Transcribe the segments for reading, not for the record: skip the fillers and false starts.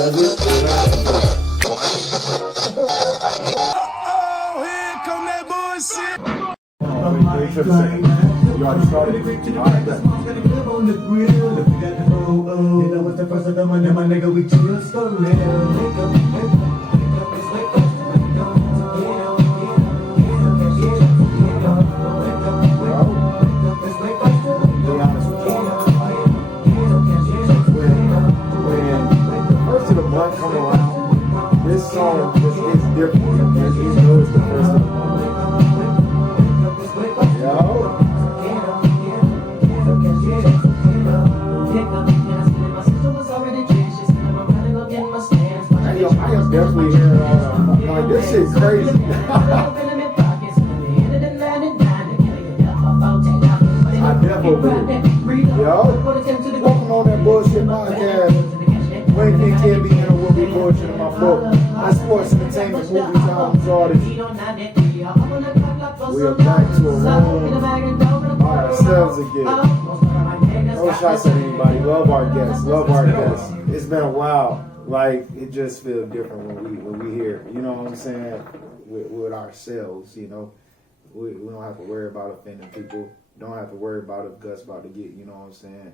Does it? Oh, here come that bullshit. You already started? Alright, bet. First of the month come around, this song just is different. And you know it's the first of the month. Yo. Hey, yo, I am definitely hearing all that. Like, this shit crazy. I definitely yo, welcome on that bullshit podcast. When can't be in a will be bullshit in my book. I sports, entertainment, movies, albums, artists. We are back to a room by ourselves again. No shots at anybody. Love our guests. Love our guests. It's been a while. Like, it just feels different when we here. You know what I'm saying? With ourselves, you know. We don't have to worry about offending people. Don't have to worry about if Gus about to get, you know what I'm saying,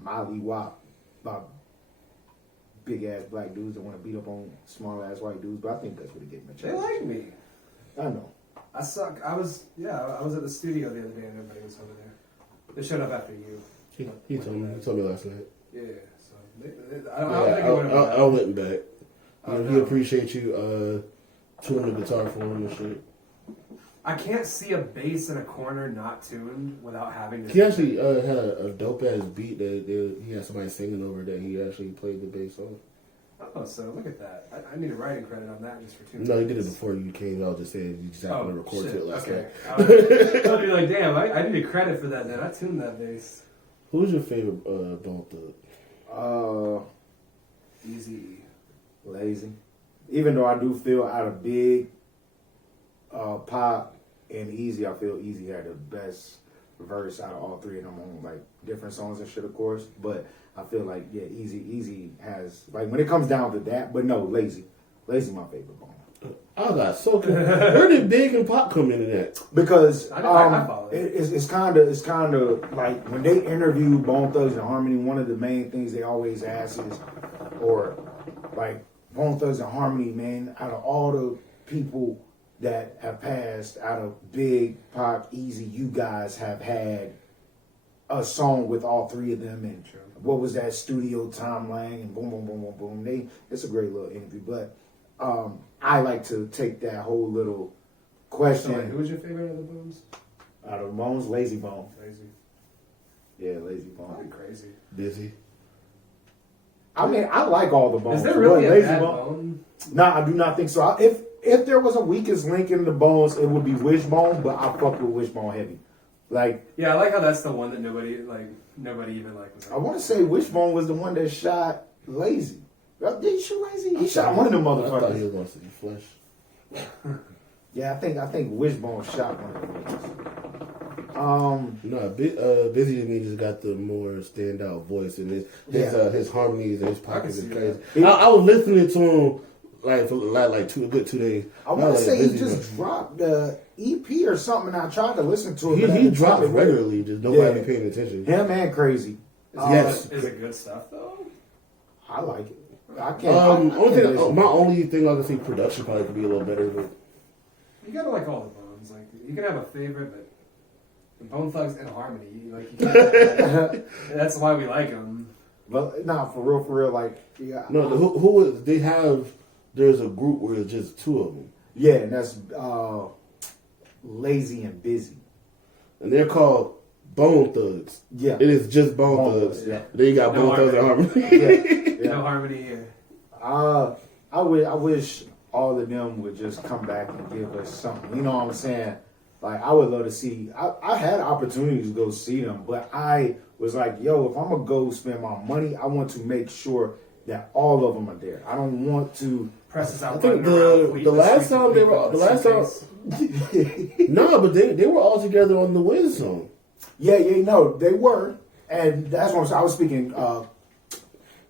Molly Wop about big ass black dudes that want to beat up on small ass white dudes. But I think Gus would have given a chance. They like me. I know. I suck. I was at the studio the other day and everybody was over there. They showed up after you. He told me last night. Yeah. So I don't let him back. Oh, He appreciates you tuning the guitar for him and shit. I can't see a bass in a corner not tuned without having to. He actually had a dope ass beat that he had somebody singing over that he actually played the bass on. Oh, so look at that. I need a writing credit on that just for 2 minutes. No, he did it before you came. I was just saying you just happened to record it last night. I'll be like, damn, I need a credit for that then. I tuned that bass. Who's your favorite Bone Thug? Easy. Lazy. Even though I do feel out of Big, Pop, and Easy, I feel Easy had the best verse out of all three of them on like different songs and shit, of course. But I feel like Easy has like when it comes down to that. But no, Lazy my favorite Bone. I got so confused. Where did Big and Pop come into that? Because I follow it's kind of like when they interview Bone Thugs and Harmony, one of the main things they always ask is, or like Bone Thugs and Harmony, man, out of all the people that have passed, out of Big, Pop, Easy, you guys have had a song with all three of them, and what was that studio timeline, and boom, boom, boom, boom, boom. It's a great little interview, but I like to take that whole little question. So, who was your favorite of the Bones? Out of Bones, Lazy Bone. Lazy. Yeah, Lazy Bone. Probably crazy. Busy. I mean, I like all the Bones. Is there really a Lazy bad Bone? No, I do not think so. If there was a weakest link in the Bones, it would be Wishbone, but I fuck with Wishbone heavy. Like, yeah, I like how that's the one that nobody even was like. I want to say Wishbone was the one that shot Lazy. Did he shoot Lazy? He shot one of them motherfuckers. I thought he was going to see Flesh. Yeah, I think Wishbone shot one of them. No, Busy to me just got the more standout voice, and his harmonies and his pockets is crazy. I was listening to him for like 2 days. I want to say he just dropped the EP or something. I tried to listen to it. He drops regularly, just nobody paying attention. Him and Crazy. Yes. Is it good stuff though? I like it. I can't. My only thing I can see production probably could be a little better, but you gotta like all the Bones. Like you can have a favorite, but the Bone Thugs in harmony, like you can't, that's why we like them. But nah, for real, like yeah. No, who is they have? There's a group where it's just 2 of them. Yeah, and that's Lazy and Busy, and they're called Bone Thugs. Yeah, it is just Bone Thugs. Yeah. Then you got Bone Thugs and Harmony. Yeah. No harmony here. I wish all of them would just come back and give us something. You know what I'm saying? Like, I would love to see. I had opportunities to go see them, but I was like, yo, if I'm gonna go spend my money, I want to make sure that all of them are there. I don't want to. Presses out. I think the last time no, but they were all together on the Wiz song. Yeah, no, they were, and that's what I was speaking.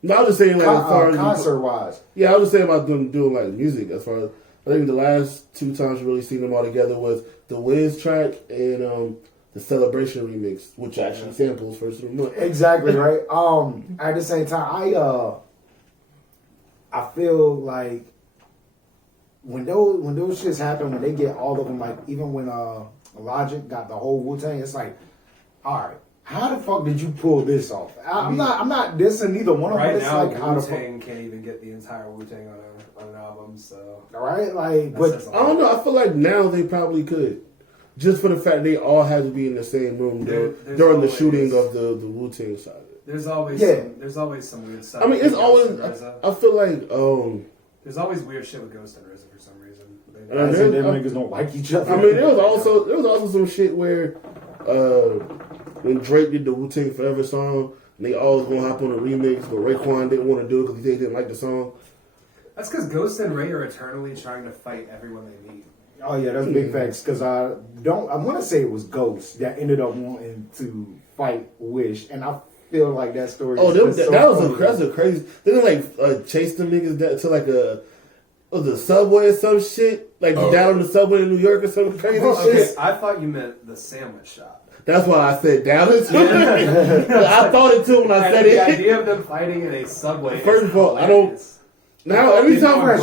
No, I was just saying like as far as concert wise. Yeah, I was just saying about doing like music. As far as I think the last 2 times we really seen them all together was the Wiz track and the Celebration remix, which actually samples First of the Month. Exactly right. At the same time, I feel like when those shits happen, when they get all of them, like even when Logic got the whole Wu-Tang, it's like, all right, how the fuck did you pull this off? I'm not dissing neither one of them. Right It's now, like how the Wu-Tang can't even get the entire Wu-Tang on an album, so... all right, like, but I don't know. I feel like now they probably could. Just for the fact they all had to be in the same room during the shooting of the Wu-Tang side. There's always some weird stuff. I mean, it's always. I feel like there's always weird shit with Ghost and RZA for some reason. them niggas don't like each other. I mean, there was also some shit where when Drake did the Wu-Tang Forever song, and they always gonna hop on a remix, but Raekwon didn't want to do it because he didn't like the song. That's because Ghost and Ray are eternally trying to fight everyone they meet. Oh yeah, that's big facts. Because I want to say it was Ghost that ended up wanting to fight Wish, and I feel like that story. Oh, is that was a crazy. They didn't like chase them niggas to like the subway or some shit, like down on the subway in New York or some crazy shit. I thought you meant the sandwich shop. That's why I said down. I thought it too when I said the it. The idea of them fighting in a subway. First of all, I don't. Now, anytime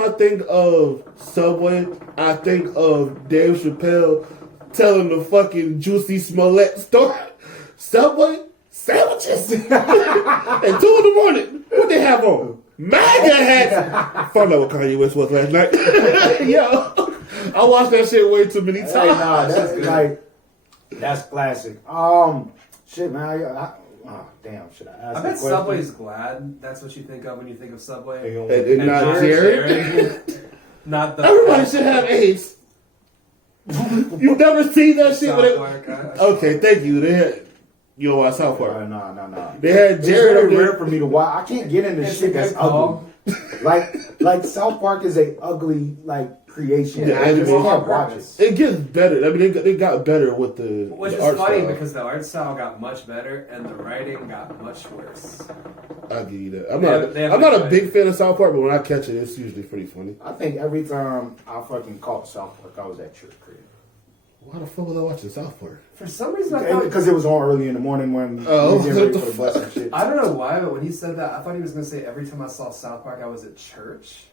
I think of Subway, I think of Dave Chappelle telling the fucking Juicy Smollett story. Subway sandwiches at 2 a.m. What they have on? MAGA hats. Found out what Kanye West was last night. Yo, I watched that shit way too many times. Hey, nah, that's classic. Shit, man. Damn, should I ask? I bet Subway's glad that's what you think of when you think of Subway. And not Jared. Not the. Everybody should have AIDS. You never seen that shit? Okay, thank you. They had, you don't watch South Park. No. They had Jared. It's very rare for me to watch. I can't get into shit that's ugly. Like South Park is a ugly creation. Yeah, I just can't watch it. It gets better. I mean, they got better with the which the is art funny style. because the art style got much better and the writing got much worse. I'll give you that. I'm not a big fan of South Park, but when I catch it, it's usually pretty funny. I think every time I fucking caught South Park, I was at church crib. Why the fuck was I watching South Park? For some reason, I thought because it was on early in the morning when we getting ready for the bus and shit. I don't know why, but when he said that, I thought he was going to say every time I saw South Park, I was at church.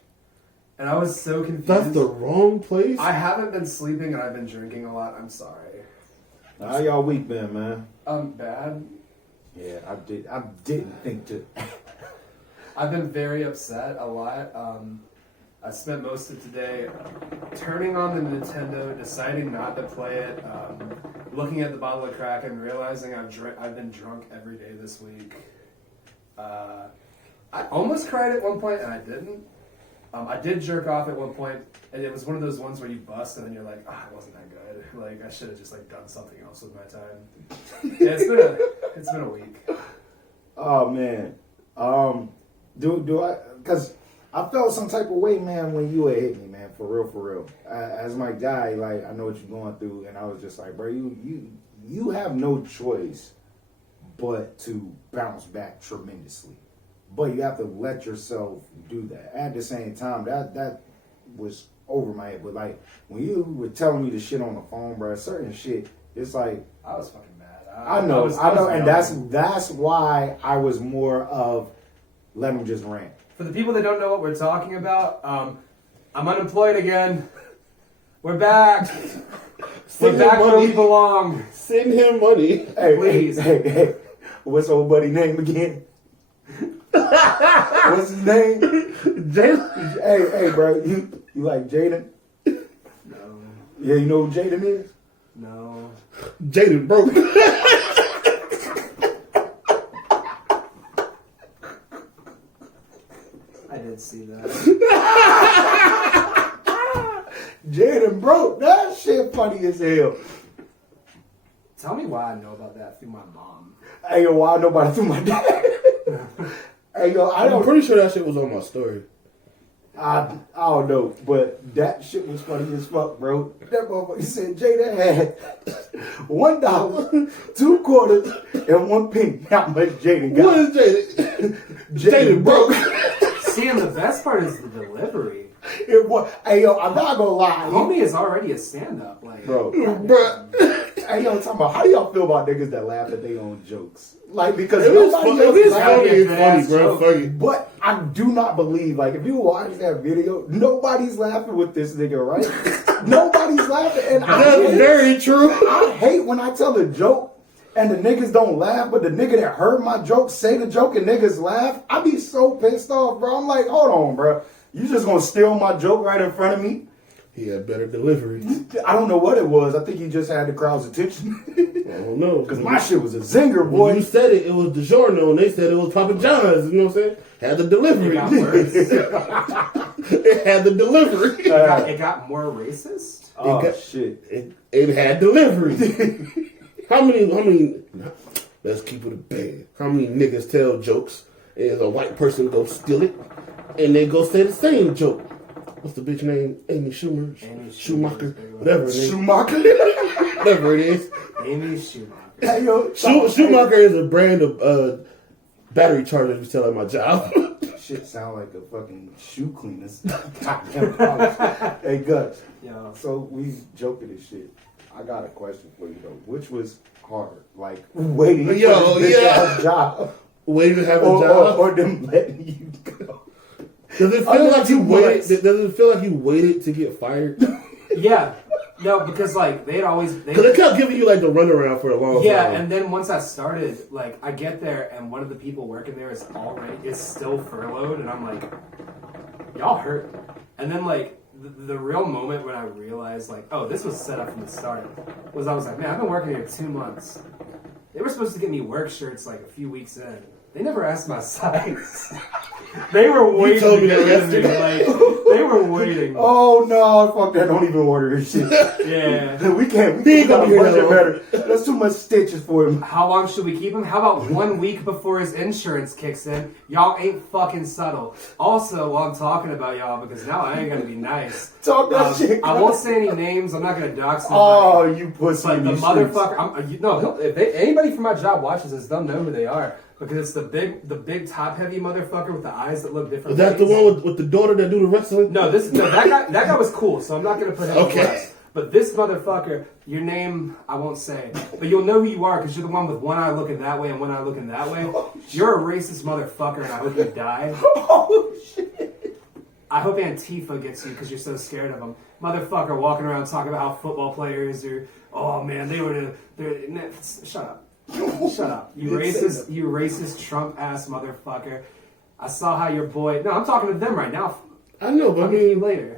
And I was so confused. That's the wrong place? I haven't been sleeping and I've been drinking a lot. I'm sorry. How y'all week been, man? Bad. Yeah, I didn't think to. I've been very upset a lot. I spent most of today turning on the Nintendo, deciding not to play it, looking at the bottle of crack and realizing I've been drunk every day this week. I almost cried at one point and I didn't. I did jerk off at one point, and it was one of those ones where you bust and then you're like, it wasn't that good. Like I should have just done something else with my time. Yeah, it's been a week. Oh man, do I? Because I felt some type of way, man, when you had hit me, man. For real. As my guy, I know what you're going through, and I was just like, bro, you have no choice but to bounce back tremendously. But you have to let yourself do that. At the same time, that was over my head. But when you were telling me the shit on the phone, bro, certain shit, it's like I was fucking mad. I know, and that's why I was more of let him just rant. For the people that don't know what we're talking about, I'm unemployed again. We're back. We're back where we belong. Send him money. Hey, please. Hey. What's old buddy name again? What's his name? Jaden. Hey, bro, you like Jaden? No. Yeah, you know who Jaden is? No. Jaden broke. I did see that. Jaden broke. That shit funny as hell. Tell me why I know about that through my mom. Hey, yo, why nobody through my dad? Hey, yo, I'm pretty sure that shit was on my story. I don't know, but that shit was funny as fuck, bro. That motherfucker said Jada had $1, 2 quarters, and 1 penny. How much Jada got? What is Jada? Jada broke. See, and the best part is the delivery. It was, hey, yo, I'm not gonna lie. Homie is already a stand-up, like, Bro. Bruh. Hey, yo, talking about how do y'all feel about niggas that laugh at their own jokes? Like, because It is nobody funny. else It is laughs. funny. It's Good funny, ass bro. joke. Funny. But I do not believe, like, if you watch that video, nobody's laughing with this nigga, right? Nobody's laughing. And That's very true. I hate when I tell a joke and the niggas don't laugh, but the nigga that heard my joke say the joke and niggas laugh. I be so pissed off, bro. I'm like, hold on, bro. You just gonna steal my joke right in front of me? He had better delivery. I don't know what it was. I think he just had the crowd's attention. I don't know. Because my shit was a zinger, boy. When you said it was DiGiorno, and they said it was Papa John's. You know what I'm saying? Had the it delivery. got worse. It had the delivery. It got more racist. Oh, got- shit. It had delivery. How many? Let's keep it a band. How many niggas tell jokes and a white person go steal it, and they go say the same joke? What's the bitch name? Amy Schumer? Schumacher? Whatever it is. Schumacher? Whatever it is. Amy Schumacher. Hey, yo, Schumacher is a brand of battery chargers we sell at my job. Shit sound like a fucking shoe cleaner's goddamn polish. Hey, Gus. Yo. So we joking and shit. I got a question for you though. Which was harder, like waiting Yo, for this bitch yeah. to have a job, Waiting to have a or, job. or them letting you go? Does it feel Under like you 2 waited? months. Does it feel like you waited to get fired? Yeah. No, because, like, they'd always... Because they kept giving you like the runaround for a long Yeah, time. and then once I started, like, I get there and one of the people working there is still furloughed, and I'm like, y'all hurt. And then, like, the real moment when I realized, like, oh, this was set up from the start, was I was like, man, I've been working here 2 months. They were supposed to get me work shirts like a few weeks in. They never asked my size. They were waiting told me to get that rid of me. Like, they were waiting. Oh no, fuck that! Don't even order this shit. Yeah. We can't. He We ain't got gonna a be here budget that better. That's too much stitches for him. How long should we keep him? How about 1 week before his insurance kicks in? Y'all ain't fucking subtle. Also, while I'm talking about y'all, because now I ain't gonna be nice. Talk that shit. I won't say any names. I'm not gonna dox them. Oh, you pussy. But in the these streets. motherfucker, anybody from my job watches this, they'll know who they are because it's the big top heavy motherfucker with the eyes that look different. Is that the ways. one with the daughter that do the wrestling? No, that guy was cool, so I'm not gonna put him Okay. on blast. But this motherfucker, your name I won't say, but you'll know who you are because you're the one with one eye looking that way and one eye looking that way. You're a racist motherfucker, and I hope you die. Oh shit. I hope Antifa gets you because you're so scared of them. Motherfucker walking around talking about how football players are, oh man, shut up. Shut up. You racist Trump ass motherfucker. I saw how your boy, no, I'm talking to them right now. I know, but I'll I get to you mean, later.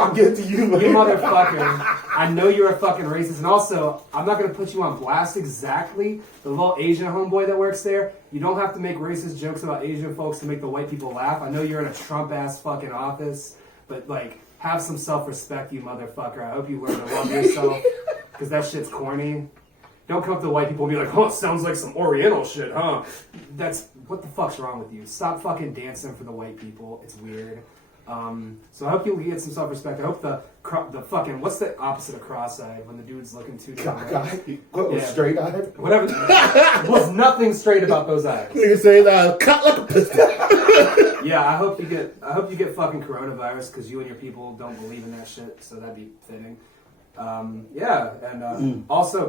I'll get to you You later. motherfucker. I know you're a fucking racist. And also, I'm not going to put you on blast exactly. The little Asian homeboy that works there, you don't have to make racist jokes about Asian folks to make the white people laugh. I know you're in a Trump-ass fucking office, but, like, have some self-respect, you motherfucker. I hope you learn to love yourself, because that shit's corny. Don't come up to the white people and be like, oh, sounds like some Oriental shit, huh? What the fuck's wrong with you? Stop fucking dancing for the white people. It's weird. So I hope you get some self-respect. I hope the fucking, what's the opposite of cross-eyed when the dude's looking too down? What was Yeah. straight eyed? Whatever. Was nothing straight about those eyes. nigga say that cut like a pistol. Yeah, I hope you get fucking coronavirus because you and your people don't believe in that shit. So that'd be fitting. Also,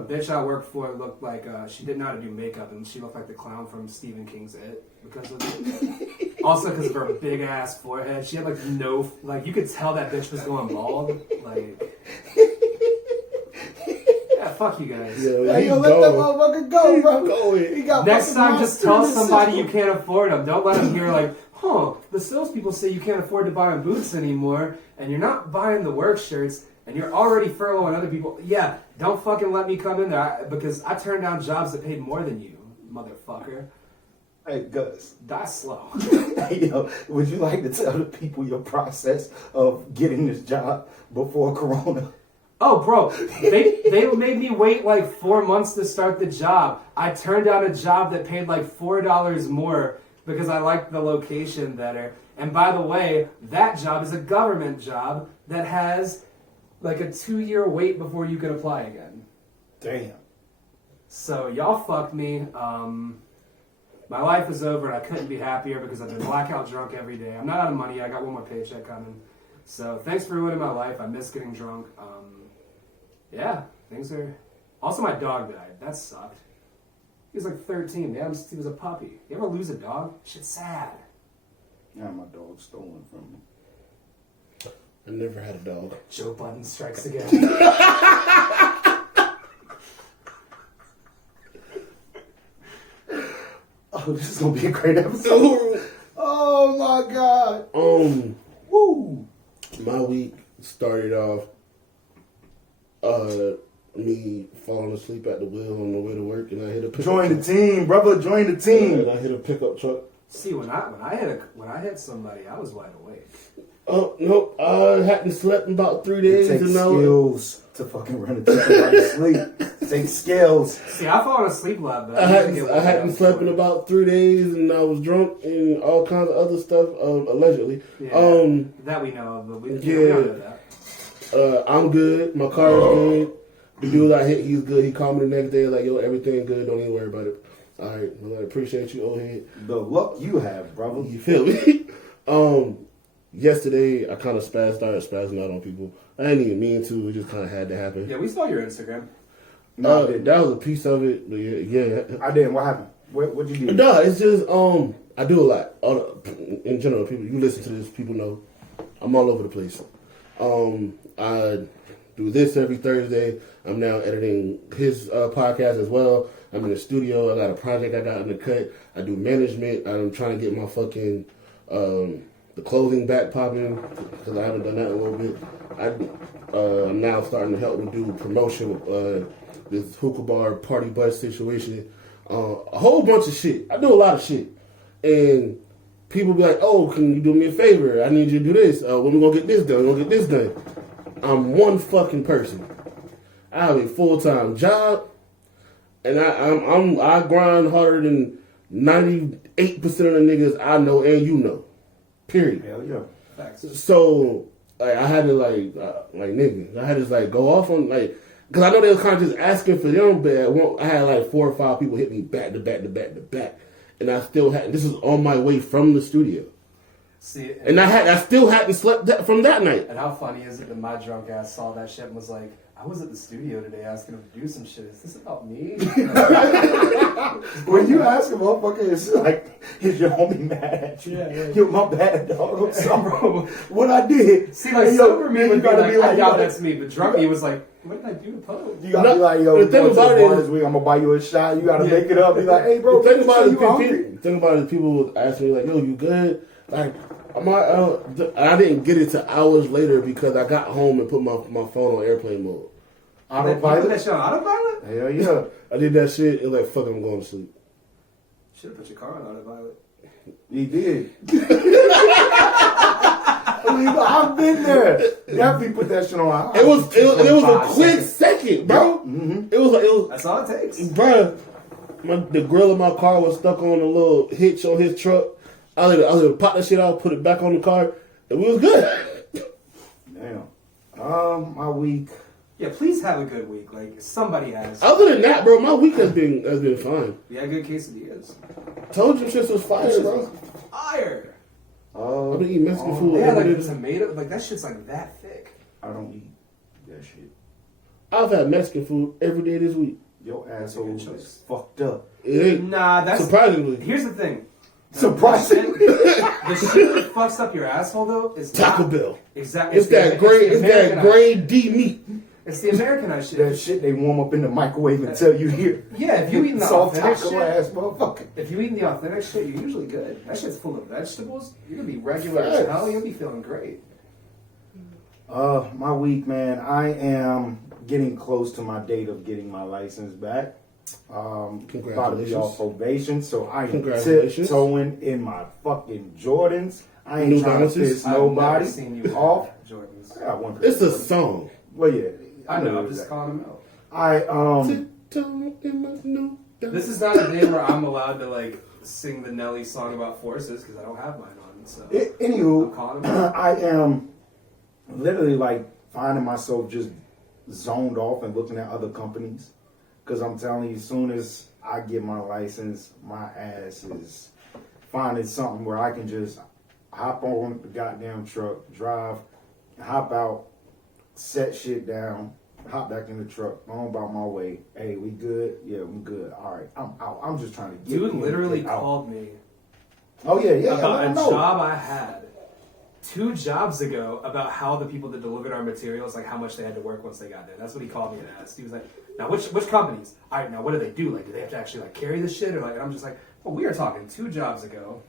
bitch I worked for looked like she didn't know how to do makeup, and she looked like the clown from Stephen King's It because of it. Also, because of her big ass forehead, she had like no, like you could tell that bitch was going bald. Like, yeah, fuck you guys. Yeah, Hey, he yo, let that going. motherfucker go, bro. Going. He got Next fucking time, just tell monster in his somebody you system. can't afford them. Don't let them hear like, huh, the salespeople say you can't afford to buy them boots anymore, and you're not buying the work shirts, and you're already furloughing other people. Yeah, don't fucking let me come in there because I turned down jobs that paid more than you, motherfucker. Hey, Gus. Die slow. Hey, yo, would you like to tell the people your process of getting this job before Corona? Oh, bro, they made me wait like 4 months to start the job. I turned down a job that paid like $4 more because I like the location better. And by the way, that job is a government job that has like a 2-year wait before you can apply again. Damn. So y'all fucked me. My life is over and I couldn't be happier because I've been blackout drunk every day. I'm not out of money. I got one more paycheck coming. So thanks for ruining my life. I miss getting drunk. Yeah, things are... Also, my dog died. That sucked. He was like 13. He was a puppy. You ever lose a dog? Shit's sad. Yeah, my dog stolen from me. I never had a dog. Joe Budden strikes again. Oh, this is gonna be a great episode. Oh my god. Woo. My week started off me falling asleep at the wheel on the way to work, and I hit a pickup Join the truck. team, brother. Join the team. And I hit a pickup truck. See, when I hit somebody, I was wide awake. Oh no, I hadn't slept in about 3 days. It takes and I was- skills to fucking run a ticket while you sleep. It takes skills. See, I fall asleep a lot, but I hadn't slept in about 3 days, and I was drunk and all kinds of other stuff. Allegedly. Yeah, that we know of, but we don't know that. I'm good. My car is good. The dude I hit, he's good. He called me the next day, like, yo, everything good. Don't even worry about it. All right, well, I appreciate you, old head. The luck you have, brother. You feel me? Yesterday, I kind of started spazzing out on people. I didn't even mean to. It just kind of had to happen. Yeah, we saw your Instagram. No, I didn't. That was a piece of it. But yeah. I didn't. What happened? What'd you do? No, it's just I do a lot. In general, people you listen to this, people know I'm all over the place. I do this every Thursday. I'm now editing his podcast as well. I'm in the studio. I got a project I got in the cut. I do management. I'm trying to get my fucking the clothing back popping because I haven't done that in a little bit. I'm now starting to help them do promotion with this hookah bar party bus situation. A whole bunch of shit. I do a lot of shit. And people be like, oh, can you do me a favor? I need you to do this. When we gonna get this done? We're gonna get this done. I'm one fucking person. I have a full-time job, and I grind harder than 98% of the niggas I know and you know. Period. Hell yeah. Facts. So like I had to like nigga, I had to like go off on like because I know they were kind of just asking for them, but I had like 4 or 5 people hit me back to back to back to back, and I still had. This is on my way from the studio. See, And I still hadn't slept from that night. and how funny is it that my drunk ass saw that shit and was like, I was at the studio today asking him to do some shit. Is this about me? When you ask a motherfucker, it's like, is your homie mad at you? Yeah. Yo, my bad, dog. I'm sorry. What I did. See, like, Hey, yo, sober me you would be gotta like, be like, I you doubt gotta- that's me. But drunk me was like, what did I do to Poe? You gotta be like, yo, the we thing going to about the it bar is- this week. I'm gonna buy you a shot. You gotta make it up. Be like, hey, bro, The thing about it, you hungry? the thing about it, people would ask me like, "Yo, you good?" Like, I didn't get it till hours later because I got home and put my phone on airplane mode. You put that Autopilot? shit on autopilot? Hell yeah. I did that shit and like, fuck, I'm going to sleep. Should have put your car on autopilot. He did. I've been there. Definitely put that shit on. It was a 25 quick second, bro. Mm-hmm. It was, That's all it takes. bro. The grill of my car was stuck on a little hitch on his truck. I would pop that shit out, put it back on the car, and we was good. Damn. My week. Yeah, please have a good week. Like, somebody has. Other than that, bro, my week has been fine. We had good quesadillas. Told you shit was fire, bro. Fire! I've been eating Mexican food They had every like day. tomato, like that shit's like that thick. I don't eat that shit. I've had Mexican food every day this week. Your asshole That's a good is choice. fucked up. It ain't Nah, that's surprisingly. Here's the thing. Surprisingly. The shit that fucks up your asshole though is Taco not- Bell. Exactly. It's that grade Americanized- D meat. It's the Americanized shit. That shit they warm up in the microwave and tell you here. Yeah, if you eating the Soft authentic taco shit, ass motherfucker. if you eating the authentic shit, you're usually good. That shit's full of vegetables. You're gonna be regular as Facts. hell. You'll be feeling great. My week, man. I am getting close to my date of getting my license back. About to be Congratulations. off probation, so I am Congratulations. tiptoeing in my fucking Jordans. I ain't New trying to Balances? piss I've never nobody seen you off. Jordans. I got one. It's a song. Well, yeah. I know. I'm that. just calling them out. I Tiptoe in my new This is not a day where I'm allowed to like sing the Nelly song about forces because I don't have mine on. So Anywho, I'm calling him. I am literally like finding myself just zoned off and looking at other companies. Because I'm telling you, as soon as I get my license, my ass is finding something where I can just hop on the goddamn truck, drive, hop out, set shit down, hop back in the truck, go about my way. Hey, we good? Yeah, we good. All right, I'm out. I'm just trying to get Dude in, literally get out. called me Oh, yeah. about I a know. job I had 2 jobs ago about how the people that delivered our materials, like how much they had to work once they got there. That's what he called me and asked. He was like, now which companies? All right, now what do they do? Like, do they have to actually like carry this shit? Or like, and I'm just like, well, we are talking 2 jobs ago.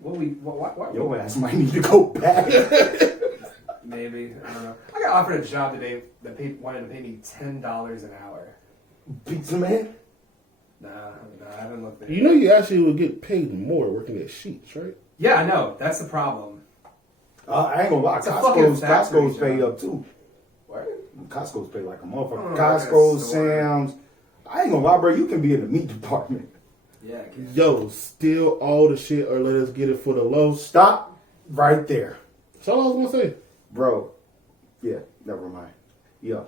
What? Your ass might need to go back. Maybe. I don't know. I got offered a job today that wanted to pay me $10 an hour. Pizza man? Nah, I haven't looked at it. You know, you actually would get paid more working at Sheets, right? Yeah, I know. That's the problem. I ain't gonna lie. It's a fucking factory Costco's pay job. up too. What? Costco's pay like a motherfucker. Oh, like a Costco, store. Sam's. I ain't gonna lie, bro. You can be in the meat department. Yeah, I guess. Yo, steal all the shit or let us get it for the low. Stop right there, That's all I was gonna say. bro. Yeah, never mind. Yeah,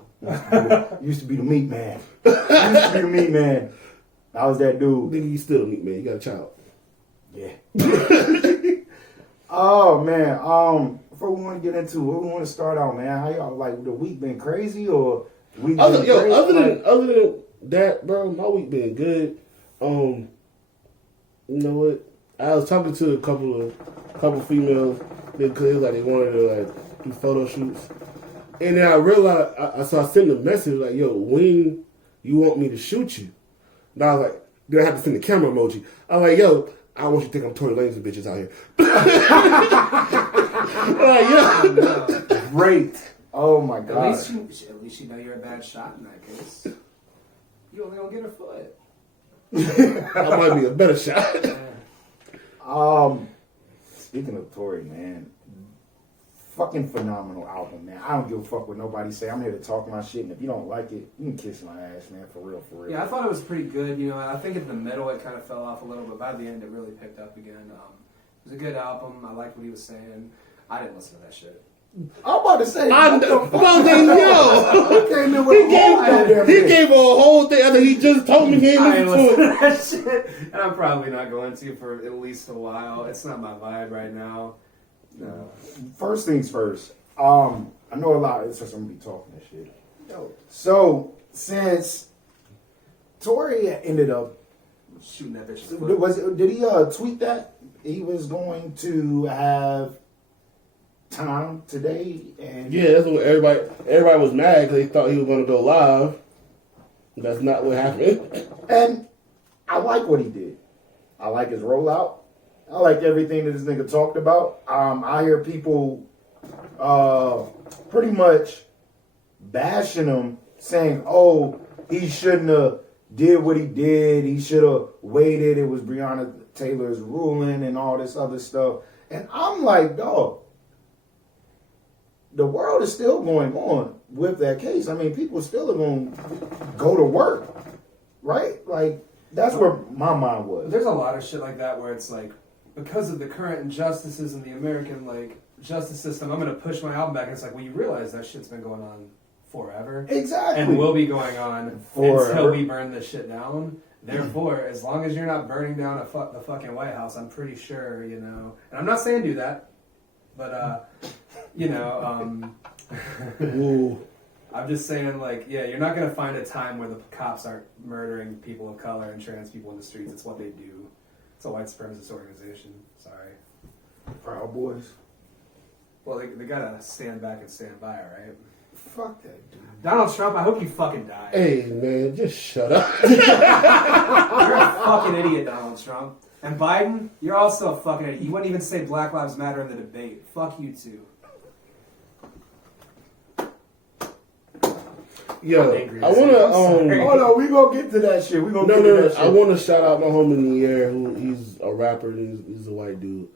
used to be the meat man. Used to be the meat man. I was that dude. Nigga, you still meat man. You got a child. Yeah. Oh man. Before we want to get into what we want to start out, man. How y'all like the week been crazy or the week been crazy? Other than that, bro, my week been good. You know what? I was talking to a couple females because like they wanted to like do photo shoots, and then I realized I sent a message like, "Yo, when you want me to shoot you?" And I was like, then I had to send the camera emoji. I was like, "Yo, I want you to think I'm Tory Lanez and bitches out here." Like, yeah. Great. Oh my At god. least you know you're a bad shot in that case. You only gonna get a foot. That might be a better shot. Speaking of Tory, man, fucking phenomenal album, man. I don't give a fuck what nobody say. I'm here to talk my shit, and if you don't like it, you can kiss my ass, man. For real, for real. Yeah, I thought it was pretty good. You know, I think in the middle it kind of fell off a little, but by the end it really picked up again. It was a good album. I liked what he was saying. I didn't listen to that shit. I'm about to say, Well, then, yo. came in with a whole goddamn He bitch. gave a whole thing after he just told me he ain't I ain't listened listening to it. to that shit, and I'm probably not going to for at least a while. It's not my vibe right now. No. First things first. I know a lot. It's just I'm gonna be talking that shit. So since Tory ended up, Shooting that bitch. in the foot. did he tweet that he was going to have time today? And Yeah, that's what everybody was mad because they thought he was going to go live. That's not what happened. And I like what he did. I like his rollout. I like everything that this nigga talked about. I hear people pretty much bashing him, saying, "Oh, he shouldn't have did what he did. He should have waited. It was Breonna Taylor's ruling and all this other stuff." And I'm like, dog, the world is still going on with that case. I mean, people still are going to go to work, right? Like, that's where my mind was. There's a lot of shit like that where it's like, because of the current injustices in the American like justice system, I'm gonna push my album back. And it's like, well, you realize that shit's been going on forever, Exactly. and will be going on Forever. until we burn this shit down. Therefore, as long as you're not burning down the fucking White House, I'm pretty sure, you know. And I'm not saying do that, but you know, Ooh. I'm just saying, like, yeah, you're not gonna find a time where the cops aren't murdering people of color and trans people in the streets. It's what they do. It's a white supremacist organization. Sorry. Proud Boys. Well, they gotta stand back and stand by, right? Fuck that dude. Donald Trump, I hope you fucking die. Hey, man, just shut up. You're a fucking idiot, Donald Trump. And Biden, you're also a fucking idiot. You wouldn't even say Black Lives Matter in the debate. Fuck you too. Yo, I'm angry I as want hell. I'm sorry. to, Oh no, we gonna get to that shit. We gonna no, get to that shit. I want to shout out my homie in the air who he's a rapper and he's a white dude.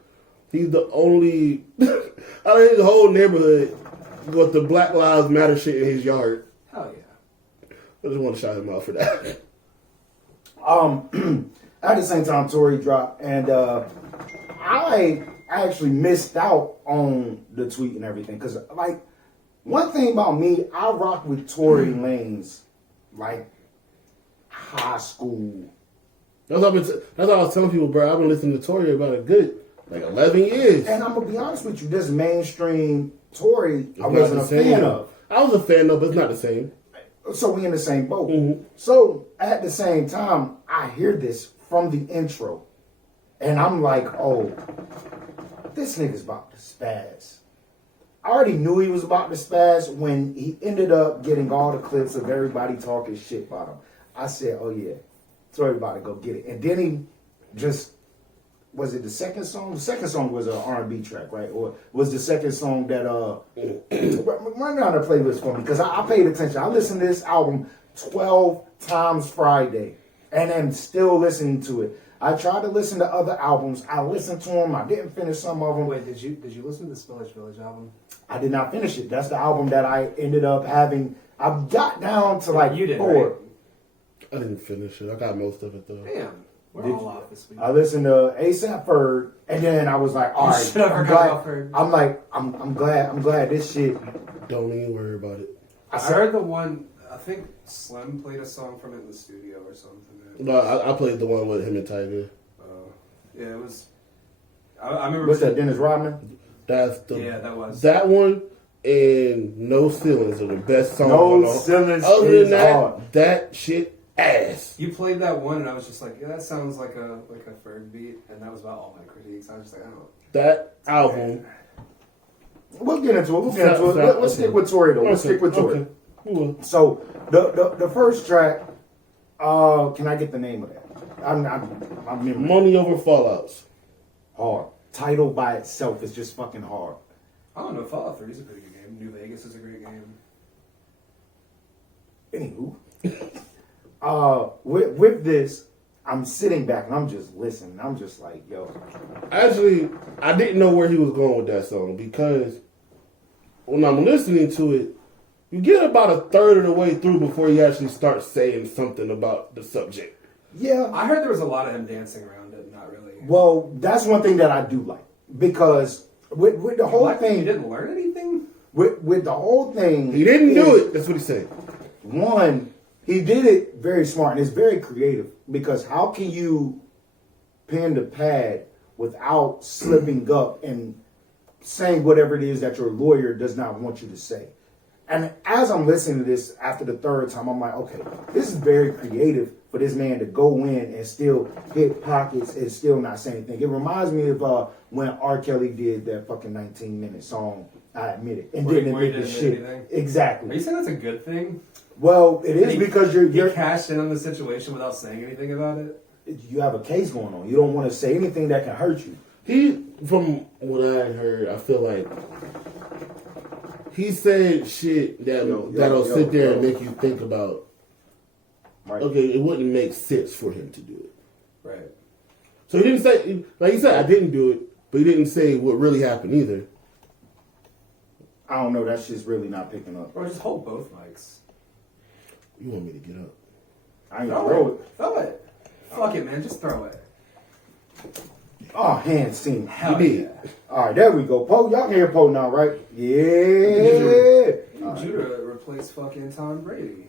He's the only, out of his whole neighborhood, got the Black Lives Matter shit in his yard. Hell yeah. I just want to shout him out for that. at the same time Tory dropped, and I actually missed out on the tweet and everything because like one thing about me, I rock with Tory Lanez like high school. That's what I was telling people, bro. I've been listening to Tory about a good like 11 years. And I'm gonna be honest with you, this mainstream Tory, I It's wasn't not a the same. fan of. I was a fan of, but it's not the same. So we in the same boat. Mhm. So at the same time, I hear this from the intro, and I'm like, oh, this nigga's about to spaz. I already knew he was about to spaz when he ended up getting all the clips of everybody talking shit about him. I said, oh yeah, Tory about to go get it. And then he just, was it the second song? The second song was an R&B track, right? Or was the second song that, run down the playlist for me, because I paid attention. I listened to this album 12 times Friday, and I'm still listening to it. I tried to listen to other albums. I listened to them. I didn't finish some of them. Wait, did you listen to the Spillage Village album? I did not finish it. That's the album that I ended up having. I got down to like You did, 4. right? I didn't finish it. I got most of it though. Damn, we're Did all you? off this week. I listened to ASAP Ferg, and then I was like, all right, should have I'm forgot glad. about Ferg. I'm like, I'm glad this shit. Don't even worry about it. I heard the one. I think Slim played a song from it in the studio or something. No, I played the one with him and Tiger. Yeah, it was. I remember. What's that, Dennis Rodman? That's the Yeah, that was. that one and No Ceilings are the best songs. No on all- Ceilings Other is than that, hard. that shit ass. You played that one, and I was just like, yeah, that sounds like a Ferg beat, and that was about all my critiques. I was just like, I don't know. That album. We'll get into it. Let's stick with Tory though. Let's stick with Tory. Okay. We will. So the first track, can I get the name of that? I'm memory Money Over Fallouts. hard. Title by itself is just fucking hard. I don't know. Fallout 3 is a pretty good game. New Vegas is a great game. Anywho, with this, I'm sitting back and I'm just listening. I'm just like, yo. Actually, I didn't know where he was going with that song because when I'm listening to it, you get about a third of the way through before you actually start saying something about the subject. Yeah. I heard there was a lot of him dancing around it. Not really. Well, that's one thing that I do like because with the whole Like, thing, you didn't learn anything. with the whole thing, He didn't do it. That's what he said. One, he did it very smart and it's very creative because how can you pen to pad without slipping up and saying whatever it is that your lawyer does not want you to say? And as I'm listening to this after the third time, I'm like, okay, this is very creative for this man to go in and still hit pockets and still not say anything. It reminds me of when R. Kelly did that fucking 19-minute song, I admit it, and Where he didn't admit the didn't shit. admit anything? Exactly. Are you saying that's a good thing? Well, it is He- because You you're cashed in on the situation without saying anything about it. you have a case going on. You don't want to say anything that can hurt you. He, from what I heard, I feel like he said shit that'll sit there and make you think about. Right. Okay, it wouldn't make sense for him to do it. Right. So he didn't say, like he said, I didn't do it, but he didn't say what really happened either. I don't know. That shit's really not picking up. Or just hold both mics. You want me to get up? I ain't gonna throw it. Throw it. Fuck it, man. Just throw it. Oh, hand seen. Hell did. yeah. All right, there we go. Poe, y'all can hear Poe now, right? Yeah. Need you to replace fucking Tom Brady.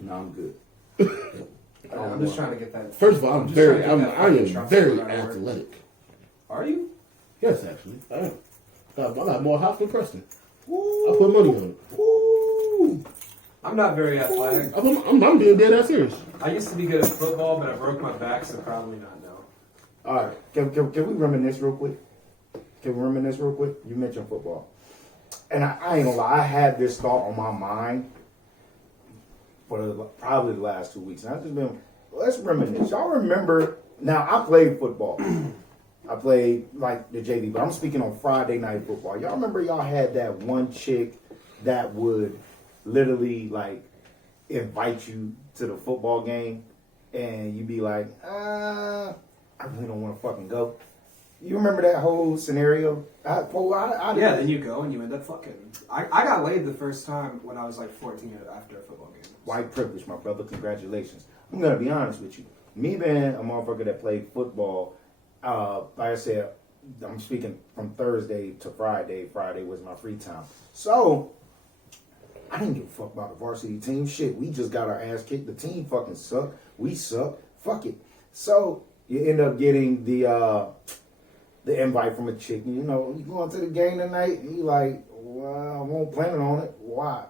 No, I'm good. I'm just trying to get that. First of all, I'm just trying to get that I fucking am Trump very vote out of work. athletic. Are you? Yes, actually, I am. I got more hops than Preston. Woo. I put money on it. Woo. I'm not very athletic. I'm being dead ass serious. I used to be good at football, but I broke my back, so probably not now. All right, can we reminisce real quick? You mentioned football. And I ain't gonna lie, I had this thought on my mind for probably the last 2 weeks. And I've just been, let's reminisce. Y'all remember, now I played football. I played like the JV, but I'm speaking on Friday night football. Y'all remember y'all had that one chick that would literally like invite you to the football game and you'd be like, I really don't want to fucking go. You remember that whole scenario? Yeah, then you go and you end up fucking. I got laid the first time when I was like 14 after a football game. White privilege, my brother. Congratulations. I'm going to be honest with you. me being a motherfucker that played football, like I said, I'm speaking from Thursday to Friday. Friday was my free time. So, I didn't give a fuck about the varsity team. Shit, we just got our ass kicked. The team fucking sucked. We suck. Fuck it. So, you end up getting the invite from a chick. You know, you going to the game tonight? You like, well, I won't plan on it. Why?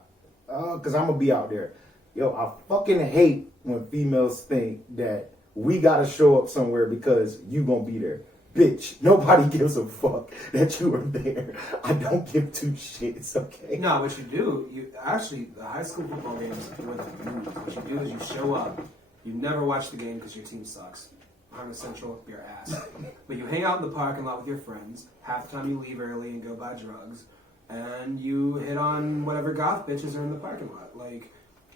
Because I'm going to be out there. Yo, I fucking hate when females think that we got to show up somewhere because you going to be there. Bitch, nobody gives a fuck that you were there. I don't give two shits, okay? No, what you do, the high school football games, what you do is you show up. You never watch the game because your team sucks. 100 Central, your ass. But you hang out in the parking lot with your friends. Half the time you leave early and go buy drugs. And you hit on whatever goth bitches are in the parking lot. Like,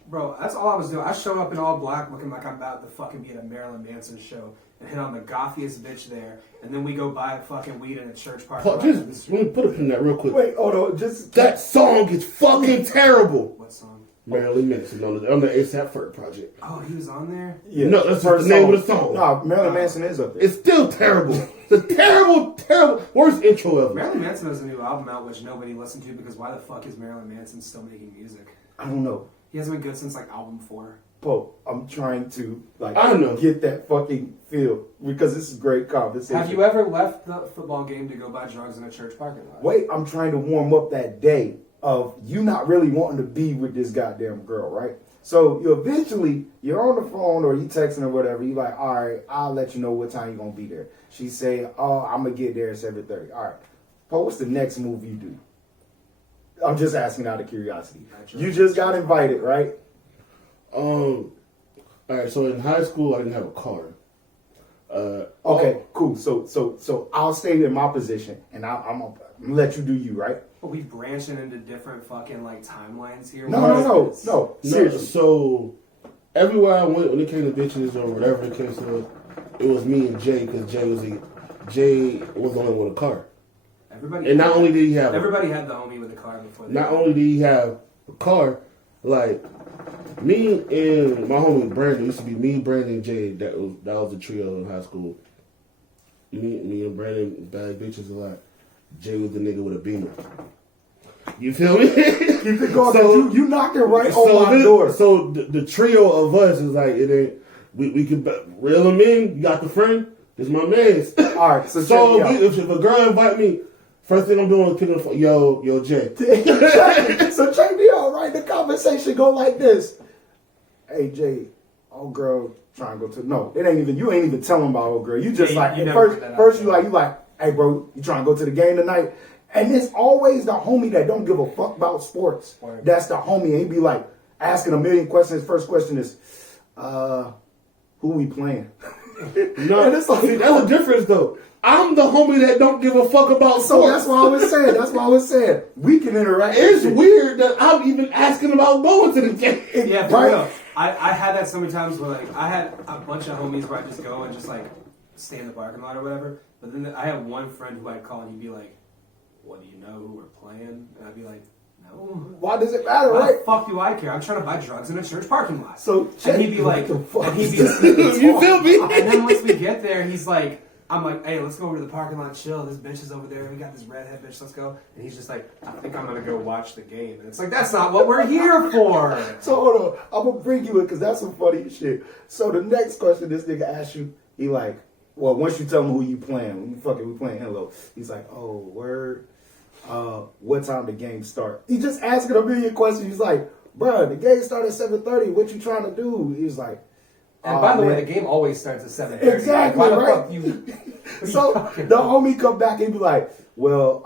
bro, that's all I was doing. I show up in all black looking like I'm about to fucking be at a Marilyn Manson show and hit on the gothiest bitch there. And then we go buy fucking weed in a church parking lot. Just let me put a pin in that real quick. Wait, hold on. That song is fucking terrible. What song? Marilyn Manson on the ASAP Ferg project. Oh, he was on there? Yeah, no, that's the name of the song. No, Marilyn Manson is up there. It's still terrible. It's a terrible, worst intro ever. Marilyn Manson has a new album out which nobody listened to because why the fuck is Marilyn Manson still making music? I don't know. He hasn't been good since like album 4. Pope, I'm trying to I don't know. get that fucking feel because this is great conversation. Have you ever left the football game to go buy drugs in a church parking lot? Wait, I'm trying to warm up that day of you not really wanting to be with this goddamn girl, right? So you eventually, you're on the phone or you texting or whatever. You like, all right, I'll let you know what time you're going to be there. She say, oh, I'm going to get there at 7:30. All right. Paul, what's the next move you do? I'm just asking out of curiosity. You just got invited, right? All right, so in high school, I didn't have a car. Okay, cool. So I'll stay in my position, and I'm gonna let you do you, right? Are we branching into different fucking like timelines here? No. No, Seriously. so everywhere I went when it came to bitches or whatever the case was, it was me and Jay because Jay was the only one with a car. Everybody. And not only did he have Everybody had the homie with a car before. not only did he have a car, like me and my homie Brandon used to be me, Brandon, and Jay. That was the trio in high school. Me and Brandon bad bitches a lot. Jay was the nigga with a Beamer. You feel me? Keep it going. So- you knocked it right on my door. So the trio of us is like it ain't. We can reel him in. You got the friend. This my man's. All right. So if a girl invite me, first thing I'm doing is picking up the phone. Yo, Jay. So check me out, right? The conversation go like this. Hey, Jay, old girl trying to go to... No, it ain't even... You ain't even telling about old girl. You just Yeah, like... you never put that out First there. you like, hey, bro, you trying to go to the game tonight? And it's always the homie that don't give a fuck about sports. Right. That's the homie. And he be like, asking a million questions. First question is, who we playing? No, And it's like- see, that's the difference though. I'm the homie that don't give a fuck about So sports. that's what I was saying. We can interact. It's weird that I'm even asking about going to the game. Yeah, for Right. real. I had that so many times where like I had a bunch of homies where I just go and just like stay in the parking lot or whatever. But then I had one friend who I'd call and he'd be like, "Well, do you know who we're playing?" And I'd be like, "No." Why does it matter, Why right? the fuck do I care? I'm trying to buy drugs in a church parking lot. So and he'd be like, what the fuck and he'd be, is You feel me? And then once we get there, he's like, I'm like, hey, let's go over to the parking lot, chill. This bitch is over there. We got this redhead bitch. Let's go. And he's just like, I think I'm gonna go watch the game. And it's like, that's not what we're here for. So hold on, I'm gonna bring you in because that's some funny shit. So the next question this nigga asks you, he like, well, once you tell him who you playing, we playing Hello. He's like, oh, word. What time the game start? He just asking a million questions. He's like, bruh, the game start at 7:30. What you trying to do? He's like, And by the way, man. the game always starts at 7:30. Exactly, Why the right. fuck you? So the homie come back and be like, well,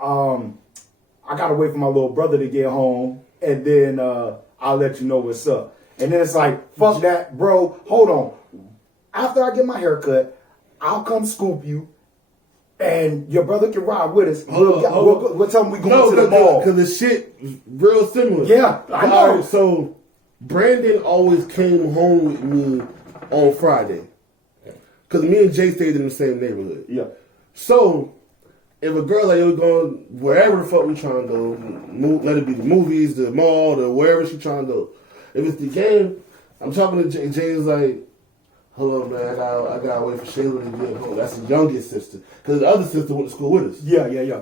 I gotta wait for my little brother to get home, and then I'll let you know what's up. And then it's like, fuck that, bro. Hold on. After I get my hair cut, I'll come scoop you, and your brother can ride with us. We'll tell him we going to the mall. Because the shit was real similar. Yeah, I know. All right, so Brandon always came home with me on Friday. Because me and Jay stayed in the same neighborhood. Yeah. So, if a girl like, yo, going wherever the fuck we trying to go, let it be the movies, the mall, the wherever she trying to go. If it's the game, I'm talking to Jay. Jay's like, hold on, man, I gotta wait for Shayla to get home. That's the youngest sister. Because the other sister went to school with us. Yeah.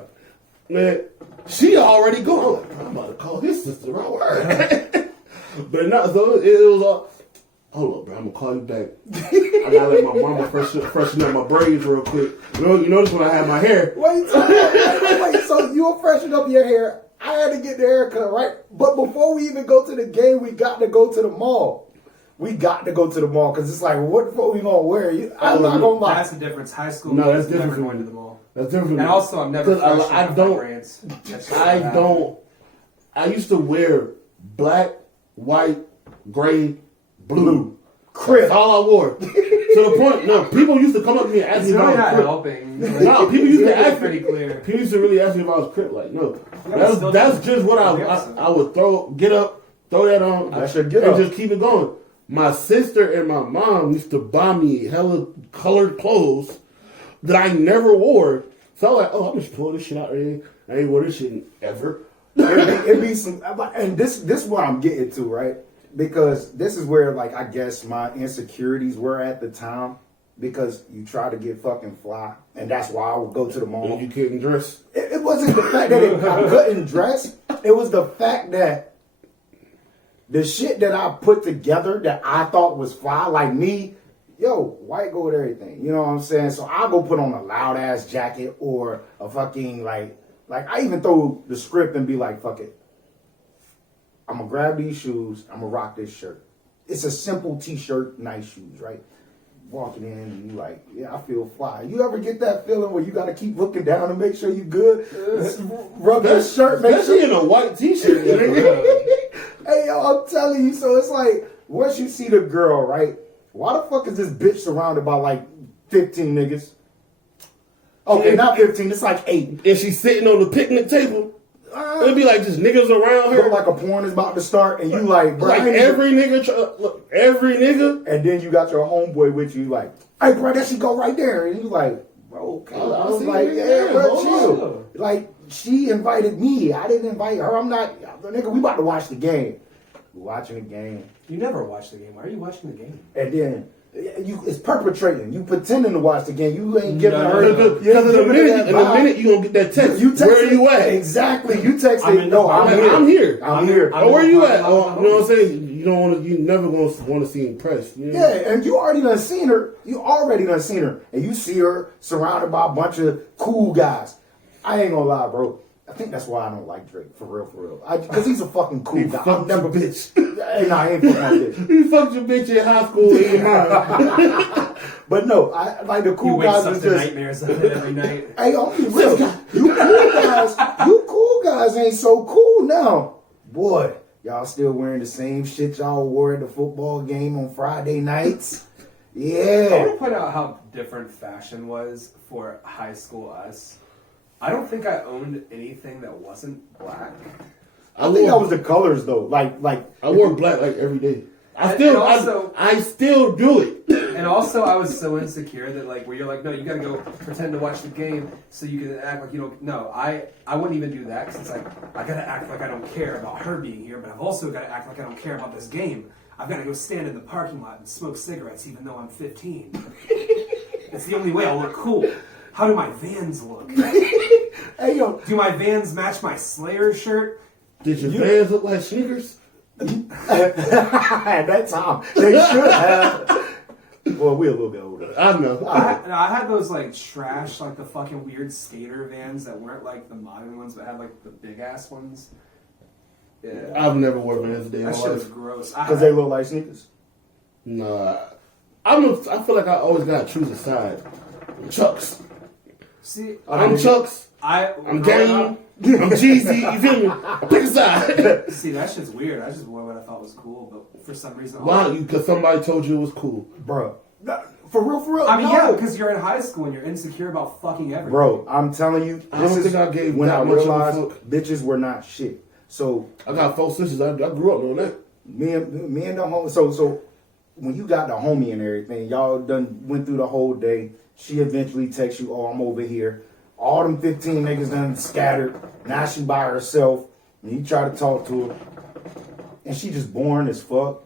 Man, she already gone. I'm like, I'm about to call his sister right word. But not so it was all. Hold up, bro. I'm gonna call you back. I gotta let my mama freshen up my braids real quick. You notice when I had my hair. Wait. So you were freshen up your hair. I had to get the haircut, right? But before we even go to the game, we got to go to the mall. We got to go to the mall because it's like, what the fuck we gonna wear? I'm not gonna lie. That's the difference. High school. No, that's never different. going to the mall. That's different. And also, I'm never. I used to wear black, white, gray, blue. Crip. That's all I wore. To the point, no, people used to come up to me and ask It's me if really I not was Crip. helping. No, people used to ask pretty me. clear. People used to really ask me if I was Crip. Like, no, still that's do. just what I would get up, throw that on, That's your get and up. just keep it going. My sister and my mom used to buy me hella colored clothes that I never wore. So I was like, oh, I'm just pull this shit out there. I ain't wore this shit ever. It'd be some, and this is what I'm getting to, right? Because this is where, like, I guess my insecurities were at the time. Because you try to get fucking fly, and that's why I would go to the mall. And you couldn't dress. It wasn't the fact that I couldn't dress. It was the fact that the shit that I put together that I thought was fly, like me, white go with everything. You know what I'm saying? So I go put on a loud ass jacket or a fucking like I even throw the script and be like, fuck it. I'm gonna grab these shoes. I'm gonna rock this shirt. It's a simple t-shirt, nice shoes, right? Walking in and you like, yeah, I feel fly. You ever get that feeling where you gotta keep looking down to make sure you good? Rub your shirt, make Especially sure. in a white t-shirt. nigga. Hey, yo, I'm telling you. So it's like, once you see the girl, right? Why the fuck is this bitch surrounded by like 15 niggas? Okay, not 15. It's like 8. And she's sitting on the picnic table. It'd be like just niggas around her. Look like a porn is about to start, and you like, bro, Like every nigga. and then you got your homeboy with you, like, hey, bro, there she go right there, and you like, bro, okay. I was like, yeah, bro, chill. Like, she invited me. I didn't invite her. I'm not, nigga. We about to watch the game. We're watching the game, You never watch the game. Why are you watching the game? and then. It's perpetrating. You pretending to watch the game. You ain't giving her. Because in a minute you gonna get that text. You text where are you at? Exactly. You text I'm it. in No, the- I'm here. I'm here. I'm Oh, where you at? I'm Oh, you know what I'm saying? You don't want to. You never gonna want to see impressed. You know? Yeah, and you already done seen her. And you see her surrounded by a bunch of cool guys. I ain't gonna lie, bro. I think that's why I don't like Drake, for real. Because he's a fucking cool guy. Fuck your bitch. Hey, nah, I ain't fucking my bitch. You fucked your bitch in high school. But no, I like the He cool wakes guys up is to just. nightmares of it every night. Hey, I'm be real. You cool guys ain't so cool now. Boy, y'all still wearing the same shit y'all wore at the football game on Friday nights? I Yeah. want to point out how different fashion was for high school us. I don't think I owned anything that wasn't black. I think that was the colors though. Like I wore black like every day. I still do it. And also, I was so insecure that like, where you're like, no, you gotta go pretend to watch the game so you can act like you don't. No, I wouldn't even do that because it's like I gotta act like I don't care about her being here, but I've also gotta act like I don't care about this game. I've gotta go stand in the parking lot and smoke cigarettes even though I'm 15. It's the only way I'll look cool. How do my Vans look? Hey yo, Do my Vans match my Slayer shirt? Did your Vans look like sneakers? at that time they should have. Well, we're a little bit older. I know. I had those like trash, like the fucking weird skater Vans that weren't like the modern ones, but had like the big ass ones. Yeah, I've never worn Vans a day in my that shit was life. gross. Because they look like sneakers. Nah. I feel like I always gotta choose a side. Chucks. See, I'm Chucks. I'm Game. I'm Jeezy. You feel me? Pick a side. See, that shit's weird. I just wore what I thought was cool, but for some reason, Why? Because somebody told you it was cool. Bro. For real. I mean, no. yeah, because you're in high school and you're insecure about fucking everything. Bro, I'm telling you, I don't think I gave when that I much of a realized fuck. bitches were not shit. So I got 4 sisters. I grew up on that. me and the homie. So when you got the homie and everything, y'all done went through the whole day. She eventually texts you, "Oh, I'm over here." All them 15 niggas done scattered. Now she by herself. And you try to talk to her, and she just boring as fuck.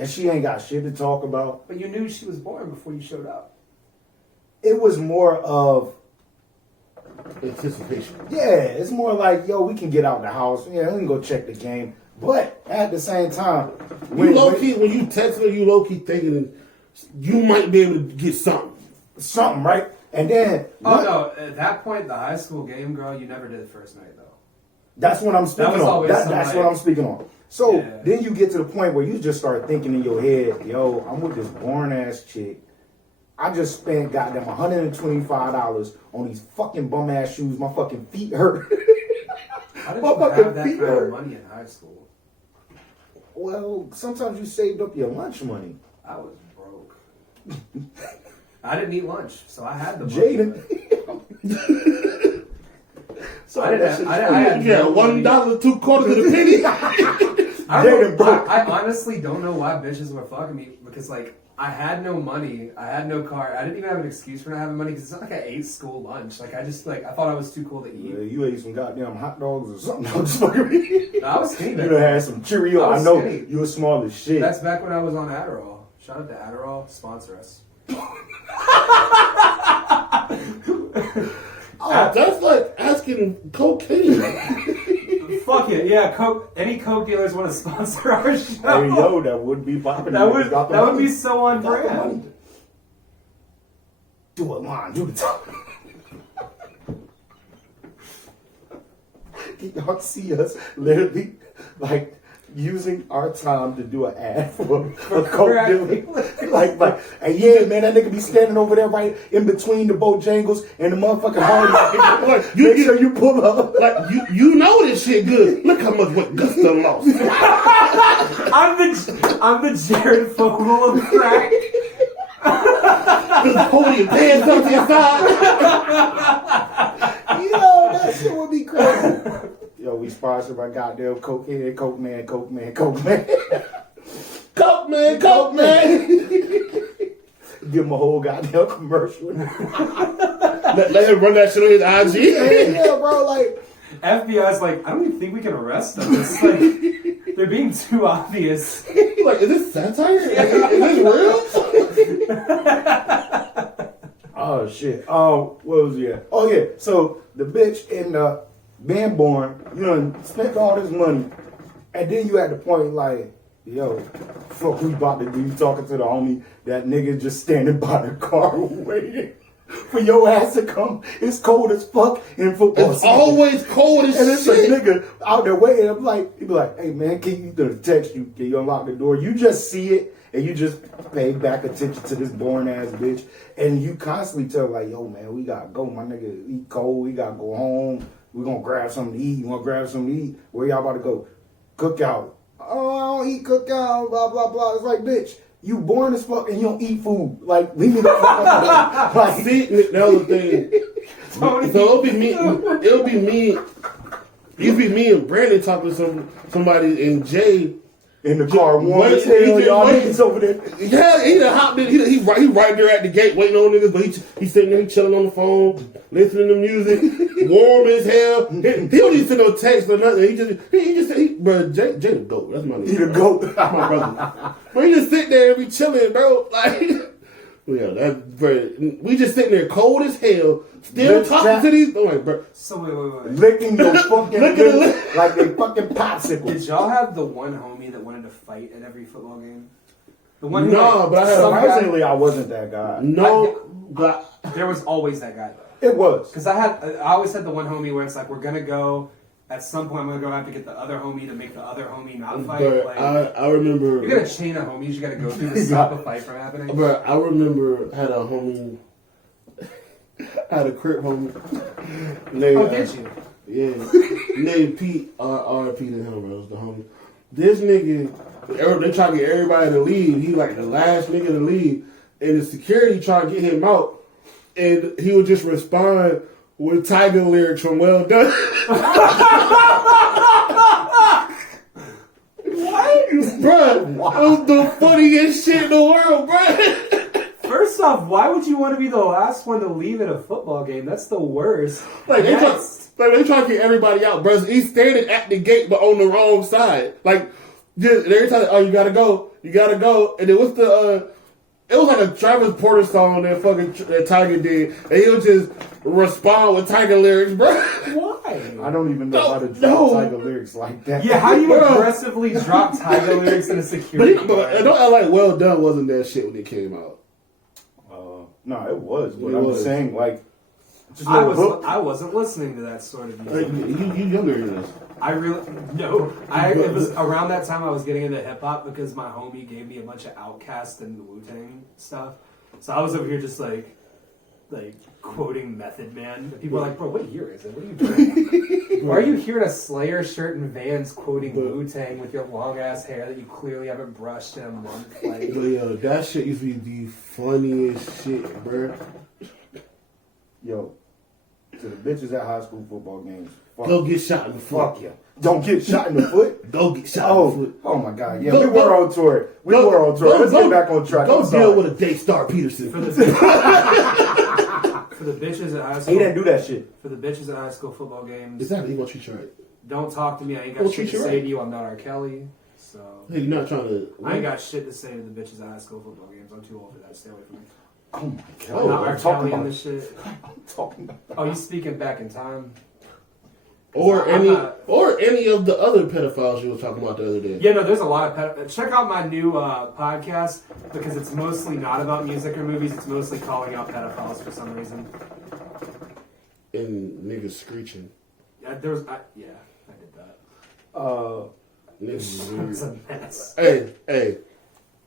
and she ain't got shit to talk about. But you knew she was born before you showed up. It was more of Anticipation. yeah, it's more like, yo, we can get out the house. Yeah, we can go check the game. But at the same time, When you text her, you low key thinking you might be able to get something. something, right? And then No, at that point, the high school game, girl, you never did first night though. that's what I'm speaking was on. always That's like- what I'm speaking on. So Yeah. then you get to the point where you just start thinking in your head, yo, I'm with this boring ass chick. I just spent goddamn $125 on these fucking bum ass shoes. My fucking feet hurt. How did My you fucking have that feet kind of hurt. money in high school? Well, sometimes you saved up your lunch money. I was broke. I didn't eat lunch, so I had the money. Jaden. So I that didn't. shit- I had Yeah, no money. $1, 2/4 of the penny. I, Jaden broke. I honestly don't know why bitches were fucking me because like I had no money, I had no car, I didn't even have an excuse for not having money because it's not like I ate school lunch. Like I just like I thought I was too cool to eat. Yeah, you ate some goddamn hot dogs or something. I'm just fucking No, I was skinny. You back done then. had some Cheerio. I I was know skinny. you were small as shit. That's back when I was on Adderall. Shout out to Adderall, sponsor us. That's like asking cocaine. Fuck it, yeah. Coke. Any Coke dealers want to sponsor our show? Hey, yo, that would be popping. that would be so on brand. Do a line, do the top. Y'all see us literally like using our time to do an ad for a Coke crack dealer. like, and yeah, man, that nigga be standing over there right in between the Bojangles and the motherfucking party. Like, Make sure you pull up. Like you know this shit good. Look how much what Gusto lost. I'm the Jared Fogle of crack. Just hold your pants up to your side. Yo, that shit would be crazy. Yo, we sponsored by goddamn Cokehead, Coke Man, Coke Man, Coke Man. Coke man, Coke man. Give him a whole goddamn commercial. Let him run that shit on his IG. Yeah, bro, like. FBI's like, I don't even think we can arrest them. It's like they're being too obvious. Like, is this satire? Is this real? Oh shit. Oh, what was it? Oh yeah. So the bitch in being born, you know, spent all this money, and then you at the point like, yo, fuck, we about to do? You talking to the homie? That nigga just standing by the car waiting for your ass to come. It's cold as fuck in football. It's always cold as And it's shit. a nigga out there waiting. I'm like, he be like, hey man, can you text you? Can you unlock the door? You just see it and you just pay back attention to this boring ass bitch. And you constantly tell like, yo man, we gotta go. My nigga, eat cold. We gotta go home. We gonna grab something to eat. You wanna grab something to eat? Where y'all about to go? Cookout. Oh, I don't eat cookout. Blah blah blah. It's like, bitch, you born as fuck and you don't eat food. Like, leave me the fuck alone. Like, See, that was the thing. So it'll be me. It'll be me. It'll be me and Brandon talking to somebody, and Jay in the car, warm Wait, as hell. he just Y'all waiting. niggas over there. Yeah, he done hopped in. He right there at the gate waiting on niggas, but he sitting there, he chilling on the phone, listening to music, warm as hell. He don't even send no text or nothing. He just bro, Jay the GOAT. That's my nigga. He the bro. GOAT. That's my brother. But he just sit there and be chilling, bro. Like, yeah, that bro. We just sitting there cold as hell, still Let's talking chat. to these. I'm like, bro. So wait. Licking your fucking Look at the lips like they fucking Did popsicles. y'all have the one homie that wanted to fight at every football game? The one who, No, but I had some guy- Surprisingly, I wasn't that guy. No, but there was always that guy though. It was. Because I always had the one homie where it's like, we're gonna go. At some point, I'm gonna go have to get the other homie to make the other homie not fight. but Like, I remember. you got a chain of homies you gotta go through to stop a fight from happening. But I remember had a homie, had a crip homie. Named, Oh, did you? Yeah, named Pete. R.P. to him, bro. Was the homie. This nigga, they try to get everybody to leave. He like the last nigga to leave, and the security try to get him out, and he would just respond with Tiger lyrics from Well Done. What? Bruh, it was the funniest shit in the world, bruh. First off, why would you want to be the last one to leave at a football game? That's the worst. Like they That's- try to get everybody out, bruh. He's standing at the gate, but on the wrong side. Like Just, and every time, oh, you gotta go. And then what's the, it was like a Travis Porter song that Tiger did. And he would just respond with Tiger lyrics, bro. Why? I don't even know how to drop Tiger lyrics like that. Yeah, how do you aggressively drop Tiger lyrics in a security? But don't act like Well Done wasn't that shit when it came out. No, it was. But It I'm was. saying, like, I wasn't listening to that sort of music. You younger than us. It was around that time I was getting into hip hop because my homie gave me a bunch of Outkast and Wu-Tang stuff. So I was over here just like quoting Method Man. And people are like, bro, what year is it? What are you doing? Why are you here in a Slayer shirt and Vans quoting Wu-Tang with your long ass hair that you clearly haven't brushed in a month? Like, Yo, that shit used to be the funniest shit, bro. Yo, to the bitches at high school football games. Go get shot in the foot. Fuck you. Don't get shot in the foot. Go get shot in the foot. Oh my God. Yeah, we were on tour. Let's get back on track. Go deal with a Daystar Peterson. for the bitches at high school. He didn't do that shit. For the bitches at high school football games. Exactly, he gonna treat you right. Don't talk to me. I ain't got shit to say to you. I'm not R. Kelly. So Hey, you're not trying to. I ain't got shit to say to the bitches at high school football games. I'm too old for that. Stay away from me. Oh my I'm God. not R. Kelly in this shit. I'm talking about. Oh, you speaking back in time? Or any of the other pedophiles you were talking about the other day. Yeah, no, there's a lot of check out my new podcast because it's mostly not about music or movies. It's mostly calling out pedophiles for some reason. And niggas screeching. Yeah, I did that. Niggas It's a weird. mess. Hey,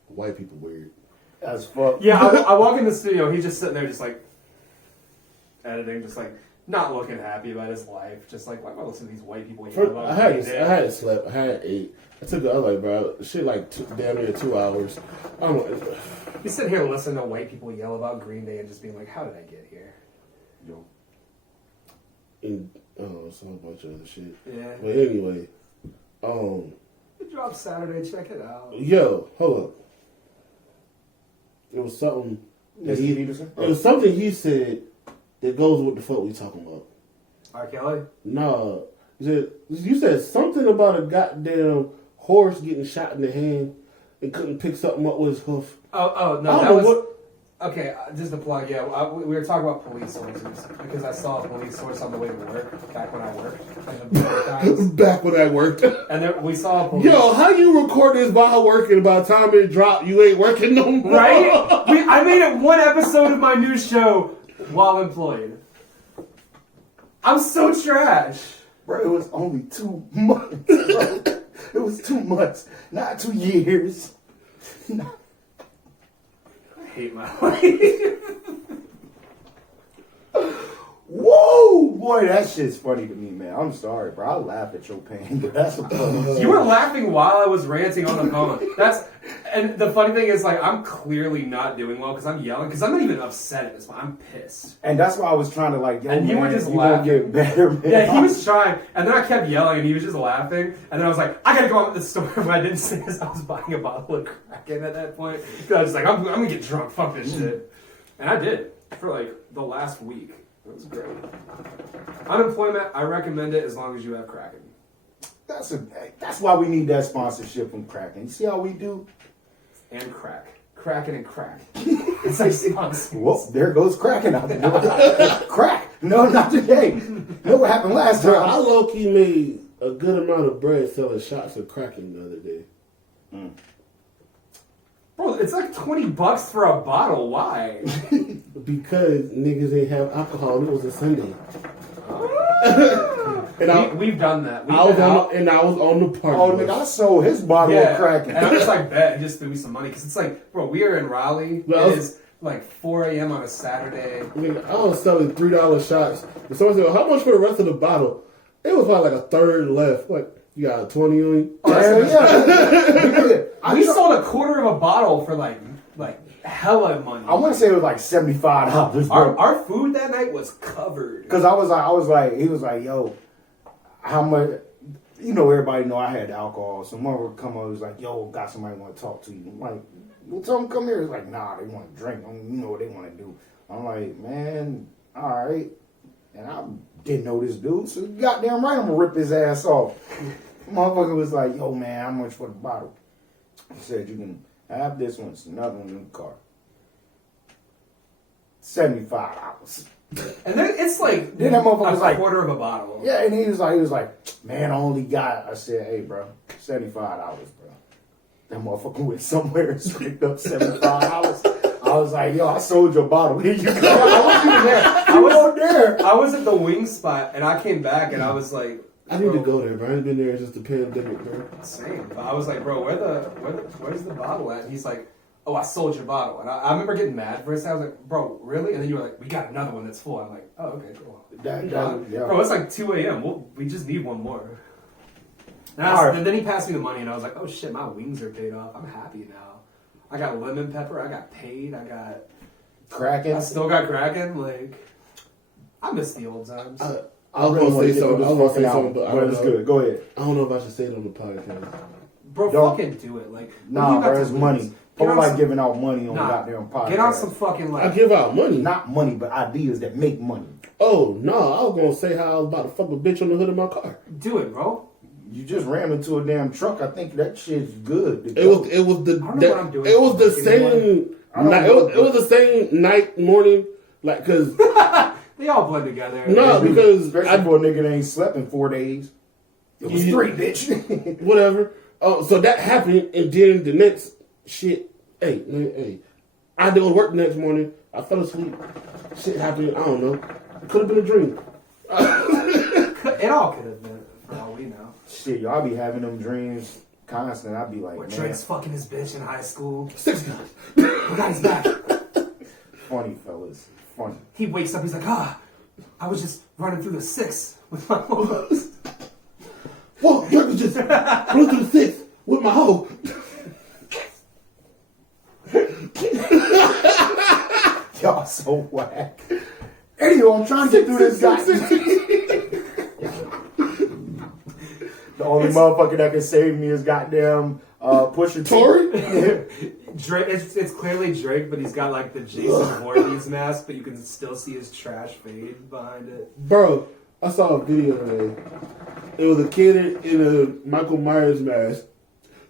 white people weird. As fuck. Yeah, I walk in the studio. He's just sitting there, just like editing, just like not looking happy about his life. Just like, why am I listening to these white people? I had slept. I had ate. I took the other, bro. Shit like damn near 2 hours. You sit here listening to white people yell about Green Day and just being like, how did I get here? Yo. And it's a whole bunch of other shit. Yeah. But anyway, It dropped Saturday. Check it out. yo, hold up. It was something. Mr. Peterson? It was something he said that goes with the fuck we talking about. R. Kelly? No, you said something about a goddamn horse getting shot in the hand and couldn't pick something up with his hoof. Oh no, I that don't was. know Okay, just a plug. Yeah, we were talking about police sources because I saw a police source on the way to work back when I worked. Back when I worked. And then we saw a police. Yo, how you record this while working? By the time it dropped, you ain't working no more. Right? I made it one episode of my new show while employed. I'm so trash. Bro, it was only 2 months. Bro. It was 2 months, not 2 years. I hate my life. Whoa, boy, that shit's funny to me, man. I'm sorry, bro. I laugh at your pain, but that's a funny. You were laughing while I was ranting on the phone. And the funny thing is, like, I'm clearly not doing well because I'm yelling. Because I'm not even upset at this point. I'm pissed. And that's why I was trying to like, yo, And you man, were just you gonna laughing. get better, man. Yeah, he was trying, and then I kept yelling, and he was just laughing, and then I was like, I gotta go out to the store. What I didn't say is I was buying a bottle of Kraken at that point. So I was just like, I'm gonna get drunk, fuck this shit. And I did, for like the last week. It was great. Unemployment, I recommend it as long as you have Kraken. That's why we need that sponsorship from Kraken. You see how we do? And crack. Kraken and crack. It's like sponsors. Well, there goes Kraken out there. Crack. No, not today. Know what happened last Bro, I time? low-key made a good amount of bread selling shots of Kraken the other day. Bro, it's like $20 for a bottle. Why? Because niggas ain't have alcohol and it was a Sunday. And We've done that. I was on the party. Oh, nigga, I sold his bottle of Kraken. And I was like, bet. He just threw me some money. Because it's like, bro, we are in Raleigh. Well, It is like 4 a.m. on a Saturday. Nigga, I was selling $3 shots. And someone said, well, how much for the rest of the bottle? It was probably like a third left. Like, you got 20 on you? Hell yeah. We sold a quarter of a bottle for like hella money. I want to say it was like $75. Our food that night was covered. Because I was like, he was like, yo, how much? You know, everybody know I had alcohol. So mother would come over, was like, yo, got somebody want to talk to you. I'm like, well, tell them come here. It's like, nah, they want to drink. You know what they want to do. I'm like, man, all right. And I didn't know this dude, so goddamn right, I'm gonna rip his ass off. Motherfucker was like, yo, man, how much for the bottle? He said, you can have this one. It's another one in the car. $75. And then it's like Then that motherfucker was a like, quarter of a bottle. yeah, and he was like, man, I only got. I said, hey, bro, $75, bro. That motherfucker went somewhere and scraped up $75. I was like, yo, I sold your bottle. Here you go. I wasn't even there. I was there. I was at the wing spot and I came back and I was like, I need to go there, bro. I ain't been there since the pandemic, bro. same. But I was like, bro, where's the bottle at? And he's like, oh, I sold your bottle. And I remember getting mad for a second. I was like, bro, really? And then you were like, we got another one that's full. I'm like, oh, okay, cool. Yeah. Bro, it's like 2 a.m. We just need one more. And then he passed me the money and I was like, oh shit, my wings are paid off. I'm happy now. I got lemon pepper. I got paid. I Kraken. still got Kraken. Like, I miss the old times. I was gonna say something, but I don't it's know. good. Go ahead. I don't know if I should say it on the podcast. Bro, Don't- fucking do it. Like, Nah, you got bro, to it's lose. money. Get People on like some- giving out money on Nah, goddamn podcast. Get on some fucking I like. give out money. Not money, but ideas that make money. Oh no, I was gonna say how I was about to fuck a bitch on the hood of my car. Do it, bro. You just ran into a damn truck. I think that shit's good. It was the I don't know what I'm doing it was the anymore. same night, it was the same night morning like cause They all blend together. no because Especially for a nigga that ain't slept in 4 days. It was 3, bitch. whatever. Oh, so that happened, and then the next shit. Hey, man, hey, I had to go to work the next morning. I fell asleep. Shit happened. I don't know. It could have been a dream. It all could have been, for all we know. Shit, y'all be having them dreams constant. I'd be like, Where man, Drake's fucking his bitch in high school. 6 guys. We got his back. funny fellas, funny. He wakes up, he's like, I was just running through the 6 with my hoes. Whoa, you was just run through the 6 with my hoe. Y'all so whack. Anyway, I'm trying to get through this guy. The only motherfucker that can save me is goddamn Pusha T. Tory? Drake, it's clearly Drake, but he's got like the Jason Voorhees mask, but you can still see his trash fade behind it. Bro, I saw a video today. It was a kid in a Michael Myers mask,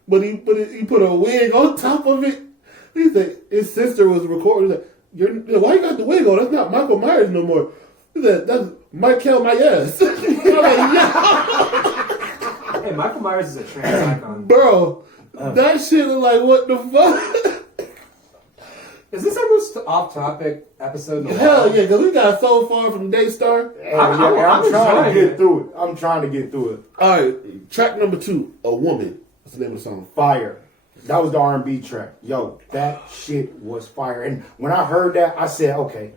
but he put a wig on top of it. He said his sister was recording. He's like, why you got the wig on? That's not Michael Myers no more. He said, that's Michael Myers. I'm like, yeah. Hey, Michael Myers is a trans icon. Bro, that shit was like, what the fuck? Is this our most off-topic episode? In a Hell while? yeah, because we got so far from Daystar. I'm I'm trying to enjoying get it. through it. I'm trying to get through it. All right, track number 2, A Woman. What's the name of the song? Fire. That was the R&B track. Yo, that shit was fire. And when I heard that, I said, okay,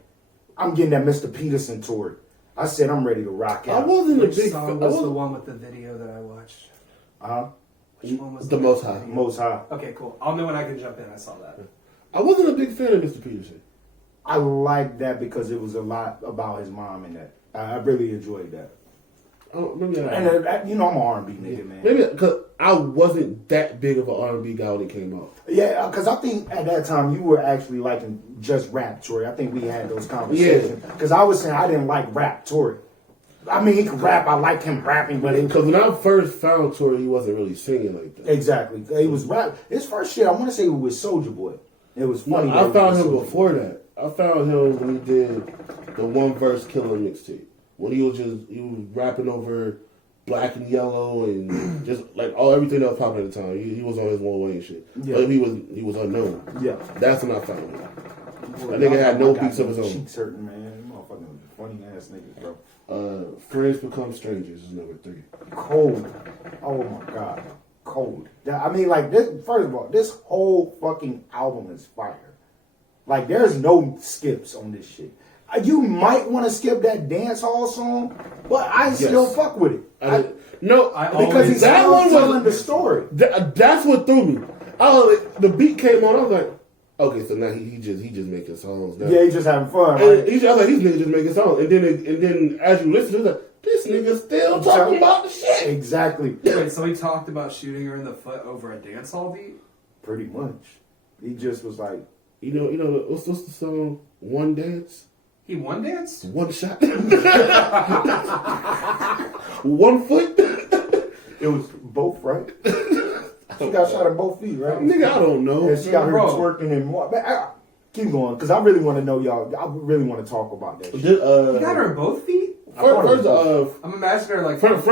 I'm getting that Mr. Peterson tour. I said, I'm ready to rock out. I wasn't a Which big song fan. was the one with the video that I watched? Which one was The Most High. Most High. Okay, cool. I'll know when I can jump in. I saw that. I wasn't a big fan of Mr. Peterson. I like that because it was a lot about his mom and that. I really enjoyed that. Oh, maybe And you know I'm an R&B nigga, man. maybe because I wasn't that big of an R&B guy when it came out. Yeah, because I think at that time you were actually liking just rap, Tory. I think we had those conversations. Because I was saying I didn't like rap, Tory. I mean, he could rap. I liked him rapping, but it Because when I first found Tory, he wasn't really singing like that. exactly. He was rap. His first shit, I want to say, was Soulja Boy. It was funny. I that found he him was Soulja before that. I found him when he did the One Verse Killer mixtape. When he was rapping over Black and Yellow and just like everything that was popping at the time. He was on his Lil Wayne shit. Yeah. But he was unknown. Yeah. That's when I found him. Boy, That nigga had no got beats of his them own. Cheeks hurting, man. Motherfucking funny ass niggas, bro. Friends Become Strangers is number 3. Cold. Oh my god. Cold. I mean, like this. First of all, this whole fucking album is fire. Like, there's no skips on this shit. You might want to skip that dance hall song, but I still fuck with it. Because he's that still one telling the was story. That's what threw me. The beat came on. I was like, okay, so now he just making songs. Now. Yeah, he's just having fun, And right? I was like, these niggas just making songs. And then as you listen to it, it's like, this nigga still talking about the shit. Exactly. Wait, so he talked about shooting her in the foot over a dance hall beat? Pretty much. He just was like, You know what's the song? One Dance, He one danced? One Shot, 1 Foot. it was Both, right? She got shot in both feet, right? Nigga, I don't know. And she got her Bro. twerking and more. Keep going, because I really want to know y'all. I really want to talk about that shit. You got her in both feet? I'm imagining her like Friends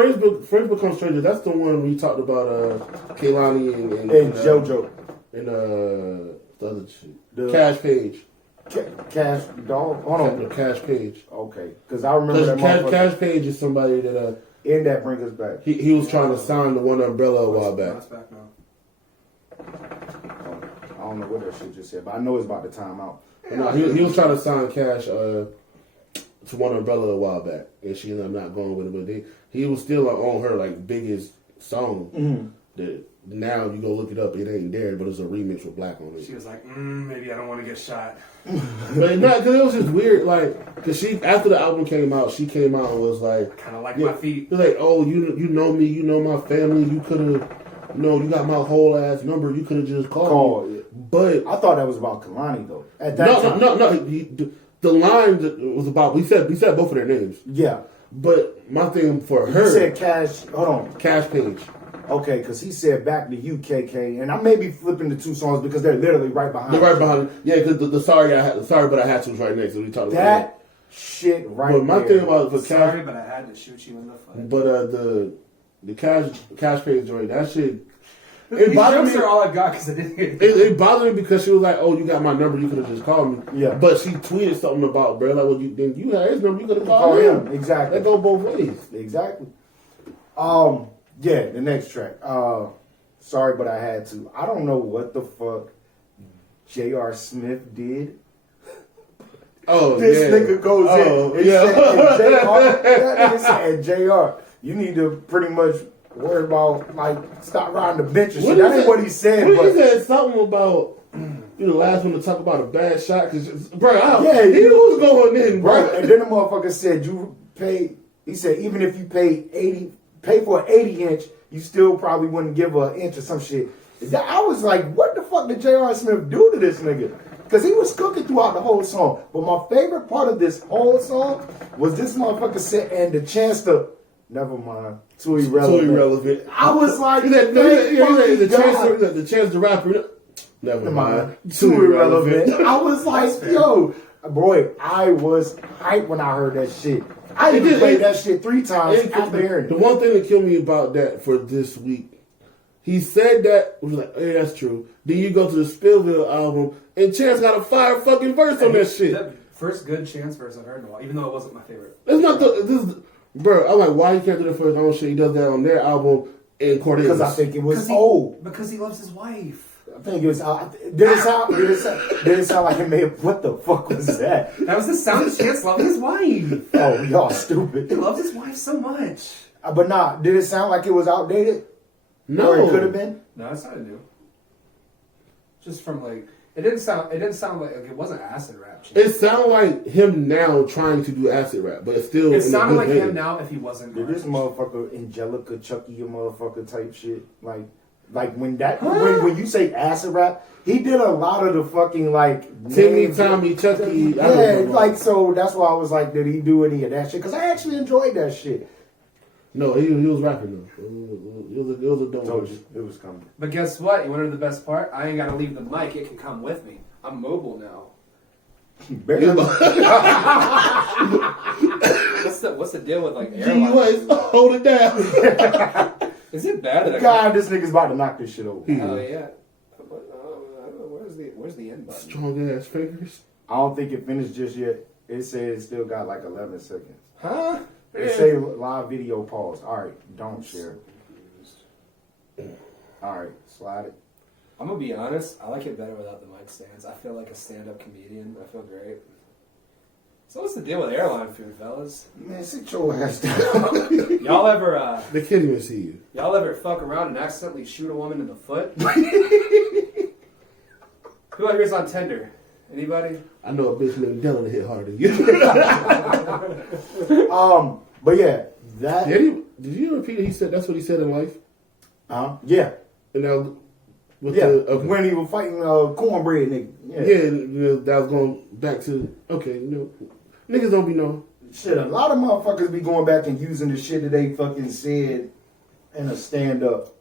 Become Strangers. That's the one we talked about. Kehlani and JoJo and the other shit. Cash Page. Cash Dog. Hold on. Cash Page. Okay, because I remember that motherfucker. Cash Page is somebody that And that brings us back. he was trying to sign the one umbrella a while back. That's back now. I don't know what that shit just said, but I know it's about the time out. No, he was trying to sign Cash to one umbrella a while back, and she ended up not going with it. But he was still on her like biggest song. Mm-hmm. That now you go look it up, it ain't there, but it's a remix with Black on it. She was like, maybe I don't want to get shot. But not because it was just weird, like because she after the album came out, she came out and was like, Kind of like my feet. She's like, oh, you know me, you know my family, you could have, you got my whole ass number, you could have just called me. But I thought that was about Kehlani though. At that time. No. The line that was about we said both of their names. Yeah. But my thing for her, You said Cash. Hold on. Cash Page. Okay, because he said back to you, KK, and I may be flipping the two songs because they're literally right behind. They're right behind. Yeah, because the sorry but I had to was right next. So we talked about that shit right But my there. thing about for Sorry, Cash, but I had to shoot you in the foot. but the Cash Page joint, that shit. These jokes are all I got because I didn't get It bothered me because she was like, "Oh, you got my number. You could have just called me." Yeah. But she tweeted something about, bro, like, "Well, you had his number. You could have Call called him." him. Exactly. That go both ways. Exactly. Yeah, the next track. Sorry, but I had to. I don't know what the fuck J.R. Smith did. Oh, This yeah. nigga goes in and yeah. said, J.R., you need to pretty much worry about, like, stop riding the bench and What shit. That is ain't it? what he said, What but... he said something about you the last one to talk about a bad shot, cause bro, Yeah, he was going in, bro. Right, and then the motherfucker said he said even if you pay for an 80-inch, you still probably wouldn't give an inch or some shit. I was like, what the fuck did J.R. Smith do to this nigga? Because he was cooking throughout the whole song. But my favorite part of this whole song was this motherfucker said, and the chance to, never mind, too irrelevant. I was like, the chance to rap. Never mind. Too irrelevant. I was like, yo, boy, I was hyped when I heard that shit. I even played that shit 3 times after hearing The it. one thing that killed me about that for this week, he said that, was like, hey, that's true. Then you go to the Spillville album, and Chance got a fire fucking verse on that shit. That first good Chance verse I've heard in a while, even though it wasn't my favorite. That's not bro, I'm like, why you can't do that for his own shit? He does that on their album in Cordelis. Because I think it was old. Because he loves his wife. I think it was. Did it sound like it may have? What the fuck was that? That was the sound of Chance loving his wife. Oh, y'all stupid. He loves his wife so much. But nah, did it sound like it was outdated? No. Or it could have been. No, it's not new. Just from like, it didn't sound like it wasn't acid rap. Chance. It sounded like him now trying to do acid rap, but it's still. It sounded like vein. him now if he wasn't. Did this motherfucker Angelica Chucky a motherfucker type shit? Like when when you say acid rap, he did a lot of the fucking like Timmy, Tommy, Chucky. Yeah, like so that's why I was like, did he do any of that shit? Because I actually enjoyed that shit. No, he was rapping though. It was a dope. Told you it was coming. But guess what? You want to know the best part? I ain't got to leave the mic. It can come with me. I'm mobile now. What's the deal with like airlines? Hold it down. Is it bad that God, this nigga's about to knock this shit over. Oh yeah. Where's the end button? Strong ass fingers. I don't think it finished just yet. It said it still got like 11 seconds. Huh? It say live video pause. All right, don't share. All right, slide it. I'm gonna be honest. I like it better without the mic stands. I feel like a stand-up comedian. I feel great. So what's the deal with airline food, fellas? Man, sit your ass down. Y'all ever They can't even see you. y'all ever fuck around and accidentally shoot a woman in the foot? Who out here's on Tinder? Anybody? I know a bitch named Dylan hit harder than you. But yeah, that. Did you repeat it? He said that's what he said in life. Yeah, And now, with yeah. the okay. When he was fighting cornbread nigga. Yeah, that was going back to niggas don't be knowing. Shit, a lot of motherfuckers be going back and using the shit that they fucking said in a stand up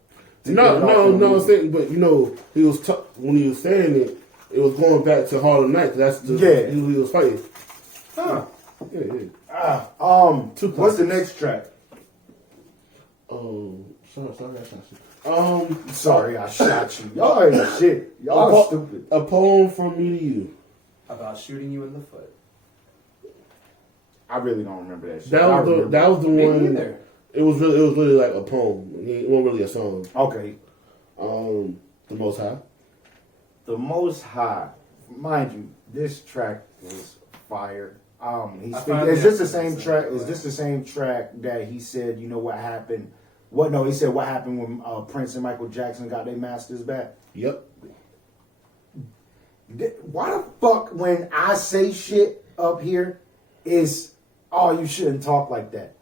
No. I'm saying, but you know, he was when he was saying it, it was going back to Harlem Night. That's who he was fighting. Huh. Yeah. What's the next track? Oh, sorry, I shot you. Sorry, I shot you. Y'all ain't shit. Y'all are stupid. A poem from me to you. About shooting you in the foot. I really don't remember that shit. That was the Me one. neither. It was really like a poem. It wasn't really a song. Okay. The Most High. The Most High. Mind you, this track was fire. Is this the same track? Is this the same track that he said, you know what happened? He said what happened when Prince and Michael Jackson got their masters back? Yep. Why the fuck when I say shit up here is, oh, you shouldn't talk like that?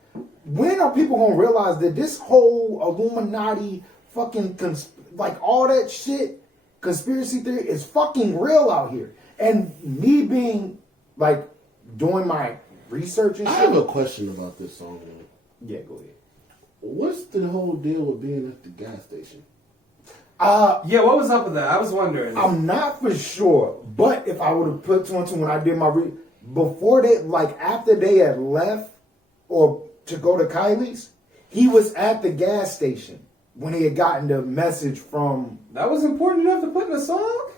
When are people gonna realize that this whole Illuminati fucking all that shit, conspiracy theory is fucking real out here? And me being like doing my research and shit. I have a question about this song, man. Yeah, go ahead. What's the whole deal with being at the gas station? Yeah, what was up with that? I was wondering. I'm not for sure, but if I would have put two and two when I did my before they, after they had left or to go to Kylie's, he was at the gas station when he had gotten the message from. That was important enough to put in a song?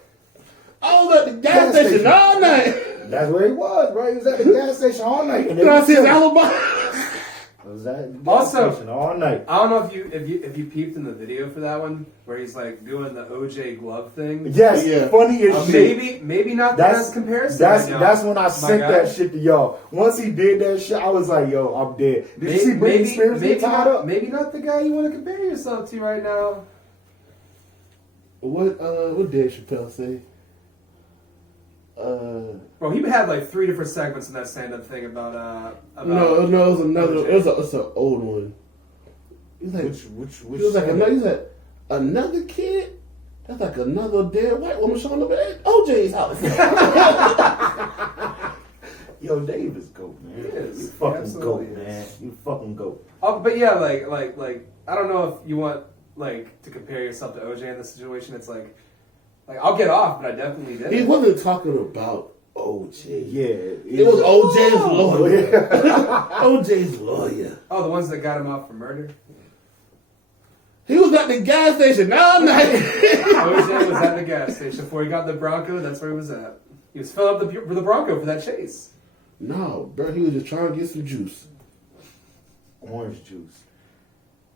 I was at the gas station all night. That's where he was, right? He was at the gas station all night. And Did I see his alibi? Was at the gas Also, station all night. I don't know if you peeped in the video for that one where he's like doing the OJ glove thing. Yes, Yeah. funny as shit. Maybe not the best comparison. That's when I sent that shit to y'all. Once he did that shit, I was like, yo, I'm dead. Did you see Britney Spears get tied up? Maybe not the guy you want to compare yourself to right now. What Dave Chappelle say? Bro, he had like 3 different segments in that stand-up thing about No, it was another. OJ. It's an old one. He's like, Which he was like another kid. That's like another dead white woman showing up at OJ's house. Yo, Dave is goat, man. He is. You fucking Absolutely goat, is. man. You fucking goat. Oh, but yeah, like I don't know if you want to compare yourself to OJ in this situation. It's like I'll get off, but I definitely did. He wasn't talking about OJ. Yeah. It was OJ's lawyer. OJ's lawyer. Oh, the ones that got him out for murder. He was at the gas station all night. OJ was at the gas station before he got the Bronco. That's where he was at. He was filling up the Bronco for that chase. No, bro, he was just trying to get some juice. Orange juice.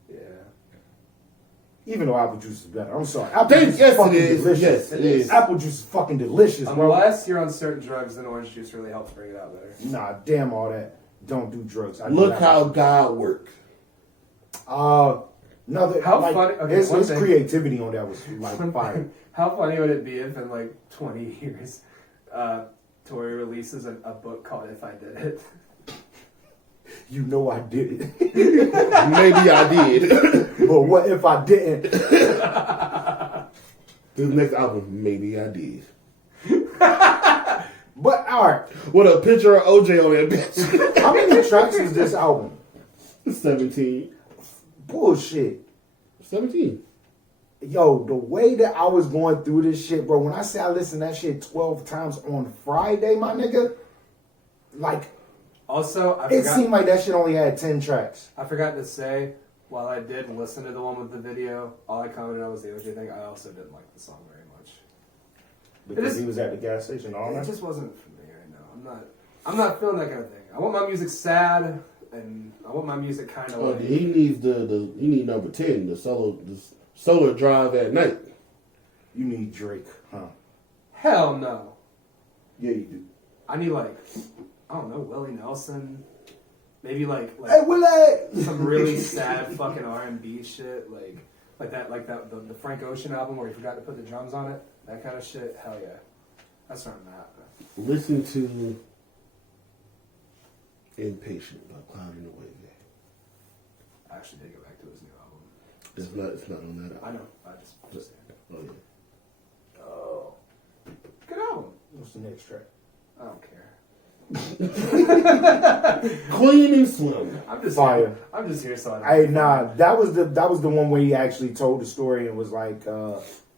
Yeah. Even though apple juice is better. I'm sorry. Apple juice Yes, is fucking it is. delicious. Yes, it is. Apple juice is fucking delicious, bro. Unless you're on certain drugs, then orange juice really helps bring it out better. Nah, damn all that. Don't do drugs. Look how God worked. Another. How funny- okay, his one thing. creativity on that was like fire. How funny would it be if in like 20 years, Tory releases a book called If I Did It? You know I did it. Maybe I did. But what if I didn't? This next album, maybe I did. But alright. With a picture of OJ on that bitch. How many tracks is this album? 17. Bullshit. 17. Yo, the way that I was going through this shit, bro, when I say I listened to that shit 12 times on Friday, my nigga, like, Also, it seemed like that shit only had 10 tracks. I forgot to say, while I did listen to the one with the video, all I commented on was the OJ thing. I also didn't like the song very much. Because he was at the gas station all It night. just wasn't for me right now. I'm not feeling that kind of thing. I want my music sad, and I want my music kind of like. He needs he need number 10, the solar drive at night. You need Drake, huh? Hell no. Yeah, you do. I need I don't know, Willie Nelson. Maybe Hey, Willie! some really sad fucking R&B shit, like the Frank Ocean album where he forgot to put the drums on it. That kind of shit. Hell yeah, that's where I'm at. Listen to Impatient by Cloud in the Way. I actually did go back to his new album. It's not on that album. I know. I just Oh yeah. oh, good album. What's the next track? I don't care. Clean and slim. I'm just Fire. Here. I'm just here so I don't. Hey, nah, that was the one where he actually told the story and was like,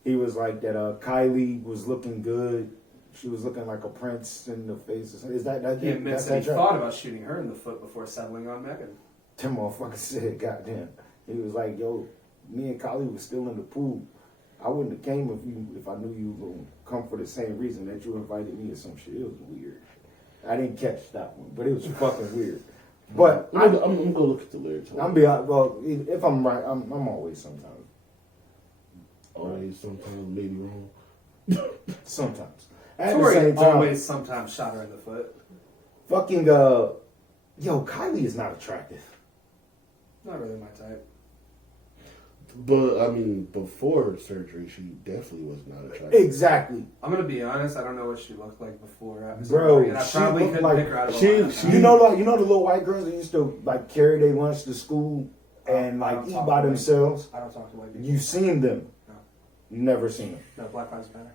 he was like that. Kylie was looking good. She was looking like a prince in the face. Is that He admits that's that he thought about shooting her in the foot before settling on Megan. Tim motherfucker said, "Goddamn." He was like, "Yo, me and Kylie was still in the pool. I wouldn't have came if I knew you were gonna come for the same reason that you invited me or some shit." It was weird. I didn't catch that one, but it was fucking weird. But I'm gonna go look at the lyrics. if I'm right, I'm always sometimes. Always, sometimes, maybe wrong. Sometimes. At Tory the same time, always sometimes shot her in the foot. fucking yo, Kylie is not attractive. Not really my type. But I mean, before surgery, she definitely was not attractive. Exactly. I'm gonna be honest. I don't know what she looked like before. Bro, surgery, and I she probably looked couldn't like- pick her out of a she- lineup. You know the little white girls that used to like carry their lunch to school and I like don't eat talk by to white themselves. I don't talk to white people. You seen them? No. You never seen them. No, Black Lives Matter.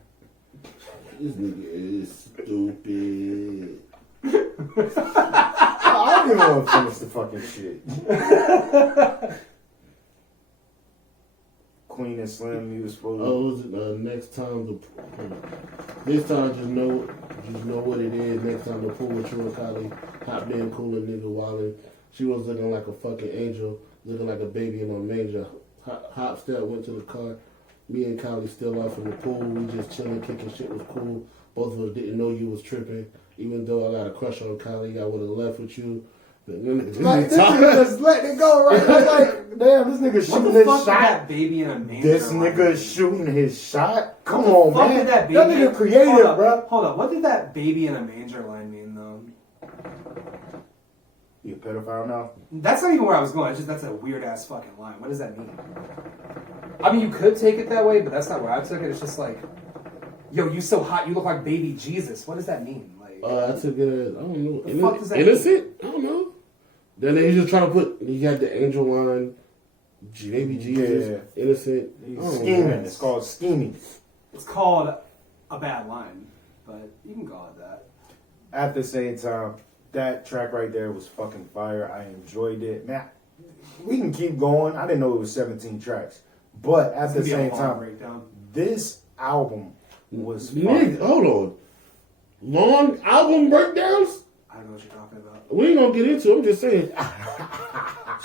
This nigga is stupid. I don't even want to finish the fucking shit. Queen and Slim, he was supposed to. Next time this time just know what it is. Next time the pool with you and Kylie, hot damn cooler nigga wildin'. She was looking like a fucking angel, looking like a baby in a manger. Hop step went to the car. Me and Kylie still off in the pool. We just chilling, kicking shit was cool. Both of us didn't know you was tripping. Even though I got a crush on Kylie, I would have left with you. But Like, this nigga just letting it go, right? I'm like, damn, this nigga What shooting the his fuck did shot. that baby in a manger? This line nigga mean? shooting his shot. Come What the on, fuck man. did that baby? nigga creative, hold up, bro. Hold up. What did that baby in a manger line mean, though? You a pedophile now? That's not even where I was going. It's just that's a weird ass fucking line. What does that mean? I mean, you could take it that way, but that's not where I took it. It's just like, yo, you so hot, you look like baby Jesus. What does that mean? Like, I took it as, I don't know, The fuck does that innocent? I don't know. Then they just trying to put, you got the angel line, baby Jesus, innocent. He's I don't know. scheming. It's called scheming. it's called a bad line, but you can call it that. At the same time, that track right there was fucking fire. I enjoyed it. Man, we can keep going. I didn't know it was 17 tracks. But at the It's gonna be same a long time, breakdown. this album was Nigga, fire. hold on. Long album breakdowns? I don't know what you're talking about. We ain't gonna get into it. I'm just saying.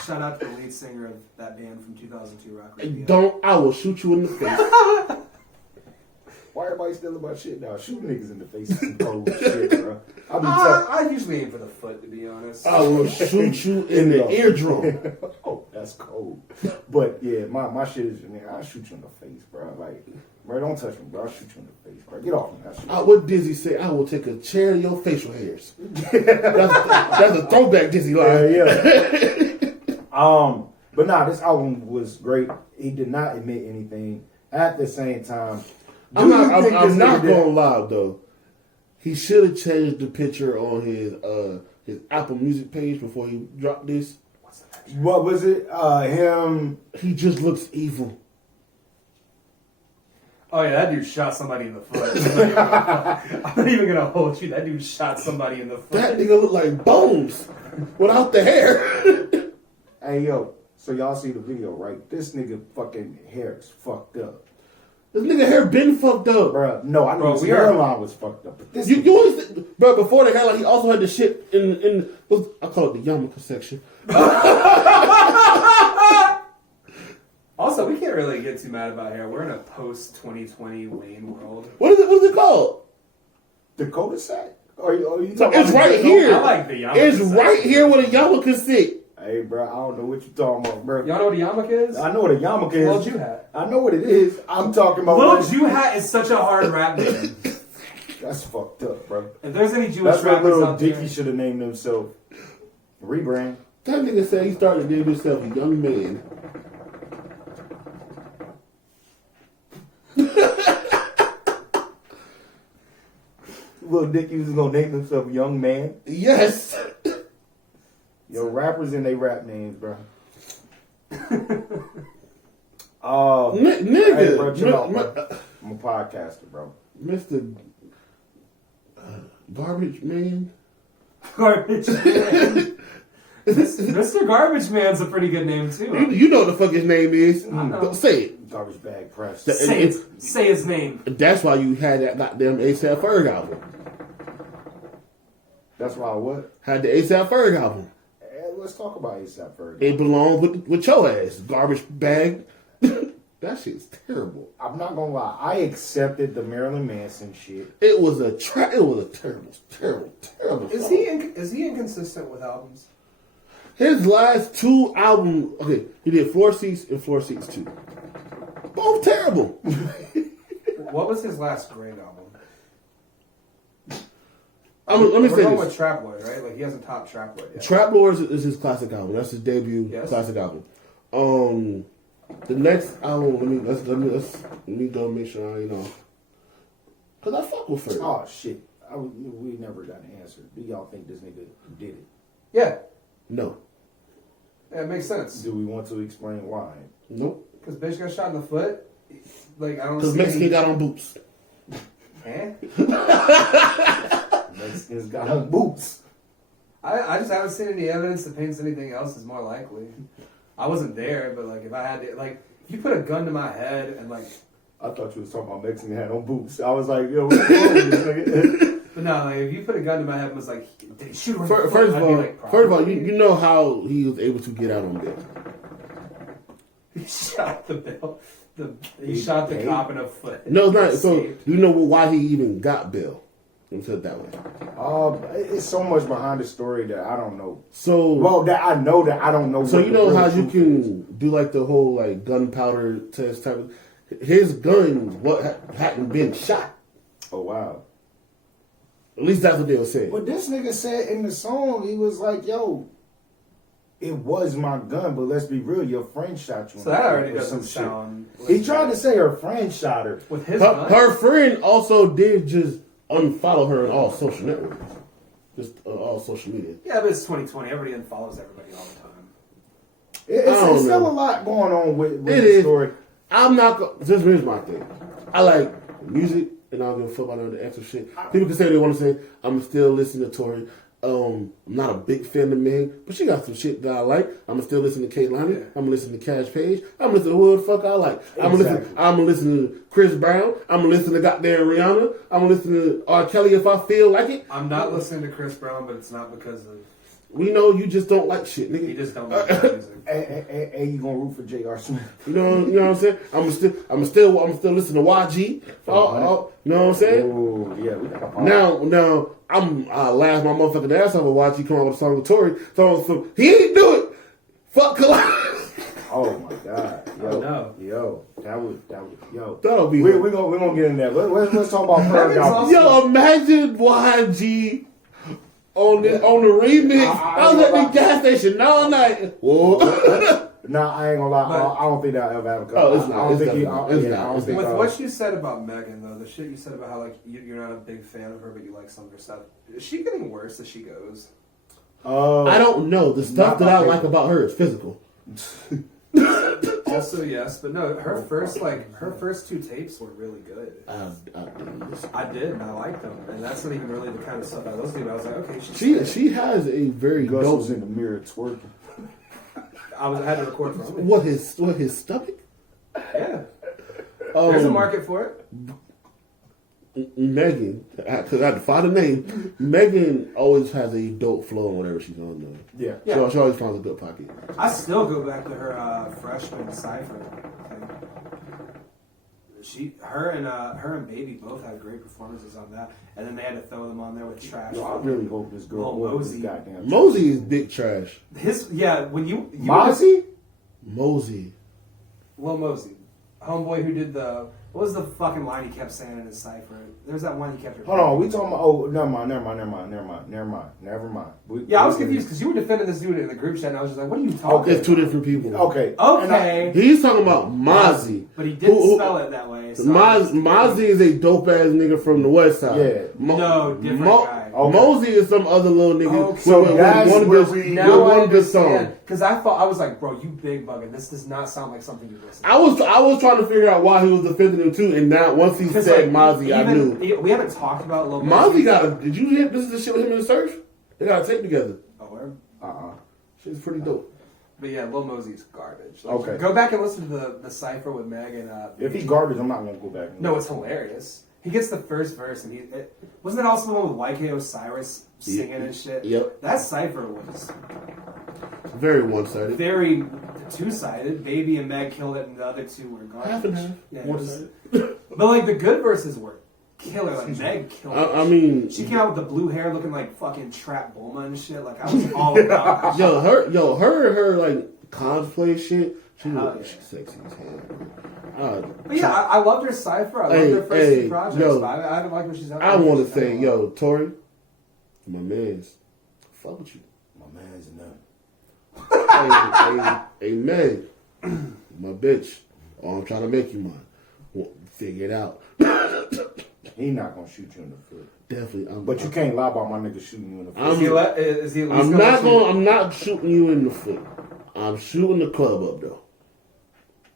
Shout out to the lead singer of that band from 2002, Rock Radio. Don't, I will shoot you in the face. Why everybody still about shit now? Shooting niggas in the face is some cold shit, bro. I be telling. I usually aim for the foot, to be honest. I will shoot you in the eardrum. Oh, that's cold. But yeah, my shit is, man, I'll shoot you in the face, bro. Like, bro, don't touch me, bro. I'll shoot you in the face, bro. Get off me. I'll shoot you. What Dizzy say? I will take a chair to your facial hairs. that's a throwback Dizzy line. Yeah. But nah, this album was great. He did not admit anything. At the same time, I'm not this gonna nigga lie though. He should have changed the picture on his Apple Music page before he dropped this. what was it? Him. He just looks evil. Oh yeah, that dude shot somebody in the foot. I'm not even gonna hold you. That dude shot somebody in the foot. That nigga look like Bones without the hair. Hey yo, so y'all see the video, right? This nigga fucking hair is fucked up, This nigga hair been fucked up. bro. No, I know Bro, his we are- hairline was fucked up, but this You nigga- always, bro. Before the hairline, he also had the shit in I call it the yarmulke section. Also, we can't really get too mad about hair. We're in a post 2020 Wayne world. What is it? What is it called? the cul-de-sac. Are you talking? It's about right the- here. I like the yarmulke It's section. right here where the yarmulke sit. Hey, bro, I don't know what you talking about, bro. Y'all know what a yarmulke is? I know what a yarmulke is. Lil Jew hat. I know what it is. I'm talking about. Lil Jew Hat is such a hard rap name. That's fucked up, bro. If there's any Jewish That's what rappers Lil out Dicky there, should have named himself. Rebrand. That nigga said he started naming himself a young man. Lil Dicky was gonna name himself Young Man. Yes. Yo, rappers and they rap names, bro. Oh, Nigga. hey, bro, chill out, bro. I'm a podcaster, bro. Mr. Garbage Man. Garbage Man. Mr. Garbage Man's a pretty good name too. You know what the fuck his name is. know. Say it. Garbage bag press. Say his name. That's why you had that goddamn ASAP Ferg album. That's why what? Had the ASAP Ferg album. Let's talk about ASAP Ferg. It belonged with your ass. Garbage bag. That shit's terrible. I'm not gonna lie. I accepted the Marilyn Manson shit. It was a terrible song. Is he inconsistent with albums? His last two albums, okay, he did Floor Seats and Floor Seats 2. Both terrible. What was his last great album? Let me We're say going this. with Trap Lord, right? Like he hasn't topped Trap Lord yet. Trap Lords is his classic album. That's his debut classic album. The next album, let me go make sure I because I fuck with Ferg. Oh shit! We never got an answer. Do y'all think this nigga did it? Yeah. No. Yeah, it makes sense. Do we want to explain why? Nope. Because bitch got shot in the foot. Like I don't. Because see Mexican any- got on boots. Eh? Mexicans got on boots. I just haven't seen any evidence that paints anything else is more likely. I wasn't there, but like if I had to, like if you put a gun to my head and like. I thought you was talking about Mexican had on boots. I was like, yo, what's wrong with this nigga? But no, like if you put a gun to my head and was like, did he shoot her? in the foot?" First I'd of be all, like, you know how he was able to get out on bail. He shot the bill. He shot the cop in the foot. No, it's not. So Escaped. you know why he even got bail? Let me say it that way. It's so much behind the story that I don't know. So Well, that I know that I don't know. So what you the know real how you truth can is. do like the whole like gunpowder test type of. His gun hadn't been shot. Oh wow. At least that's what they were saying. But this nigga said in the song, he was like, yo, it was my gun, but let's be real, your friend shot you. So that already or some doesn't shit. sound. He tried to say her friend shot her. with his gun. Her friend also did just unfollow her on all social networks, just all social media. Yeah, but it's 2020. Everybody unfollows everybody all the time. It's still know. a lot going on with It the is. story. I'm not. Just here's my thing. I like music, and I don't give a fuck about none of the extra shit. People can say what they want to say. I'm still listening to Tory. I'm not a big fan of Meg, but she got some shit that I like. I'm still listening to Kehlani. I'm gonna listen to Cash Page. I'm gonna listen to whoever the fuck I like. I'm gonna listen to Chris Brown. I'm gonna listen to goddamn Rihanna. I'm gonna listen to R. Kelly if I feel like it. I'm not listening to Chris Brown, but it's not because of We know you just don't like shit, nigga. he just don't like the music. Hey, you gonna root for J.R. Smith? You know what I'm saying? I'm still listen to YG. You know what I'm saying? Oh, yeah, we got a Now I laugh my motherfucking ass off when YG come out with a song with Tory. So he ain't do it. Fuck Collide. Oh my god, yo, no. yo, that was, yo. That'll be. We're gonna get in there. Let's talk about Ferg album. Yo, imagine YG on the remix. I was at the gas station all night. Whoa. Nah, I ain't gonna lie. I don't think that'll ever happen. Oh, it's not. I don't It's think he. not. I It's don't not. think. With what you said about Megan, though, the shit you said about how like you're not a big fan of her, but you like some of her stuff. Is she getting worse as she goes? I don't know. The stuff Not that I my like about her is physical. Also, yes, but no. Her first two tapes were really good. I did, and I liked them, and that's not even really the kind of stuff I listen to. But I was like, okay, She has a very Gus dope. was in the mirror twerking. I had to record from it. What his stomach? Yeah, there's a market for it. Megan, because I had to find a name. Megan always has a dope flow on whatever she's on though. Yeah. She always finds a good pocket. I still go back to her freshman cipher thing. Her and Baby both had great performances on that, and then they had to throw them on there with trash. Yo, I really hope this girl Lil wins this Mosey. goddamn. Mosey is big trash. When you Mozzie? Mosey. Lil Mosey, homeboy who did what was the fucking line he kept saying in his cipher? There's that one he kept. Hold on, we talking about? Oh, never mind. Yeah, I was confused because you were defending this dude in the group chat, and I was just like, "What are you talking?" It's two different people. Okay. Okay. He's talking about Mozzie. But he didn't spell it that way. So Mozzie is a dope ass nigga from the west side. Yeah. No, different guy. Okay. Mosey is some other little nigga Okay. So with that's one where good, we- with Now I one good song. understand. Because I was like, bro, you big bugging. This does not sound like something you listen to. I was trying to figure out why he was defending him too, and now once he said Mozzie, I knew. We haven't talked about Lil Mozzie got a. Did you hear this is the shit with him in the surf? They got a tape together. Oh, where? Shit's pretty dope. But yeah, Lil Mosey's garbage. Okay. Go back and listen to the cipher with Meg and. If he's garbage, I'm not gonna go back. No, it's hilarious. He gets the first verse, and wasn't that also the one with YK Osiris singing and shit? Yep. That cipher was Very one-sided. very two-sided. Baby and Meg killed it, and the other two were garbage. Half and half. Yeah, One-sided. but like the good verses were killer. Like Meg killed it. I mean, She came out with the blue hair, looking like fucking Trap Bulma and shit. Like I was all about that. her like cosplay shit. She's sexy as hell. But yeah, I loved her cipher. I loved her first two projects. But I don't like what she's. I want to say, Tory, my man's, fuck with you. My man's none. Hey, Meg, my bitch. Oh, I'm trying to make you mine. Well, figure it out. He not gonna shoot you in the foot. Definitely. But you can't lie about my nigga shooting you in the foot. Is he at least I'm not shooting you in the foot. I'm shooting the club up though.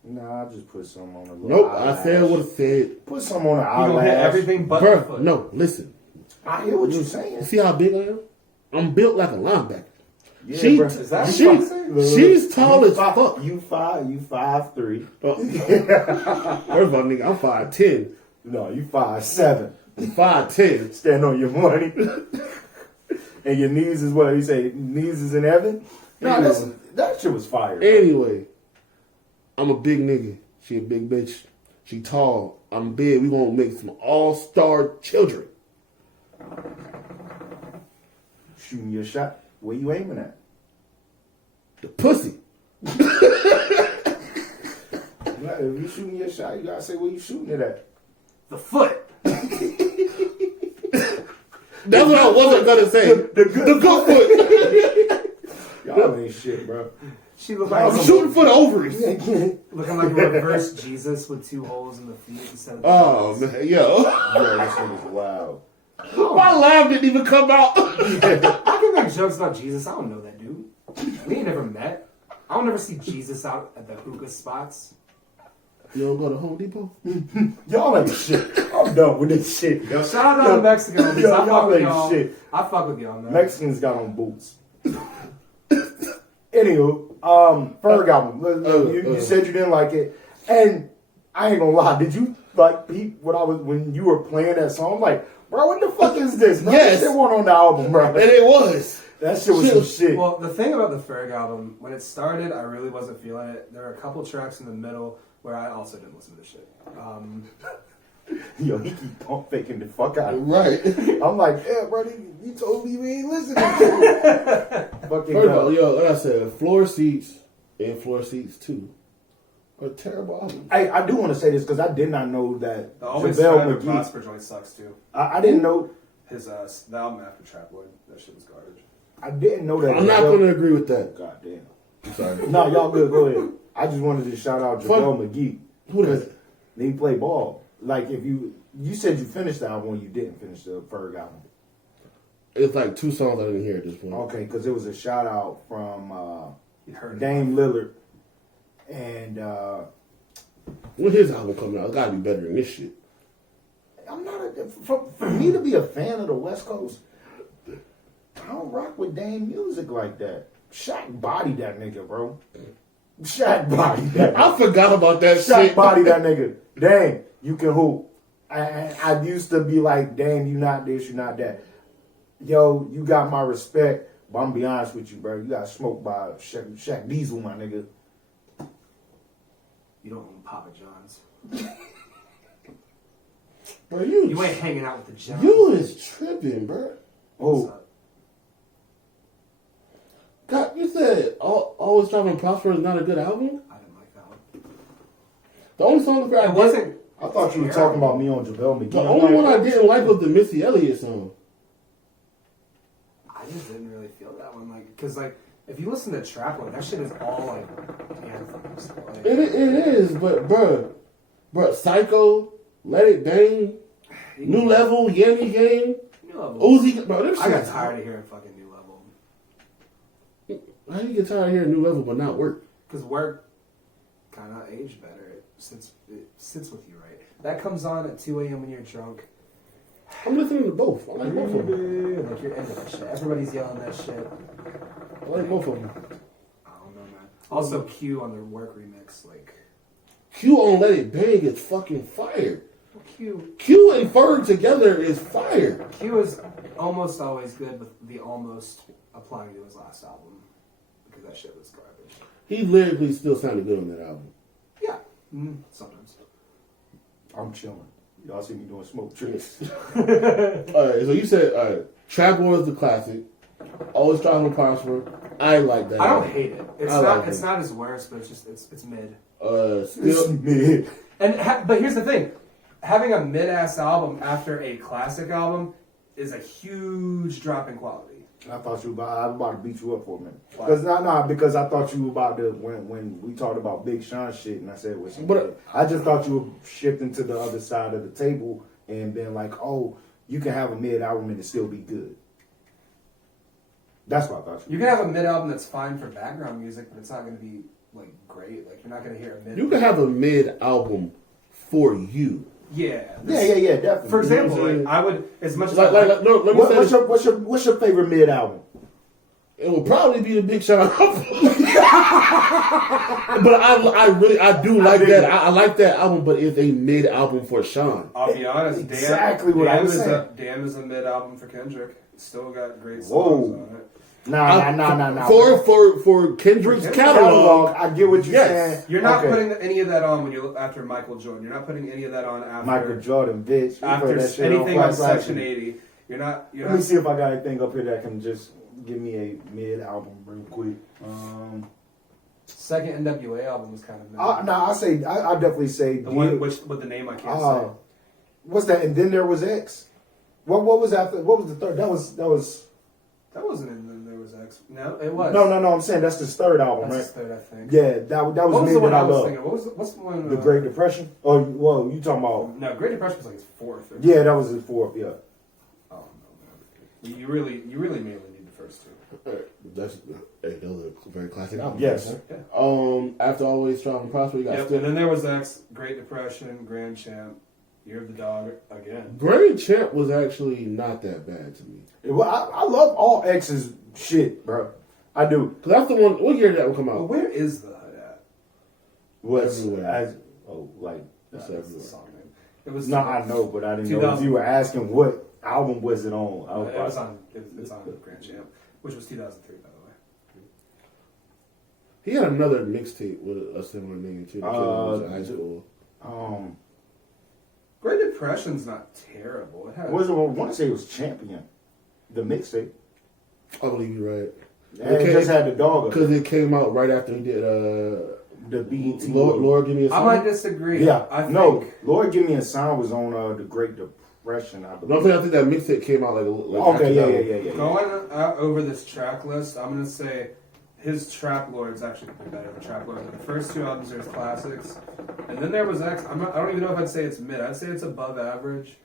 Nah, I just put some on the little Nope, eyelash. I said what I said. Put some on the You gonna eyelash. hit everything but the Bruh, foot. no, listen. I hear what you're You saying. see how big I am? I'm built like a linebacker. Yeah, She- bro. Is that she- what I'm saying? She's tall as five, fuck. You 5'3". First of all, nigga, I'm 5'10". No, you 5'7". 5'10". Stand on your money. And your knees is what? He say knees is in heaven? No, that shit was fire. Bro. Anyway, I'm a big nigga. She a big bitch. She tall. I'm big. We gonna make some all-star children. Shooting your shot. Where you aiming at? The pussy. If you shooting your shot, you gotta say where you shooting it at. The foot. That's what I wasn't gonna say. The good foot. Y'all ain't shit, bro. She looked I'm like shooting for the ovaries. looking like a reverse Jesus with two holes in the feet instead of. Oh man, yo. Yo, this shit is wild. My laugh didn't even come out. I can make jokes about Jesus. I don't know that dude. We ain't never met. I don't ever see Jesus out at the hookah spots. You don't go to Home Depot? Y'all ain't shit. I'm done with this shit. Yo, shout out to Mexico. Yo, I fuck y'all with ain't y'all. shit. I fuck with y'all, man. Mexicans got on boots. Anywho, Ferg album. You said you didn't like it, and I ain't gonna lie. Did you like peep when you were playing that song? I'm like, bro, what the fuck is this? Bro? Yes. That shit wasn't on the album, bro. And it was. That shit was some shit. Well, the thing about the Ferg album, when it started, I really wasn't feeling it. There were a couple tracks in the middle where I also didn't listen to the shit. Yo, he keep pump faking the fuck out of me. Right. I'm like, yeah, bro, you told me you ain't listening to it. Fucking First of all, God. yo, like I said, Floor Seats and Floor Seats 2 are terrible albums. I do want to say this because I did not know that The Always JaVale Strive and McGee. Prosper joint sucks too. I didn't know. His the album after Trapwood, that shit was garbage. I didn't know that. I'm not going to agree with that. God damn. I'm sorry. No, y'all good. Go ahead. I just wanted to shout out JaVale McGee. Who does it? He play ball. Like if you said you finished the album, you didn't finish the Ferg album. It's like 2 songs I didn't hear at this point. Okay, because it was a shout out from You heard Dame Lillard, and When his album coming out, it's got to be better than this shit. I'm not for me to be a fan of the West Coast. I don't rock with Dame music like that. Shaq bodied that nigga, bro. Shaq bodied that. I forgot about that Shaq shit. bodied that nigga. Dang, you can hoop. I used to be like, damn, you not this, you not that. Yo, you got my respect, but I'm gonna be honest with you, bro. You got smoked by Shaq Diesel, my nigga. You don't own Papa John's. Bro, You ain't hanging out with the Johns. You is tripping, bro. Oh, God, you said Always Strive and Prosper is not a good album? I didn't like that one. The only song that I It wasn't. I thought you were talking about me on JaVale McGee. The only one I didn't like was the Missy Elliott song. I just didn't really feel that one, like, cause like if you listen to Trapwood, that shit is all like anthems. Like, It is, but bro, Psycho, Let It Bang, New Level, Yanni Game, New Level. Uzi, bro. Them I got shits- tired of hearing fucking New Level. How do you get tired of hearing New Level but not work? Cause work kind of aged better. It sits with you, right? That comes on at 2 a.m. when you're drunk. I'm listening to both. I like both of them. Like you're into that shit. Everybody's yelling that shit. I like both of them. I don't know, man. Also, Q on their work remix, like Q on Let It Bang is fucking fire. Q. Q and Ferg together is fire. Q is almost always good with the almost applying to his last album because that shit was garbage. He lyrically still sounded good on that album. Yeah, sometimes. I'm chilling. Y'all see me doing smoke tricks. Alright, so you said Trap War is the classic. Always Trying to Prosper. I like that. I don't album. hate it. It's I not. like It's it. not his worst, but it's mid. Still, mid. But here's the thing: having a mid-ass album after a classic album is a huge drop in quality. I thought you I was about to beat you up for a minute. Why? Because I thought you were about to when we talked about Big Sean shit and I said what she But- did. I just thought you were shifting to the other side of the table and being like, oh, you can have a mid album and it still be good. That's what I thought You can have a mid album that's fine for background music, but it's not going to be like great. Like you're not going to hear a mid. you can have a mid album for you. Yeah. Yeah, definitely. For example, You know what I'm like, I would as much as Like, I no, let me say What's your favorite mid album? it will probably be the Big Sean album. But I do like that. I like that album, but it's a mid album for Sean. I'll be honest. Exactly what I was saying. Damn is a mid album for Kendrick. It's still got great songs Whoa. on it. Nah. For Kendrick's catalog, I get what you're Yes. saying. You're not Okay. putting any of that on when you look after Michael Jordan. You're not putting any of that on after Michael Jordan, bitch. We after put that shit anything on on Flash Section Live. 80. You're not. Let me see if I got anything up here that can just give me a mid album real quick. second NWA album was kind of mid. I definitely say The one with the name I can't say. What's that? And then there was X. What was after? What was the third? That was. That wasn't in the, there was X. No, It was. No. I'm saying that's his third album, That's right? his third, I think. Yeah, that was What was mid the one that I I was love. thinking? What's the one? The Great Depression. Oh, well, you talking about? No, Great Depression was like his fourth. Or Yeah, that was his fourth. Yeah. Oh no, man. You really mainly need the first two. that's those are very classic albums. Yes. After Always Trying to Prosper, you got Yep. still. And then there was X, Great Depression, Grand Champ, Year of the Dog again. Grand Champ was actually not that bad to me. Well, I love all X's shit, bro. I do. Cause that's the one. What year did that one come But out? where is the hood at? Was Everywhere. like. That's That's the everywhere. song name. It was. No, I know, but I didn't know if 2000. you were asking what album was it on. I It was like, on. It's on Grand Champ, which was 2003, by the way. He had another mixtape with a similar name too. That was in high school. Great Depression's not terrible. It had. was it? I want to say it was Champion, the mixtape. I believe you're right. And it just had the dog. Because it came out right after he did The BET. Lord Give Me a I Song. might disagree. Yeah, I think, no. Lord, Give Me a Sign was on the Great Depression. I No, believe. I think that mixtape came out like after Okay, that one. yeah. Going over this track list, I'm gonna say his Trap Lord's actually better than Trap Lord. The first two albums are his classics, and then there was X. I don't even know if I'd say it's mid. I'd say it's above average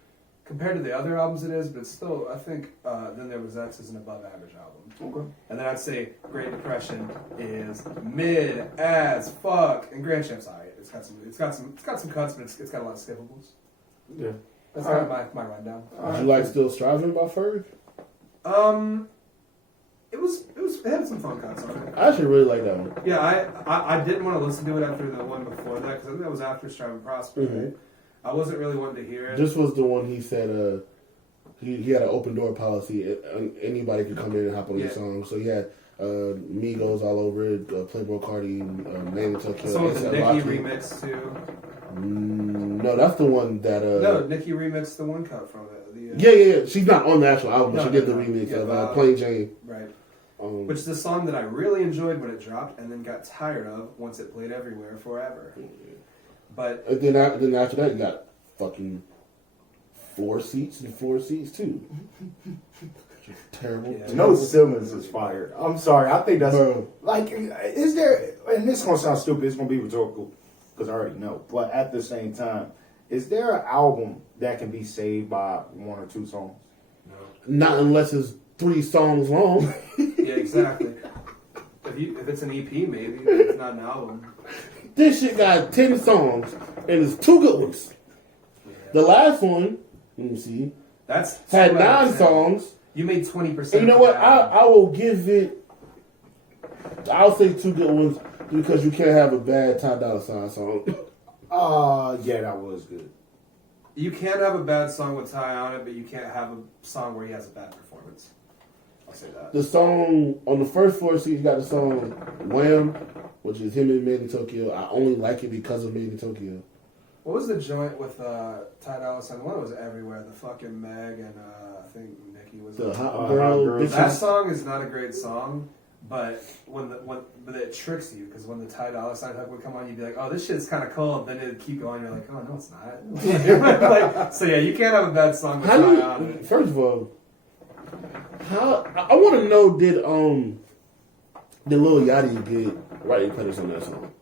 compared to the other albums. It is, but it's still, I think Then There Was X is an above average album. Okay. And then I'd say Great Depression is mid as fuck, and Grand Champ's alright. It's got some cuts, but it's got a lot of skippables. Yeah. that's kind of my rundown. Did you like Still Striving by Ferg? It had some fun cuts on it. I actually really like that one. Yeah, I didn't want to listen to it after the one before that because I think that was after Strive and Prosper. Mhm. Right? I wasn't really wanting to hear it. This was the one he said he had an open door policy. Anybody could come in and hop on his song. So he had Migos all over it, Playboy Cardi, Manny Tucker. So was the A$AP Nicki Rocky. remix too? No, that's the one that. No, Nicki remixed the one cut from it. Yeah. She's not on the actual album, but she No, did the no. remix Yeah, of Plain Jane. Right. Which is a song that I really enjoyed when it dropped and then got tired of once it played everywhere forever. But And then after that, you got fucking 4 seats and 4 seats too. Terrible. Yeah. No Simmons is fired. I'm sorry. I think that's Bro. like, is there? And this is gonna sound stupid. It's gonna be rhetorical because I already know. But at the same time, is there an album that can be saved by 1 or 2 songs? Not unless it's 3 songs long. yeah, exactly. If it's an EP, maybe but it's not an album. This shit got 10 songs and it's 2 good ones. The last one, let me see, That's had 2 out 9 of 10. songs. You made 20%. And you know what? I will give it. I'll say 2 good ones because you can't have a bad Ty Dolla $ign song. Yeah, that was good. You can't have a bad song with Ty on it, but you can't have a song where he has a bad performance. I'll say that. The song on the first floor, you got the song Wham, which is him and Made in Tokyo. I only like it because of Made in Tokyo. What was the joint with Ty Dolla $ign? One was everywhere. The fucking Meg and I think Nicki was. The on it. Hot Girl. That song is not a great song, but but it tricks you because when the Ty Dolla $ign hook would come on, you'd be like, "Oh, this shit's kind of cool." Then it'd keep going. You're like, "Oh no, it's not." Like, so yeah, you can't have a bad song with Ty on it. First of all, I want to know did Lil Yachty get writing credits on that song?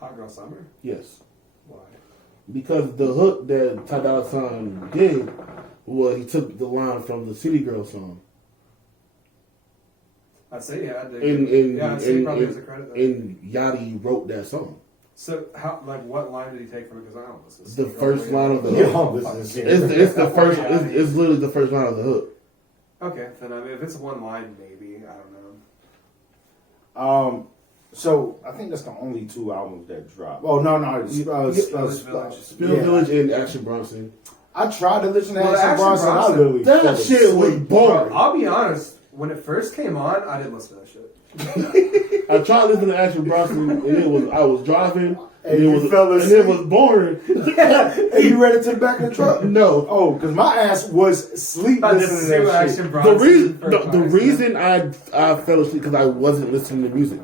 Hot Girl Summer? Yes. Why? Because the hook that Ty Dolla $ign did was he took the line from the City Girl song. I'd say yeah. And I'd say probably has a credit there. And Yachty wrote that song. So how what line did he take from it? Because I don't listen. To The first line of the Yeah, hook. this is It's the first. It's literally the first line of the hook. Okay, then I mean, if it's one line, maybe I don't know. So I think that's the only 2 albums that dropped. Oh no, Spillage Village. Spillage Village and Action Bronson. I tried to listen to Well, Action Action Bronson. I Bronson, literally That fell shit was asleep. boring. I'll be honest. When it first came on, I didn't listen to that shit. I tried listening to Action Bronson, and I was driving, And you fell and it was boring. And you ready to the back of the truck? No. Oh, because my ass was asleep I listening just to see that Action shit. The Bronson. reason, for the advice, reason I fell asleep because I wasn't listening to music.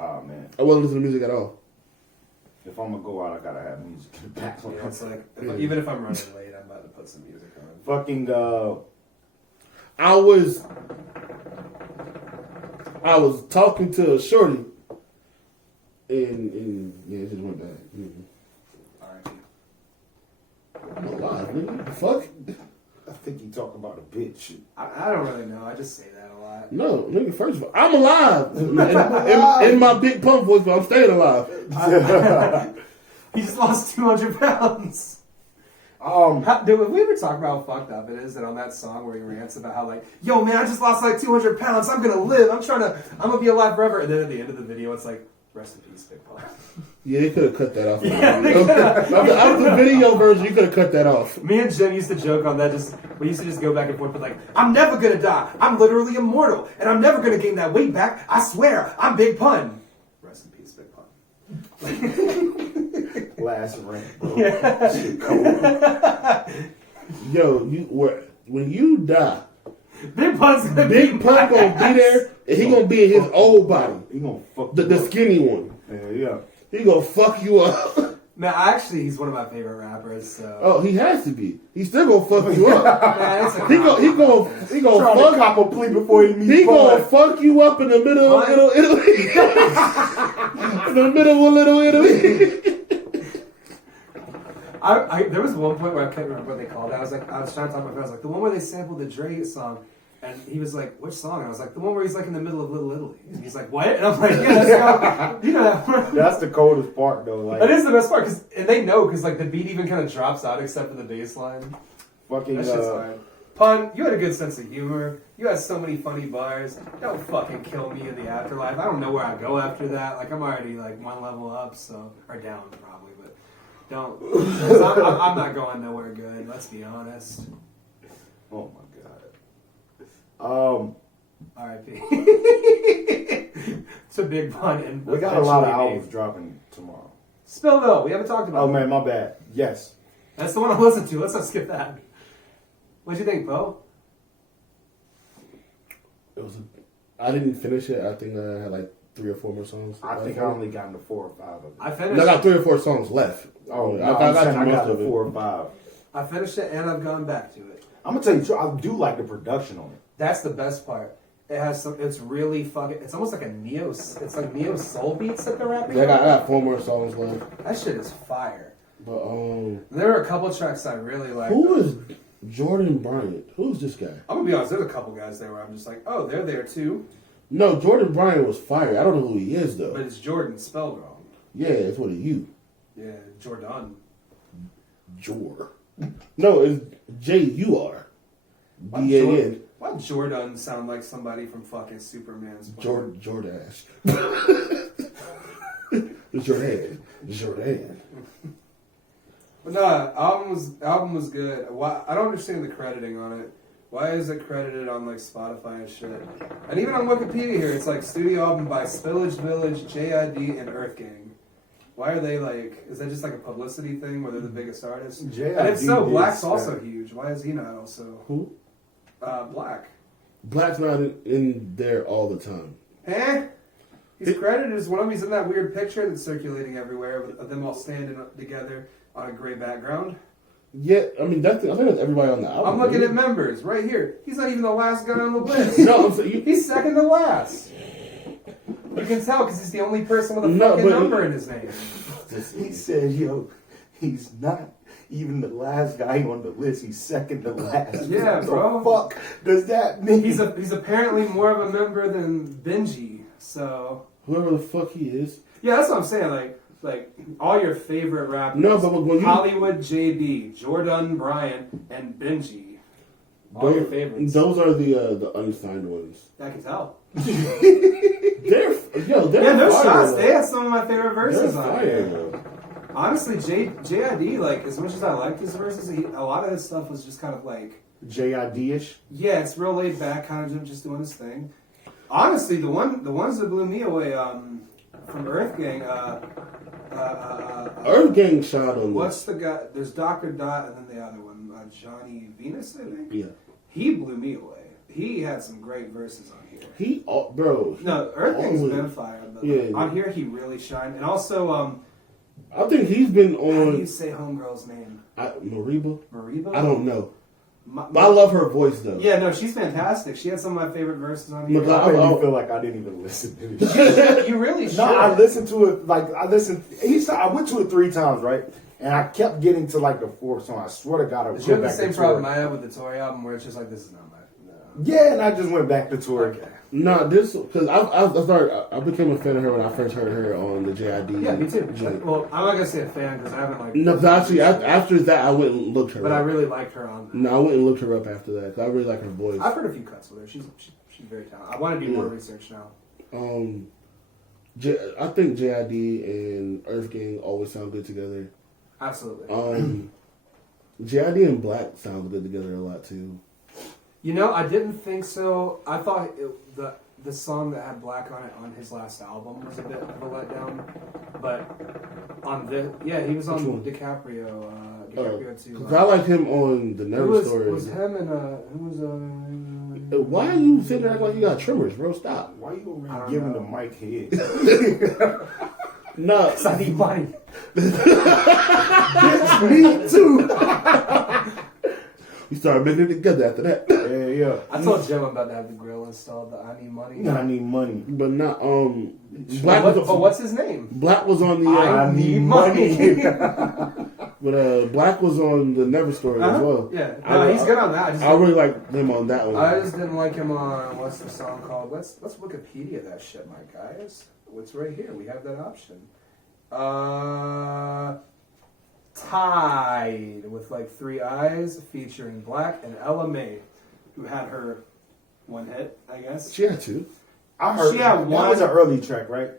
Oh man, I wasn't listening to music at all. if I'm gonna go out, I gotta have music in the background. Yeah, it's like even if I'm running late, I'm about to put some music on. Fucking I was talking to a shorty, and yeah, it just went bad. Alright. I'm alive, nigga. The fuck? I think you talk about a bitch. I don't really know. I just say that a lot. No, nigga. First of all, I'm alive in my big pump voice, but I'm staying alive. He just lost 200 pounds. Dude, have we ever talked about how fucked up it is that on that song where he rants about how like, yo man, I just lost like 200 pounds. I'm gonna live. I'm gonna be alive forever. And then at the end of the video, it's like, rest in peace, Big Pun. Yeah, they could have cut that off. Out of the video version, you could have cut that off. Me and Jen used to joke on that. We used to just go back and forth, but like, I'm never gonna die. I'm literally immortal, and I'm never gonna gain that weight back. I swear, I'm Big Pun. Rest in peace, Big Pun. Last rant, bro. Yo, when you die, Big Pun's gonna Big Pun gonna be there, and he gonna be in his old body, He gonna fuck the you up. skinny one. Yeah. He gonna fuck you up. Man, actually, he's one of my favorite rappers. So. Oh, he has to be. He still gonna fuck you up. Man, it's a He gonna Trying to fuck. cop a plea before he meets He gonna Bud. fuck you up in the middle of Little Italy. In the middle of Little Italy. There was one point where I couldn't remember what they called it. I was trying to talk to my friend. I was like, the one where they sampled the Dre song. And he was like, which song? And I was like, the one where he's like in the middle of Little Italy. And he's like, what? And I'm like, yeah, that's you know that part. That's the coldest part, though. Like That is the best part, and they know, because like the beat even kind of drops out except for the bass line. fucking. That shit's fine. Pun, you had a good sense of humor. You had so many funny bars. Don't fucking kill me in the afterlife. I don't know where I go after that. Like, I'm already like one level up, so, or down probably, but don't. 'Cause I'm not going nowhere good, let's be honest. Oh my god. R.I.P. It's a big pun. And We got a lot of eventually albums dropping tomorrow. Spillville, we haven't talked about Oh it. man, my bad. Yes. That's the one I listened to. Let's not skip that. What'd you think, Bo? I didn't finish it. I think I had like 3 or 4 more songs. I think I only gotten to 4 or 5 of it. I I finished. got 3 or 4 songs left. Oh, no, I I got got most to of it. 4 or 5. I finished it, and I've gone back to it. I'm gonna tell you, I do like the production on it. That's the best part. It has some. It's really fucking. It's almost like a neo. It's like neo soul beats that they're rapping. Yeah, I on. got 4 more songs left. That shit is fire. But There are a couple tracks I really like. who is Jordan Bryant? Who's this guy? I'm gonna be honest, there's a couple guys there where I'm just like, oh, they're there too. No, Jordan Bryant was fire. I don't know who he is though. But it's Jordan spelled wrong. Yeah, it's with a U. Yeah, Jordan. Jor. No, it's J-U-R. D-A-N. Why Jordan sound like somebody from fucking Superman's Jordash. Jordan. But no, album was good. Why, I don't understand the crediting on it. Why is it credited on like Spotify and shit? And even on Wikipedia here, it's like studio album by Spillage Village, JID, and Earth Gang. Why are they like? Is that just like a publicity thing where they're the biggest artists? JID And if so, is Black's that. also huge. Why is he not also? Who? Black. Black's not in there all the time. Eh? He's credited as one of them. He's in that weird picture that's circulating everywhere of them all standing up together on a gray background. Yeah, I mean, I think that's everybody on the album. I'm looking at members right here. He's not even the last guy on the list. No, I'm saying, He's second to last. You can tell because he's the only person with a No, fucking but- number in his name. He said, "Yo, he's not even the last guy on the list. He's second to last." Yeah, what bro. The fuck does that mean? He's apparently more of a member than Benji. So whoever the fuck he is. yeah, that's what I'm saying. Like all your favorite rappers. No, but when you Hollywood JB, Jordan Bryant, and Benji. All your favorites. Those are the unsigned ones. I can tell. They're Yeah, no fire, shots. though. They had some of my favorite verses They're on fire, here. though. Honestly, JID, like, as much as I liked his verses, a lot of his stuff was just kind of like, JID-ish. yeah, it's real laid back, kind of just doing his thing. Honestly, the ones that blew me away from Earth Gang, Earth Gang shot on what's the guy? There's Dr. Dot and then the other one, Johnny Venus, I think? Yeah. He blew me away. He had some great verses on here. Bro. No, Earth Gang's always- been fire, but Yeah. on here he really shined. And also, I think he's been how do you on say homegirl's name? Mariba. Mariba? I don't know. But I love her voice though. Yeah, no, she's fantastic. She had some of my favorite verses on here. Look, I made me feel like I didn't even listen to this shit. You really should. No, I listened to it, I went to it 3 times, right? And I kept getting to like the 4th song. I swear to God, I Did would you go have the back same to problem I Tory. have with the Tory album where it's just like, this is not my... No. Yeah, and I just went back to Tory. Okay. Nah, this because I became a fan of her when I first heard her on the JID. Yeah, me too. joint. Well, I'm not going to say a fan because I haven't like... No, but actually, after that, I went and looked her But up. I really liked her on... No, I went and looked her up after that. 'Cause I really like her voice. I've heard a few cuts with her. She's very talented. I want to do more Yeah. research now. I think JID and Earth Gang always sound good together. Absolutely. JID and Black sound good together a lot too. You know, I didn't think so. I thought the song that had Black on it on his last album was a bit of a letdown. But on the... Yeah, he was on Which one? DiCaprio too. 'Cause I like him on the Never Story. was him and who was Why are you sitting there acting like you got tremors, bro? Stop. Why you over I here don't giving know. the mic head? No, I need money. Me too. we started making it together after that. Yeah. I told Jim I'm about to have the grill installed. I need money. I need money. But not Black. What's his name? Black was on the. I need money. But Black was on the Never Story as well. Yeah, no, he's good on that. I really like him on that one. I just didn't like him on what's the song called? Let's Wikipedia that shit, my guys. What's right here? We have that option. Tied with like 3 eyes, featuring Black and Ella May, who had her one hit, I guess. She had two. I heard She had that one- was an early track, right?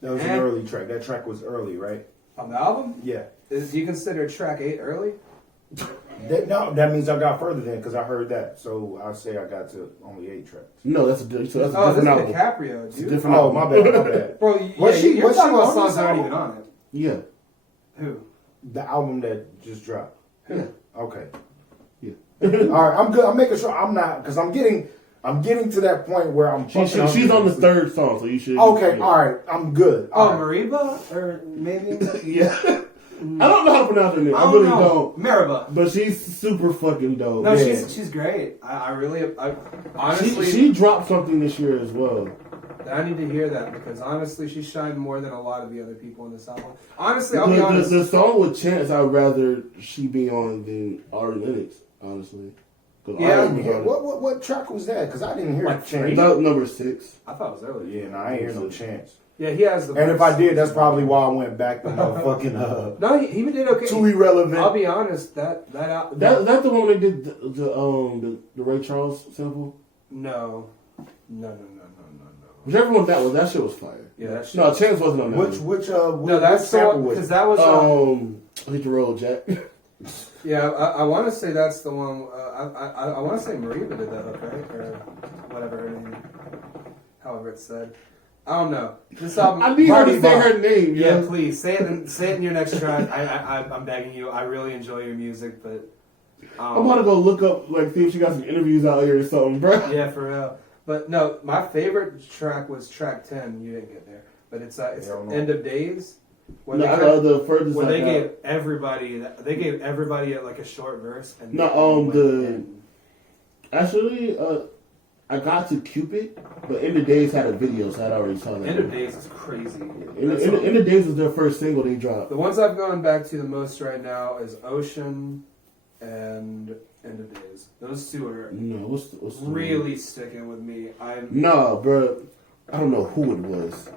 That was an And- early track. That track was early, right? On the album, Yeah. do you consider track 8 early? That means I got further than because I heard that. So I'll say I got to only 8 tracks. No, that's a Oh, this different is album. DiCaprio, It's a dude. different Oh, album. my bad, my bad. Bro, you're Was talking she about on songs this that aren't album? even on it. Yeah. Who? The album that just dropped. Yeah. Okay. Yeah. All right, I'm good. I'm making sure I'm not because I'm getting to that point where I'm. She's on the 3rd song, so you should. Okay, yeah. all right, I'm good. Oh, All right. Mariba? Or maybe? Yeah. I don't know how to pronounce her name. I I really don't know. don't. Mariba. But she's super fucking dope. No, Yeah. she's great. I honestly, She dropped something this year as well. I need to hear that because honestly, she shined more than a lot of the other people in this album. Honestly, I'll be honest. The song with Chance, I'd rather she be on than Ari Lennox, honestly. 'Cause Yeah. Ari was on it. What track was that? Because I didn't hear Like Chance. That was number 6. I thought it was early. Yeah, no, I ain't hear no Chance. Yeah, he has the. And if best I did, that's songs. probably why I went back to motherfucking No, he did okay. too irrelevant. I'll be honest. That That's the one where they did the Ray Charles sample. No. Whichever one that was, that shit was fire. Yeah, that shit. No, Chance wasn't on that. Which No, that's the sample one was because it? that was. Hit the road, Jack. Yeah, I want to say that's the one. I want to say Mariva did that, okay, or whatever her name, however it's said. I don't know. This album. I need her to say Bobby. her name. Yeah, Yeah, please say it in your next track. I'm begging you. I really enjoy your music, but I'm gonna go look up, like, see if she got some interviews out here or something, bro. yeah, for real. But no, my favorite track was track 10. You didn't get there, but it's End of Days. When No, I know the furthest. when I they got. gave everybody like a short verse and No, they went the- in. Actually, I got to Cupid, but In the Days had a video, so I'd already saw that. End of Days is crazy. In That's the Days was their first single they dropped. the ones I've gone back to the most right now is Ocean and End of Days. Those two are No, what's the really sticking with me. No, bro. I don't know who it was,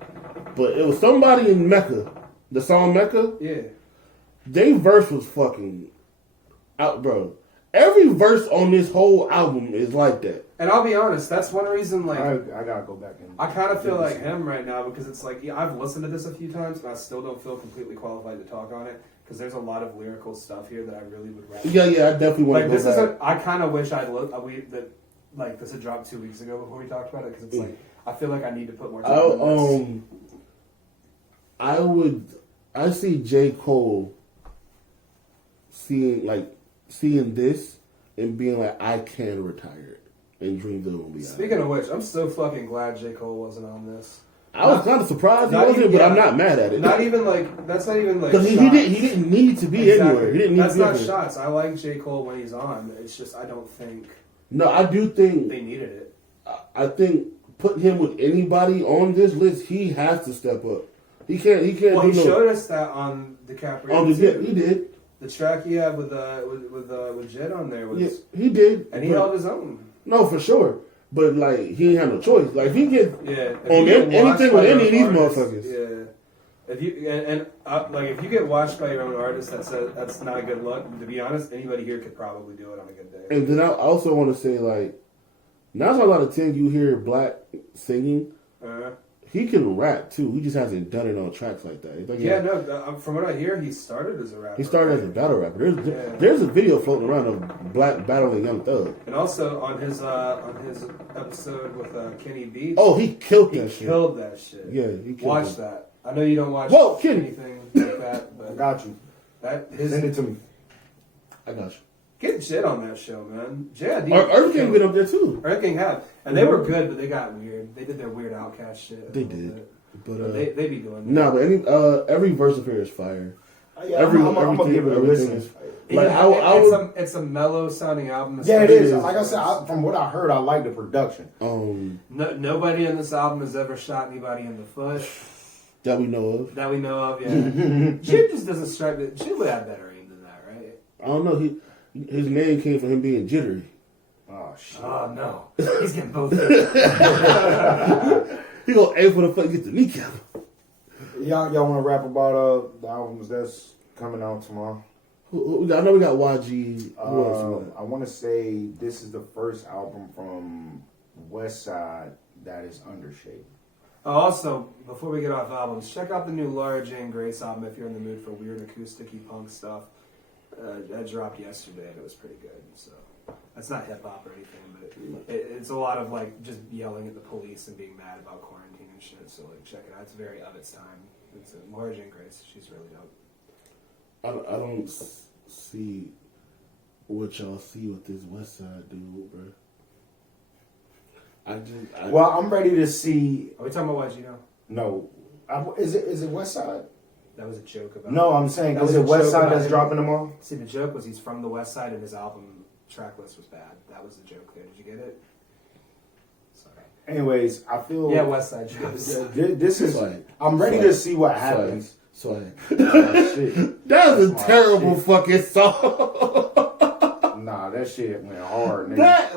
but it was somebody in Mecca. The song Mecca. Yeah. They verse was fucking out, bro. Every verse on this whole album is like that. And I'll be honest, that's one reason like I gotta go back and. I kind of feel like him right now because it's like yeah, I've listened to this a few times and I still don't feel completely qualified to talk on it because there's a lot of lyrical stuff here that I really would rather. Yeah, I definitely want Like to go this back. isn't. I kind of wish I'd looked. Like this had dropped 2 weeks ago before we talked about it because it's like I feel like I need to put more time in this. I see J. Cole seeing this and being like, I can retire and Dreamville will be out. Speaking of which, I'm so fucking glad J. Cole wasn't on this. I was kind of surprised he Not wasn't, even- but I'm yeah. not mad at it. Not even like that's not even like Because he didn't need to be anywhere. He didn't need That's to be not anywhere. shots. I like J. Cole when he's on. It's just I don't think No, I do think they needed it. I think putting him with anybody on this list, he has to step up. He can't. Well, do he no- showed us that on DiCaprio. on the too. he did. The track he had with Jed on there was, Yeah, he did. and he but- held his own. No, for sure. But like he ain't have no choice. Like if he get Yeah, if on you get anything watched with by any your of these own artist, motherfuckers. Yeah, if you like if you get watched by your own artist, that's not a good look. To be honest, anybody here could probably do it on a good day. And then I also want to say like 9 times out of 10 you hear Black singing. He can rap too. He just hasn't done it on tracks like that. It's like, Yeah, no. From what I hear, he started as a rapper. he started as a battle rapper. Yeah. There's a video floating around of Black battling Young Thug. And also on his episode with Kenny Beats. Oh, he killed he that shit. killed that shit. Yeah, he killed Watch it. that. I know you don't watch Whoa, Kenny. anything like that, but I got you. that Send it to me. I got you. get Jed on that show, man. Jed. Earth Gang been up there too. Earth Gang have, and they were good, but they got weird. They did their weird outcast shit. They a little did. bit. But But they be doing that. no, but every verse of here is fire. Yeah, I'm gonna give it a everything listen. is- Like I would. It's a mellow sounding album. Yeah, it especially is. as Like I said, from what I heard, I like the production. Nobody in this album has ever shot anybody in the foot That we know of. that we know of. Yeah, Chip just doesn't strike it. Chip would have better aim than that, right? I don't know. His name came from him being jittery. Oh shit. Oh no, he's getting both. He gonna aim for the fuck, get the kneecap. Y'all want to rap about the albums that's coming out tomorrow? I know we got YG. Who else? I want to say this is the first album from West Side that is undershaped. Also, before we get off albums, check out the new Laura Jane Grace album if you're in the mood for weird acoustic-y punk stuff. That dropped yesterday and it was pretty good. So that's not hip hop or anything, but it's a lot of like just yelling at the police and being mad about quarantine and shit. So like check it out. It's very of its time. It's Laura Jane Grace. She's really dope. I don't see what y'all see with this West Side dude, bro. Well, I'm ready to see. Are we talking about YG now? No, is it West Side? That was a joke about. No, I'm saying That is was it a West joke Side about that's him. dropping tomorrow? See, the joke was he's from the West Side and his album track list was bad. That was the joke there. Did you get it? Sorry. Anyways, I feel Yeah, West Side jokes. this is. Swag. I'm ready Swag. to see what happens. Swag. Oh, shit. That is a Oh, terrible shit. fucking song. Nah, that shit went hard, nigga. That,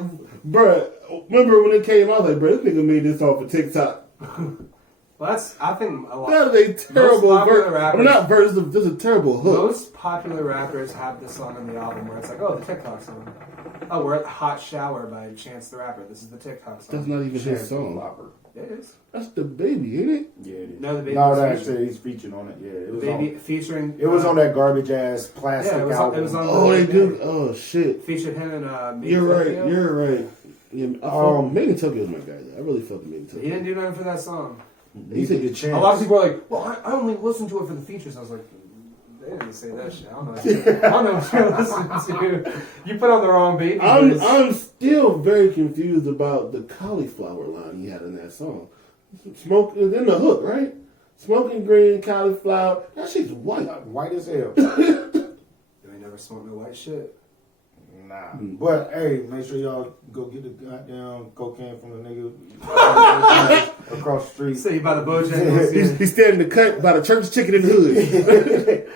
bruh, remember when it came out? I was like, bruh, this nigga made this song for TikTok. Well, I think a lot. That is a terrible Most popular verse. rappers- Not verse. This is a terrible hook. Most popular rappers have this song on the album where it's like, oh, the TikTok song. Oh, we're at the Hot Shower by Chance the Rapper. This is the TikTok song. That's not even his song. Flopper. It is. That's the baby, ain't it? Yeah, it is. No, the baby No, was that's featured. he's featured on it. Yeah, it was Baby on. featuring. It was on that garbage ass plastic Yeah, it was album. on Oh, they the do. Oh shit. Featured him and You're right. Tokyo. You're right. Yeah, Megan Tokyo was my guy. I really felt the Megan Tokyo. He didn't do nothing for that song. He took the chance. A lot of people are like, well, I only listened to it for the features. I was like, they didn't say that shit. I don't know what you're listening to. You put on the wrong baby. I'm still very confused about the cauliflower line he had in that song. Smoke in the hook, right? Smoking green cauliflower. That shit's white. White as hell. You ain't never smoked no white shit. Nah. But hey, make sure y'all go get the goddamn cocaine from the nigga across the street. Say you about to Bojangles. He's standing in the cut by the church chicken in the hood.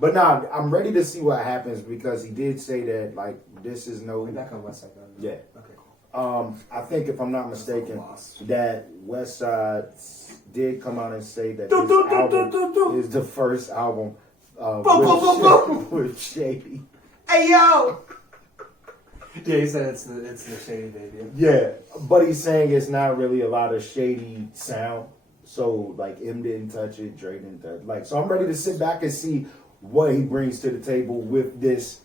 But nah, I'm ready to see what happens because he did say that like this is no. We back on West Side. Yeah. Okay, cool. I think if I'm not mistaken, that Westside did come out and say that Do, this do, do, album do, do, do. is the first album with Shady. Hey yo! Yeah, he said it's the Shady Baby. Yeah, but he's saying it's not really a lot of shady sound. So like M didn't touch it, Dre didn't touch it. Like so I'm ready to sit back and see what he brings to the table with this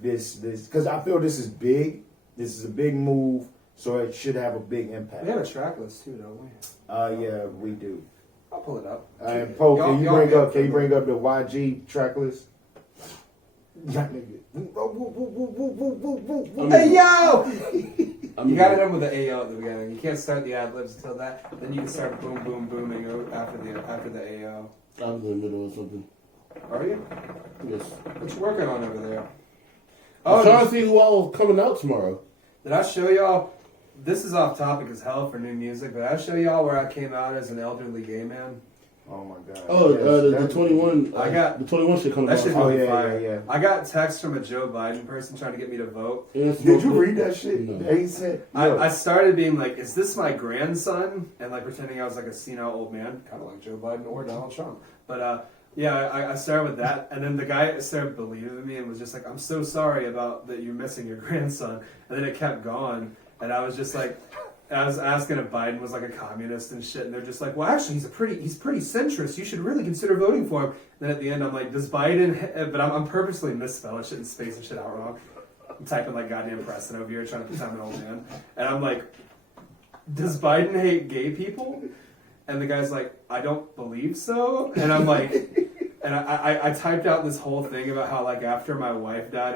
because I feel this is big. This is a big move, so it should have a big impact. We have a track list too, don't we? Yeah, we do. I'll pull it up. And Poe, Y'all- can y'all you bring up the YG track list? That nigga. Hey yo! I'm You gotta end with the AO at the beginning. You can't start the ad libs until that. Then you can start boom boom booming after the AO. I'm in the middle of something. Are you? Yes. What you working on over there? I'm trying Oh, to see who all is coming out tomorrow. did I show y'all? This is off topic as hell for new music, but I show y'all where I came out as an elderly gay man. Oh my god. Oh, the That's- 21. I got- the 21 shit coming That out. shit's Oh, really yeah, fire. yeah. I got text from a Joe Biden person trying to get me to vote. And Did you read that shit? No. He said, yo, I started being like, is this my grandson? And like pretending I was like a senile old man, kind of like Joe Biden or Donald Trump. But yeah, I started with that. And then the guy started believing in me and was just like, I'm so sorry about that you're missing your grandson. And then it kept going. And I was just like, I was asking if Biden was like a communist and shit. And they're just like, well, actually, he's pretty centrist. You should really consider voting for him. And then at the end, I'm like, does Biden, but I'm purposely misspelling shit and spacing shit out wrong. I'm typing like goddamn Preston over here trying to pretend I'm an old man. And I'm like, does Biden hate gay people? And the guy's like, I don't believe so. And I'm like, and I typed out this whole thing about how like after my wife died,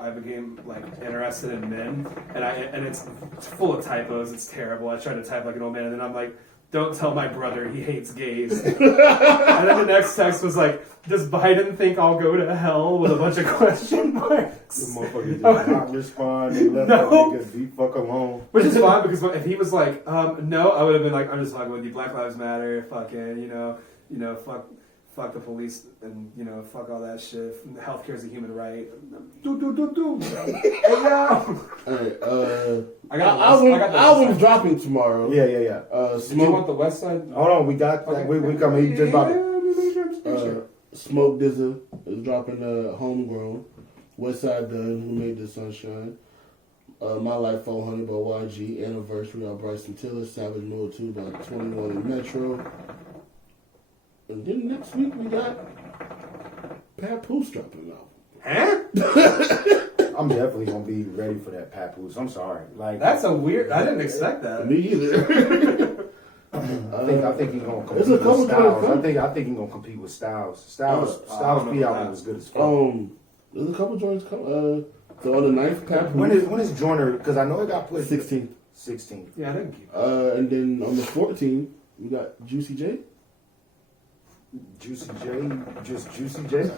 I became like interested in men, and it's full of typos. It's terrible. I tried to type like an old man, and then I'm like, don't tell my brother he hates gays. And then the next text was like, does Biden think I'll go to hell with a bunch of question marks? the motherfucker did not respond. They left No. that nigga the fuck alone. Which is fine because if he was like, no, I would have been like, I'm just fucking with you. Black Lives Matter. Fucking, fuck the police and fuck all that shit. Healthcare is a human right. Hey yo! Alright, I got the album's dropping tomorrow. Yeah. Did you want the West Side? Hold on, we got that. We coming. He just about to. Smoke Dizza is dropping Homegrown. Westside Dunn, Who Made the Sunshine. My Life 400 by YG. Anniversary by Bryson Tiller. Savage Mode 2 by 21 in Metro. And then next week we got Papoose dropping out. Huh? I'm definitely gonna be ready for that Papoose. I'm sorry. Like That's a weird. I didn't expect that. Me either. I think he's gonna There's compete a couple with Styles. joints I think he's gonna compete with Styles. Styles I don't know P about album that. was good as fuck. There's a couple joints come. So on the 9th, Papoose. When is Joyner? Because I know it got put 16th. 16. Yeah, I didn't keep it. And then on the 14th, we got Juicy J. Juicy J, just Juicy J.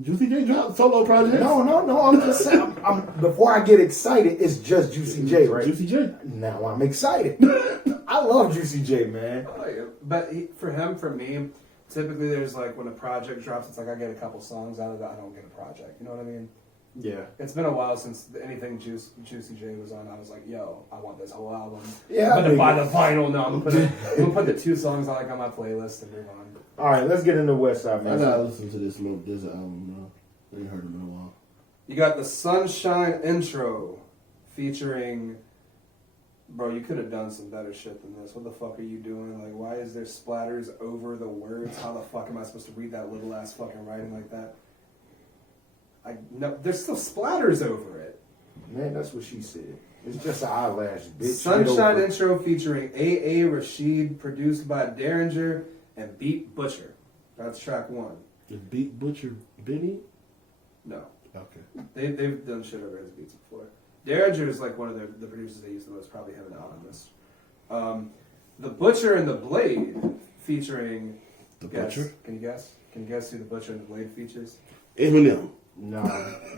Juicy J dropped solo project. No. I'm just saying. Before I get excited, it's just Juicy J, right? Juicy J. Now I'm excited. I love Juicy J, man. I like it. But for me, typically there's like when a project drops, it's like I get a couple songs out of it. I don't get a project. You know what I mean? Yeah. It's been a while since anything Juicy J was on. I was like, yo, I want this whole album. Yeah, I'm gonna buy the vinyl now. I'm gonna put the 2 songs I like on my playlist and move on. All right, let's get into West Side, I man. gotta listen to this album, bro. I ain't heard it in a while. You got the Sunshine intro featuring. Bro, you could have done some better shit than this. What the fuck are you doing? Like, why is there splatters over the words? How the fuck am I supposed to read that little ass fucking writing like that? No, there's still splatters over it. Man, that's what she said. It's just an eyelash, bitch. Sunshine intro featuring A.A. Rashid, produced by Derringer and Beat Butcher. That's track 1. The Beat Butcher Benny? No. Okay. They've done shit over his beats before. Derringer is like one of the producers they use the most, probably him and Alchemist. The Butcher and the Blade featuring... The Butcher? Can you guess? Can you guess who the Butcher and the Blade features? Eminem. No.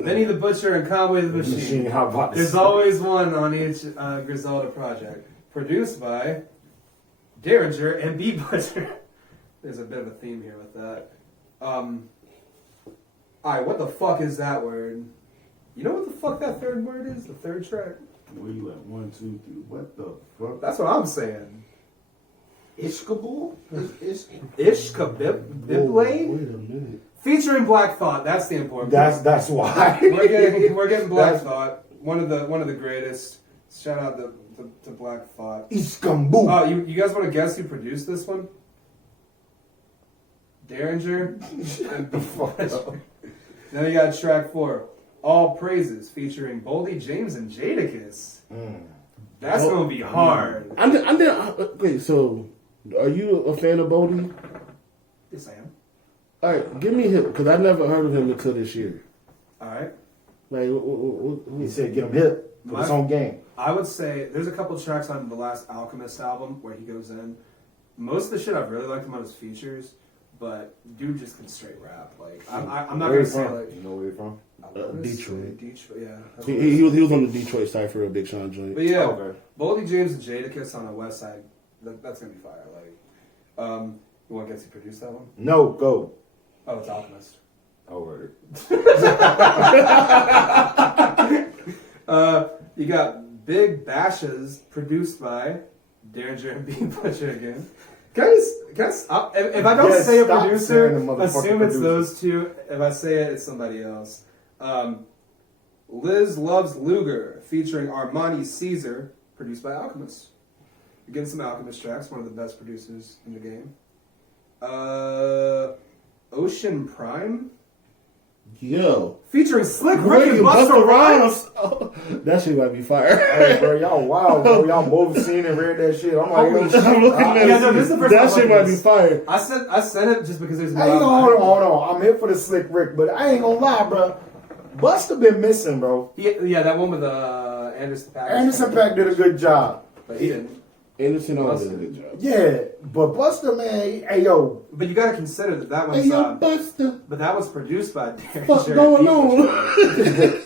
Benny the Butcher and Conway the Machine. How about There's always one on each Griselda project. Produced by Derringer and B. Butcher. There's a bit of a theme here with that. Alright, what the fuck is that word? You know what the fuck that third word is? The third track? Where you at? 1, 2, 3. What the fuck? That's what I'm saying. Ishkabul? Ishkabib? Wait Biblade? a minute. Featuring Black Thought. That's the important part. That's why. We're getting Black Thought. One of the greatest. Shout out to Black Thought. Iskambul. Oh, you guys want to guess who produced this one? Derringer and B. Butcher. Then you got track 4, All Praises, featuring Boldy James and Jadakiss. That's gonna be hard. Wait, so are you a fan of Bodie? Yes, I am. All right, give me him because I never heard of him until this year. All right. Like, He said get him hip for his own game. I would say there's a couple tracks on the last Alchemist album where he goes in. Most of the shit I've really liked him on his features, but dude just can straight rap. Like I'm not gonna say like. You know where you're from? Detroit. Detroit, yeah. He was on the Detroit side for a Big Sean joint. But yeah, Okay. Boldy James and Jadakiss on the West Side. That's gonna be fire. Like, you want to guess who produced that one? No, go. Oh, it's Alchemist. Over You got Big Bashes, produced by Derringer and B. Butcher again. Guys, if I don't Yes, say a stop producer, saying the motherfucking assume it's producer. those two. If I say it, it's somebody else. Liz Loves Luger, featuring Armani Caesar, produced by Alchemist. You're getting some Alchemist tracks, one of the best producers in the game. Ocean Prime, Yo. featuring Slick Rick and Busta Busta Rhymes. Rhymes. Oh, that shit might be fire. Hey, bro, y'all wild, bro. Y'all both seen and read that shit. I'm like, yo, I'm looking at Yeah, it. no, this is the first That time shit I'm might looking be at this. fire. I sent it just because there's Hey, hold on. I'm here for the Slick Rick, but I ain't gonna lie, bro. Busta been missing, bro. Yeah, that one with Anderson Paak. Anderson Paak did a good job. But he didn't. Anderson always did a good job. Yeah, but Busta, man, hey, yo. But you gotta consider that one's Hey, yo, Busta. but that was produced by Derringer. Fuck and going B. on? Butcher.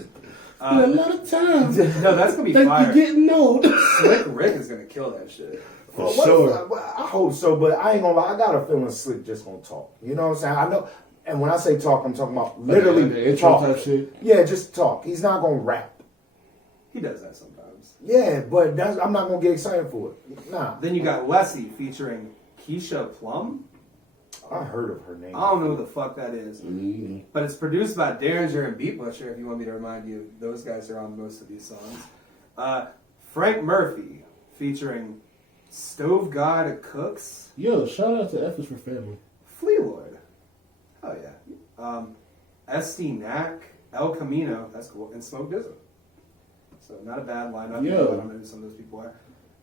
A lot of time. No, that's gonna be Think fire. you're getting old. Slick Rick is gonna kill that shit. For What sure. if I hope so, but I ain't gonna lie. I got a feeling Slick just gonna talk. You know what I'm saying? I know. And when I say talk, I'm talking about literally the intro talk. type shit. Yeah, just talk. He's not gonna rap. He does that sometimes. Yeah, but I'm not gonna get excited for it. Nah. Then you got Lessie featuring Keisha Plum. I heard of her name. I don't know who the fuck that is. Mm-hmm. But it's produced by Derringer and Beat Butcher, if you want me to remind you. Those guys are on most of these songs. Frank Murphy, featuring Stove God Cooks. Yo, shout out to F is for Family. Flea Lord. Oh, yeah. SD Knack, El Camino, that's cool, and Smoke Dizzle. So not a bad lineup. Yo. I don't know who some of those people are.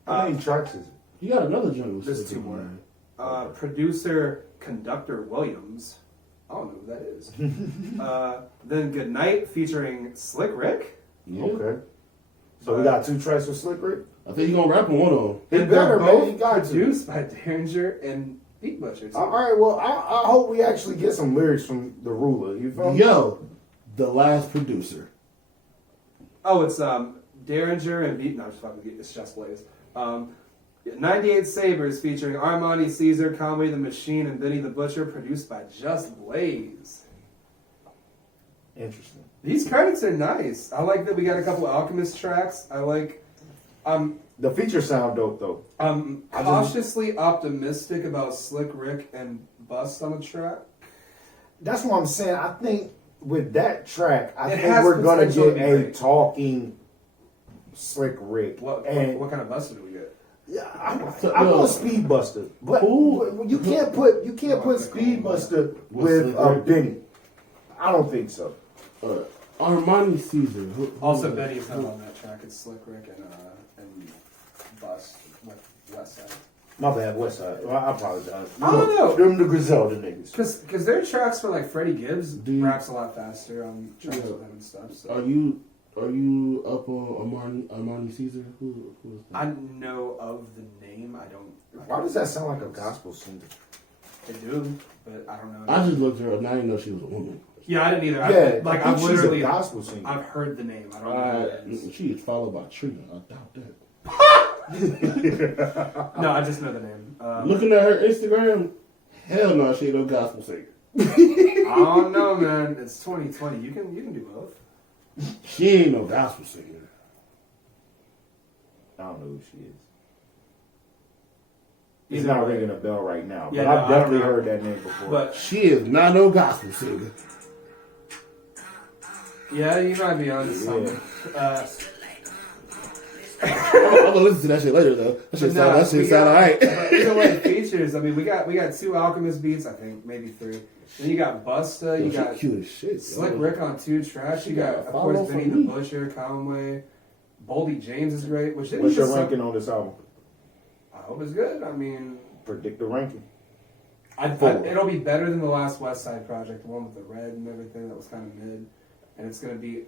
How many tracks is it? You got another joint with There's Slick 2 in more. there. Producer Conductor Williams. I don't know who that is. Then Goodnight featuring Slick Rick. Yeah. Okay. So we got 2 tracks with Slick Rick? I think he's gonna rap on one of them. He And better, they're man. both He got to. produced by Derringer and Beat Butcher. All right, well, I hope we actually get some lyrics from the ruler. You feel me? Yo, the last producer. Oh, it's Derringer and Beat. No, I'm just fucking. It's Just Blaze. 98 Sabres featuring Armani Caesar, Conway the Machine, and Benny the Butcher, produced by Just Blaze. Interesting. These credits are nice. I like that we got a couple Alchemist tracks. I like. The features sound dope though. I'm cautiously optimistic about Slick Rick and Bust on the track. That's what I'm saying. I think with that track, I It think has we're gonna potential to get be a great. talking Slick Rick. What kind of Buster do we get? Yeah, I want Speed Buster, but you can't put Speed Buster with Benny. I don't think so. Armani Caesar. Also, Benny's not on that track. It's Slick Rick and Bust with Westside. My bad, Westside. I apologize. I don't know. Them the Griselda niggas. Because their tracks for like Freddie Gibbs Dude. raps a lot faster on tracks with him and stuff. So. Are you up on Armani Caesar? Who is that? I know of the name. I don't. Why does that sound like a gospel singer? They do, but I don't know. I just looked her up. Now I didn't know she was a woman. Yeah, I didn't either. Yeah, I've I think she's literally a gospel singer. I've heard the name. I don't know who it is. She is followed by Trina. I doubt that. No, I just know the name. Looking at her Instagram, hell no, she ain't no gospel singer. I don't know, man. It's 2020. You can do both. She ain't no gospel singer. I don't know who she is. It's not ringing a bell right now, but Yeah, no, I've I don't definitely know. heard that name before. But She is not no gospel singer. yeah, you might be on something. I'm gonna listen to that shit later though. That shit sound alright. But either way, features. I mean, we got 2 Alchemist beats. I think maybe 3. Then you got Busta. You She got cute as shit. Slick Rick on 2 tracks. You got, of follow course, Benny from the me. Butcher, Conway, Boldy James is great. Which What's your ranking on this album? I hope it's good. I mean, Predict the ranking. it'll be better than the last West Side project, the one with the red and everything that was kind of mid. And it's gonna be.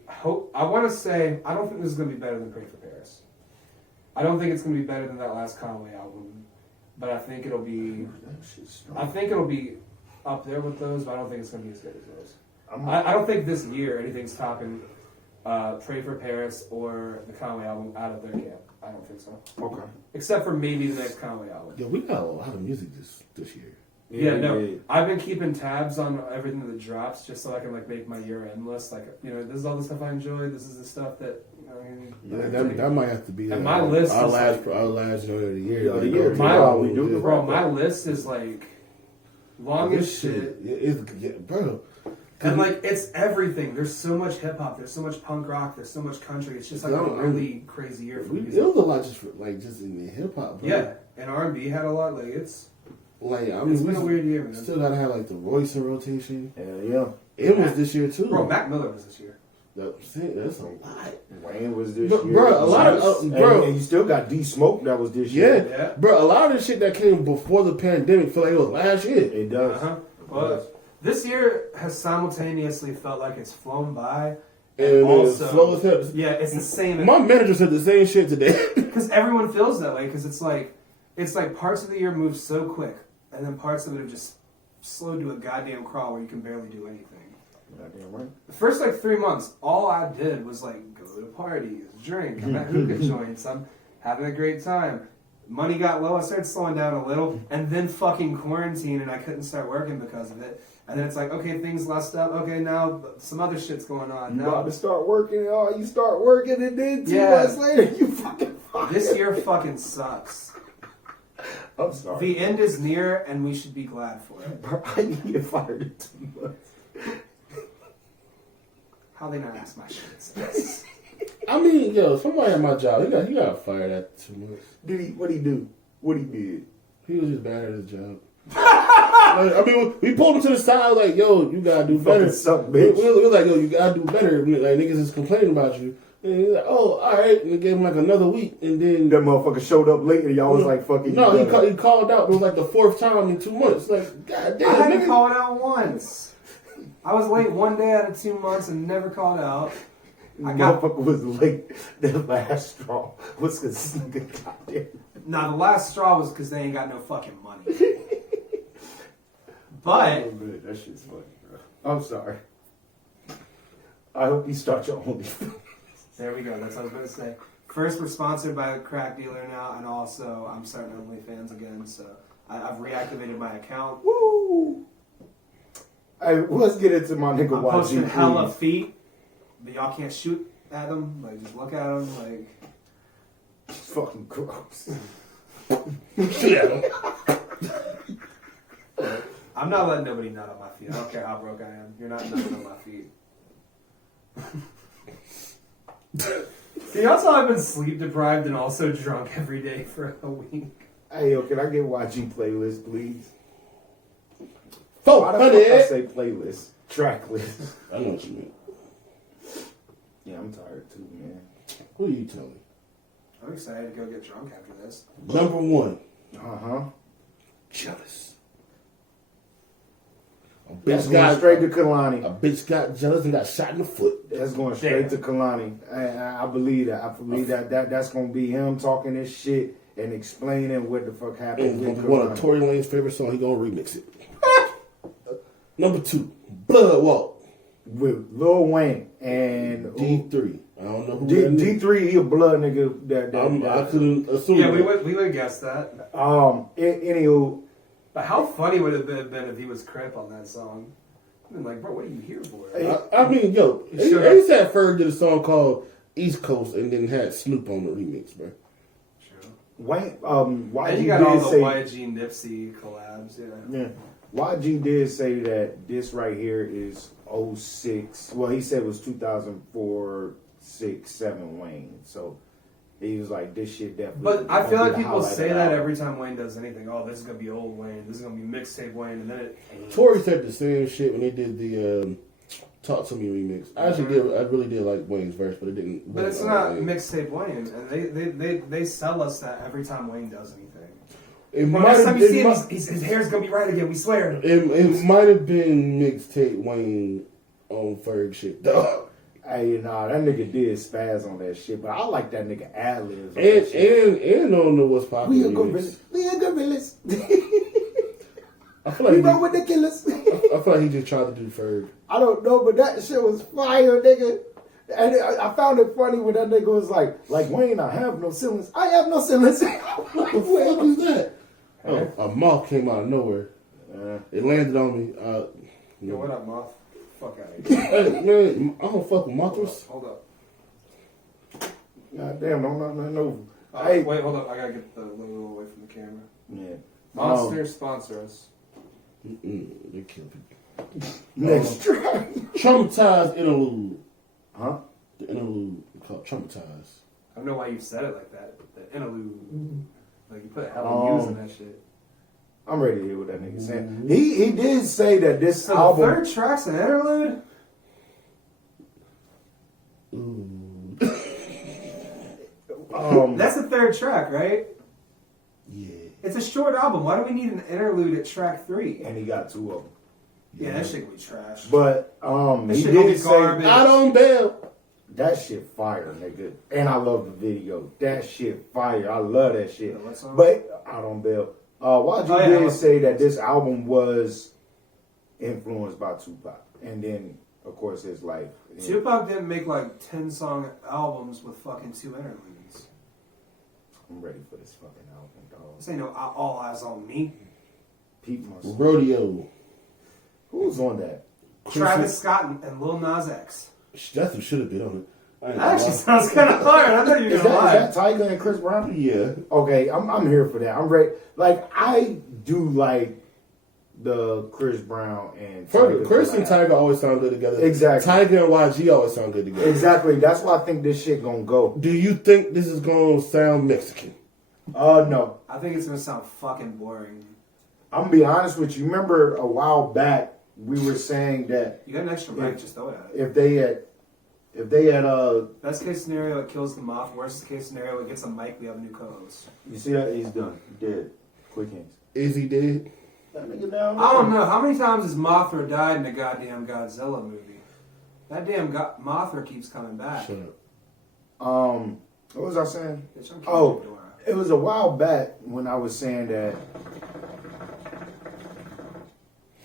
I want to say I don't think this is gonna be better than Pray for Paris. I don't think it's gonna be better than that last Conway album, but I think it'll be. I think it'll be up there with those, but I don't think it's gonna be as good as those. I don't think this year anything's topping Pray for Paris or the Conway album out of their camp. I don't think so. Okay. Except for maybe the next Conway album. Yo, we got a lot of music this year. Yeah, no. I've been keeping tabs on everything that drops just so I can like make my year-end list. Like, you know, this is all the stuff I enjoy. This is the stuff that. That might have to be And my list our is last like- our last note of the year. of the year. My list is like long as shit. Bro. And like it's everything. There's so much hip hop. There's so much punk rock. There's so much country. It's just like a really crazy year for It music. was a lot just in the hip hop. Yeah, and R&B had a lot. Like it's it's been a weird year, man. Still gotta have like the Royce in rotation. Yeah. It was this year too. Bro, Mac Miller was this year. That's a lot. Wayne was this Bro, year. bro, a lot of and you still got D Smoke that was this year. Yeah. Bro, a lot of the shit that came before the pandemic feel like it was last year. It does. Well, this year has simultaneously felt like it's flown by, And also slow as hell. yeah, it's the same. My manager said the same shit today. Because everyone feels that way. Because it's like parts of the year move so quick, and then parts of it have just slowed to a goddamn crawl where you can barely do anything. Goddamn right. The first like 3 months, all I did was like go to parties, drink, I'm at hookah joints, I'm having a great time. Money got low, I started slowing down a little, and then fucking quarantine, and I couldn't start working because of it. And then it's like, okay, things lessed up. Okay, now some other shit's going on. You Now about to start working, you start working, and then 2 Yeah. months later, you fucking this year fucking sucks. I'm sorry. The end is near, and we should be glad for it. Bro, I need to get fired in 2 months. How they not ask my shit? I mean, yo, somebody at my job, he got fired after 2 months. What'd he do? What he did? He was just bad at his job. I mean, we pulled him to the side like, yo, you gotta do better. Fucking suck, bitch. We was like, yo, you gotta do better. Like, niggas is complaining about you. And he's like, oh, all right. And we gave him like another week. And then That motherfucker showed up late and y'all was like, fucking. no, you done. he called out. It was like the 4th time in 2 months. Like, god damn, I hadn't nigga. called out once. I was late one day out of 2 months and never called out. Motherfucker was late. That last straw was because goddamn. Now the last straw was because they ain't got no fucking money. But Oh, man, that shit's funny, bro. I'm sorry. I hope you start your OnlyFans. there we go. That's what I was going to say. First, we're sponsored by a crack dealer now, and also I'm starting OnlyFans again. So I've reactivated my account. Woo! Hey, let's get into my nigga I'm YG. posting hella please. feet, but y'all can't shoot at them. Like, just look at them. Like, It's fucking gross. Yeah. I'm not letting nobody nut on my feet. I don't care how broke I am. You're not nutting on my feet. Can y'all tell I've been sleep deprived and also drunk every day for a week? Hey, yo, can I get YG playlist, please? Why the fuck I 400. say playlist? Track list. I know what you mean. Yeah, I'm tired too, man. Who are you telling? I'm excited to go get drunk after this. Number one, Uh-huh. jealous. A That's bitch going got straight to Kalani. a bitch got jealous and got shot in the foot. That's going straight to Kalani. I believe that. I believe that's going to be him talking this shit and explaining what the fuck happened with And one of Kalani. Tory Lanez's favorite songs, he gonna remix it. Number two, Blood Walk. With Lil Wayne and D3. I don't know who that is. D3, he a blood nigga. I couldn't assume Yeah, that. we would guess that. Anywho, But how funny would it have been if he was Crip on that song? I've been like, bro, what are you here for? I mean, yo, Sure. they said Ferg did a song called East Coast and then had Snoop on the remix, bro. Wayne, And YG you got all did the say, YG Nipsey collabs, yeah, YG did say that this right here is 06. Well, he said it was 2004, 6, 7 Wayne. So he was like, this shit definitely. But I feel gonna like be the people highlight say of that the every time Wayne does anything. Oh, this is gonna be old Wayne. This is gonna be mixtape Wayne, and then it. Tory said the same shit when they did the Talk to Me remix. I actually I really did like Wayne's verse, but it didn't. But it's not mixtape Wayne, and they sell us that every time Wayne does anything. It Well, might next have time you see been. him, his hair's gonna be right again. We swear. It might have been mixtape Wayne on Ferg shit, dog. Hey, nah, that nigga did spaz on that shit, but I like that nigga ad-libs on And that shit. and don't know what's popular. We are remix. gorillas. We are gorillas. I feel We like roll with the killers. I feel like he just tried to do Ferg. I don't know, but that shit was fire, nigga. And I found it funny when that nigga was like Wayne, I have no ceilings. I have no ceilings. What the fuck is that? Oh, a moth came out of nowhere. It landed on me. Yo, what up, Moth? Fuck out of here. Hey, man, I don't fuck with mothers. Hold up. God damn, no. Hey, wait, hold up. I gotta get the logo away from the camera. Yeah. Monster sponsor us. They kill people. Next track. Traumatized interlude. Huh? The interlude called Traumatized. I don't know why you said it like that. The interlude. Like, you put hella U's in that shit. I'm ready to hear what that nigga saying. He did say that this So album. the third track's an interlude? That's the third track, right? Yeah. It's a short album. Why do we need an interlude at track 3? And he got 2 of them. Yeah, that shit gonna be trash. But That he shit gonna did be say garbage. I don't bail. that shit fire, nigga. And I love the video. That shit fire. I love that shit. Yeah, what song? But I don't bail. YG did say that this album was influenced by Tupac. And then, of course, his life. Tupac didn't make like 10-song albums with fucking 2 interludes. I'm ready for this fucking album, dog. This ain't no All Eyes on Me. Pete must. Rodeo. Who's on that? Travis Scott and Lil Nas X. That's what should have been on it. I ain't That gonna actually lie. sounds kind of hard. I thought you were Is gonna lie. that Tyga and Chris Brown? Yeah. Okay, I'm here for that. I'm ready. Like, I do like the Chris Brown and Tyga Chris and collab. Tiger always sound good together. Exactly. Tiger and YG always sound good together. Exactly. That's why I think this shit gonna go. Do you think this is gonna sound Mexican? No. I think it's gonna sound fucking boring. I'm gonna be honest with you. Remember a while back we were saying that You got an extra mic, just throw it at it. if they had Best case scenario, it kills the moth. Worst case scenario, it gets a mic. We have a new co-host. you see that he's done. He did. Quick hands. Is he dead? That nigga down. I don't know how many times has Mothra died in the goddamn Godzilla movie. That damn Mothra keeps coming back. Shut up. What was I saying? Bitch, I'm Oh, Kendrick Lamar. it was a while back when I was saying that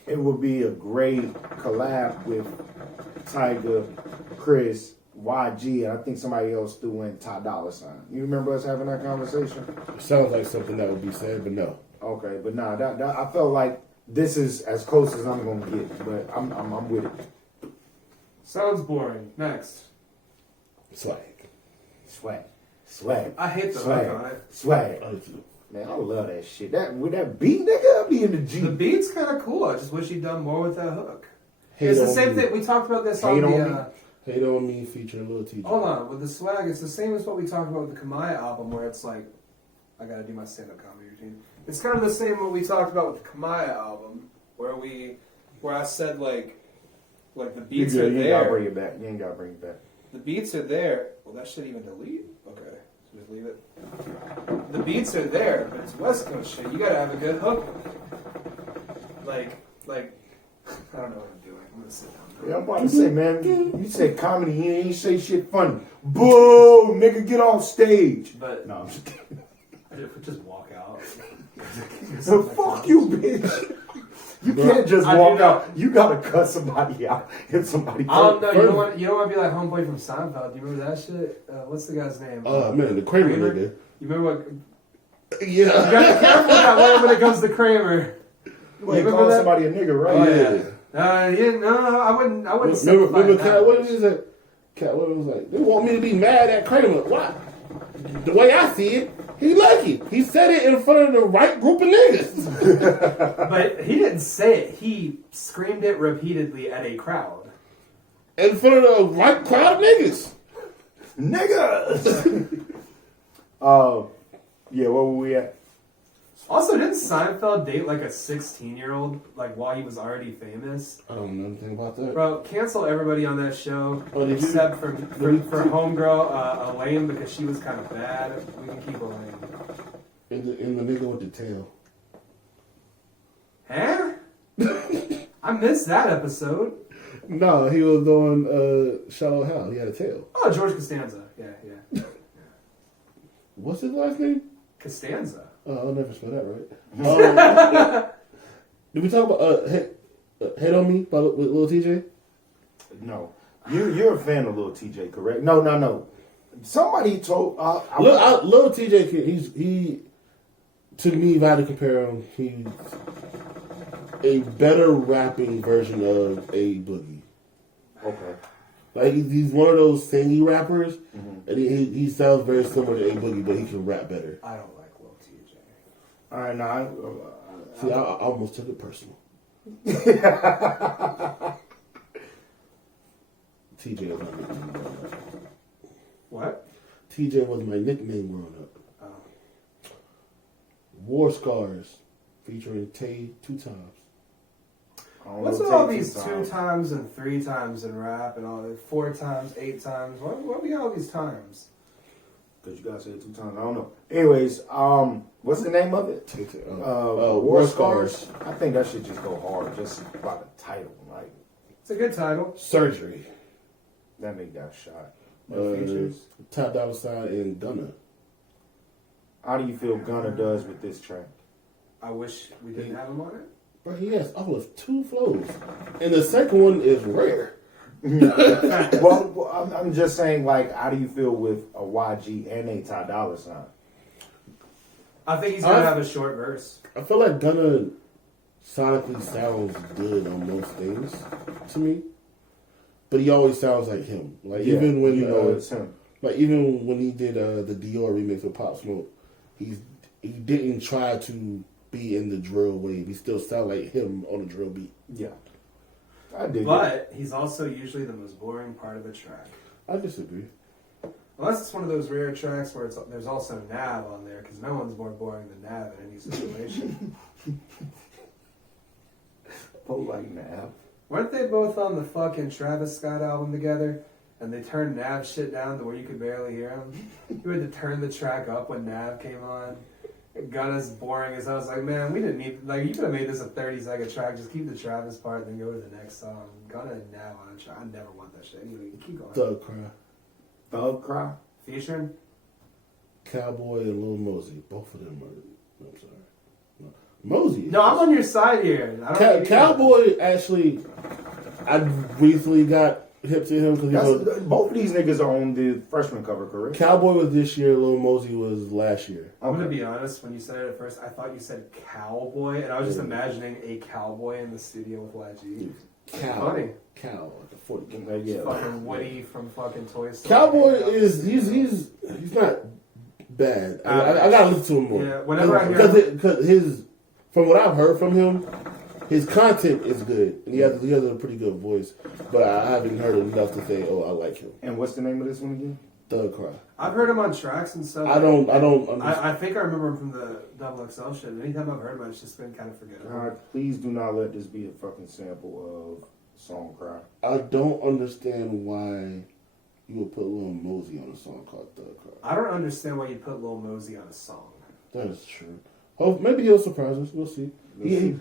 it would be a great collab with Tyga, Chris, YG, and I think somebody else threw in Ty Dolla $ign. You remember us having that conversation? It sounds like something that would be said, but no. Okay, but nah, that I felt like this is as close as I'm gonna get, but I'm with it. Sounds boring. Next. Swag. Swag. I hate the Swag. hook on it. Swag. Man, I love that shit. That with that beat, nigga, I'll be in the G. The beat's kind of cool. I just wish he'd done more with that hook. Hate It's the on same me. thing. We talked about this Hate on on the. me. Hate on Me featuring Lil TJ. Hold on, with the swag, it's the same as what we talked about with the Kamaya album, where it's like, I gotta do my stand-up comedy routine. It's kind of the same what we talked about with the Kamaya album, where I said like the beats you are ain't gotta there. bring it back. You ain't gotta bring it back. The beats are there. Well, that should even delete. Okay, so just leave it. The beats are there, but it's West Coast shit. You gotta have a good hook. Like, I don't know what I'm doing. I'm gonna sit down. Yeah, I'm about to say, man, you say comedy, you ain't say shit funny. Boo, nigga, get off stage. But No, I'm just kidding. just walk out. So fuck you, bitch. You can't just I do walk not- out. You gotta cut somebody out if somebody. I don't know. You don't want to be like homeboy from Seinfeld. Do you remember that shit? What's the guy's name? Man, the Kramer nigga. You remember what? Yeah. You gotta be careful with that word when it comes to Kramer. You ain't calling somebody a nigga, right? Oh yeah. No, I wouldn't. Remember simplify it that Cat much. Williams said? Cat Williams was like, they want me to be mad at Kramer. Why? The way I see it, he lucky. He said it in front of the right group of niggas. But he didn't say it. He screamed it repeatedly at a crowd. In front of the right crowd of niggas. Niggas. Yeah, where were we at? Also, didn't Seinfeld date like a 16-year-old like while he was already famous? I don't know anything about that. Bro, cancel everybody on that show Oh, did you? except for homegirl Elaine because she was kind of bad. We can keep Elaine. In the nigga with the tail. Huh? I missed that episode. No, he was doing Shallow Hal. He had a tail. Oh, George Costanza. Yeah. What's his last name? Costanza. I'll never spell that right. Did we talk about Hate on Me with Lil TJ? No, you're a fan of Lil TJ, correct? No. Somebody told Lil TJ, he to me, if I had to compare him, he's a better rapping version of A Boogie. Okay. Like he's one of those singy rappers, and he sounds very similar to A Boogie, but he can rap better. I don't like Lil TJ. All right, now. See, I almost took it personal. TJ was my nickname growing up. What? TJ was my nickname growing up. Oh. War Scars, featuring Tay 2 times. What's with all these 2 times and 3 times in rap and all that? 4 times, 8 times. What we got all these times? Because you guys said it 2 times. I don't know. Anyways, what's the name of it? War Scars. I think that should just go hard just by the title. Like, It's a good title. Surgery. that nigga got shot. No features. Top Dollar Sign and Gunna. How do you feel Gunna does with this track? I wish we didn't have him on it. Bro, he has all of 2 flows. And the second one is rare. Well, I'm just saying, like, how do you feel with a YG and a Ty Dolla Sign? I think he's gonna have a short verse. I feel like Gunna sonically sounds good on most things to me. But he always sounds like him. Like even when it's him. Like even when he did the Dior remix with Pop Smoke, he didn't try to be in the drill wave. He still sound like him on a drill beat. Yeah. I dig But he's also usually the most boring part of the track. I disagree. Unless it's one of those rare tracks where there's also Nav on there, because no one's more boring than Nav in any situation. Both like Nav. Weren't they both on the fucking Travis Scott album together? And they turned Nav shit down to where you could barely hear him? You had to turn the track up when Nav came on. Gunna's boring as I was like, man, we didn't need, like, you could have made this a 30-second track. Just keep the Travis part, then go to the next song. Gunna and Nav on a track. I never want that shit. Anyway, keep going. Thug Cry. Thug Cry? Featuring? Cowboy and Lil Mosey. Both of them are. I'm sorry. No. Mosey. No, I'm on your side here. I don't Cowboy, actually, I recently got hip to him because Both of these niggas are on the freshman cover, correct? Cowboy was this year, Lil Mosey was last year. I'm gonna be honest. When you said it at first, I thought you said cowboy, and I was just imagining a cowboy in the studio with YG. Funny. Cow, like a 40. Yeah. Fucking Woody from fucking Toy Story. Cowboy is he's not bad. I gotta listen to him more. Yeah, whenever I hear because his from what I've heard from him, his content is good and he has a pretty good voice. But I haven't heard enough to say, oh, I like him. And what's the name of this one again? Thug Cry. I've heard him on tracks and stuff. I don't. I think I remember him from the Double XL shit. Anytime I've heard him, it's just been kind of forgettable. God, please do not let this be a fucking sample of Song Cry. I don't understand why you would put Lil Mosey on a song called Thug Cry. I don't understand why you put Lil Mosey on a song. That is true. Oh, maybe he'll surprise us. We'll see.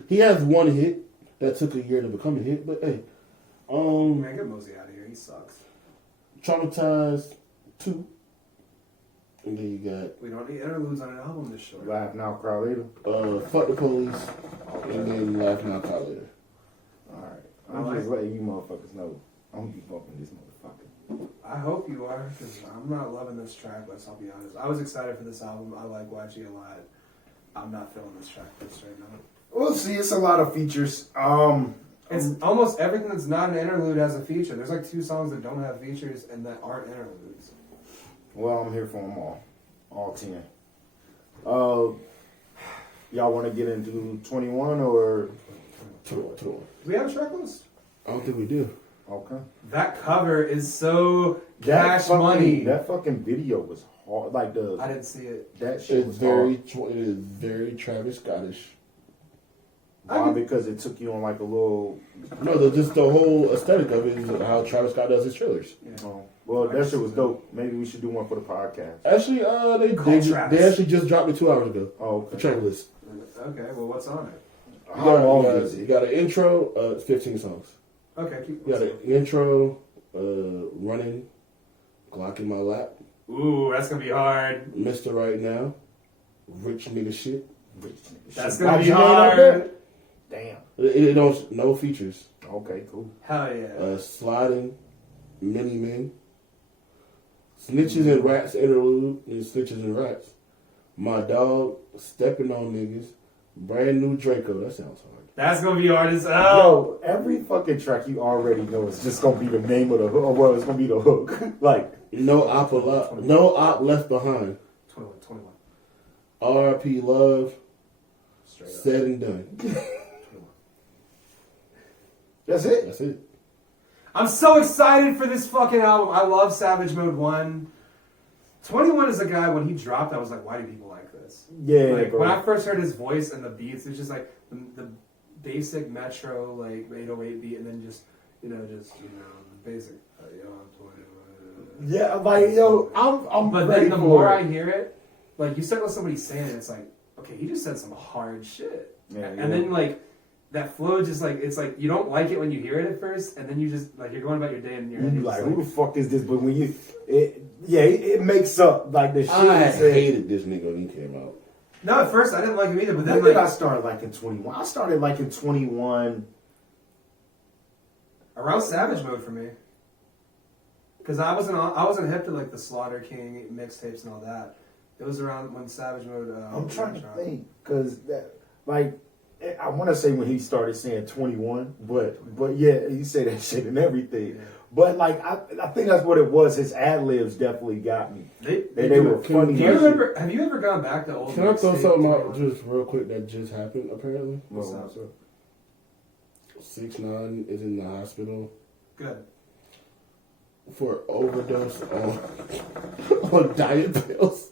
He has one hit that took a year to become a hit, but hey, Man, get Mosey out of here. He sucks. Traumatized 2, and then you got We don't need interludes on an album this short. Laugh Now, Cry Later. Fuck the Police, and then Laugh Now, Cry Later. Alright. I'm just letting you motherfuckers know. I'm gonna be bumping this motherfucker. I hope you are, because I'm not loving this track list, I'll be honest. I was excited for this album. I like YG a lot. I'm not feeling this track list right now. We'll see. It's a lot of features. It's almost everything that's not an interlude has a feature. There's like 2 songs that don't have features and that aren't interludes. Well, I'm here for them all 10. Y'all want to get into 21 or? Do we have a track list? I don't think we do. Okay. That cover is so cash money. That fucking video was hard. Like I didn't see it. that shit It's was very, hard. it is very Travis Scottish. Why? Because it took you on like a little. No, just the whole aesthetic of it is how Travis Scott does his trailers. Yeah. Oh, well, that shit was dope. Maybe we should do one for the podcast. Actually, they actually just dropped it 2 hours ago. Oh, The okay. track list. Okay, well, what's on it? How long is You it? got an intro. It's 15 songs. Okay, keep You got an intro. Running, Glock in my lap. Ooh, that's gonna be hard. Mr. Right Now. Rich nigga shit. That's Shit. gonna be Like, you ain't up there? hard. Damn. It don't no features. Okay, cool. Hell yeah. Sliding, Mini Men, Snitches and Rats interlude, and Snitches and Rats. My Dog, Stepping on Niggas, Brand New Draco. That sounds hard. That's gonna be hard as hell. Yo, every fucking track you already know is just gonna be the name of the hook. Well, it's gonna be the hook. Like, No Op Left Behind. 21. RP Love, Straight up. Said and Done. that's it. That's it. I'm so excited for this fucking album. I love Savage Mode 1. 21 is a guy, when he dropped, I was like, why do people like this? Yeah, Like, bro. when I first heard his voice and the beats, it's just like the basic Metro, like 808 beat, and then just basic. Yeah, like, yo, I'm But ready then the for more it. I hear it, like you said with somebody saying it, it's like, okay, he just said some hard shit. Yeah, and yeah. then like that flow just like, it's like you don't like it when you hear it at first, and then you just like you're going about your day and you're You be like, who the fuck is this? But when you, it makes up like the shit. I he said. hated this nigga when he came out. No, at first I didn't like him either, but then When did I like start liking 21? I started liking 21. around Savage Mode for me. Because I wasn't hip to like the Slaughter King mixtapes and all that. It was around when Savage Mode. I'm trying to dropped. think because that, like, I want to say when he started saying 21, but yeah, he said that shit and everything. Yeah. But like, I think that's what it was. His ad libs definitely got me. They They were funny. Do you remember? Have you ever gone back to old? Can I throw mixtape something out 21? just real quick that just happened apparently? What's Well, up? 6ix9ine is in the hospital Good. for overdose on diet pills.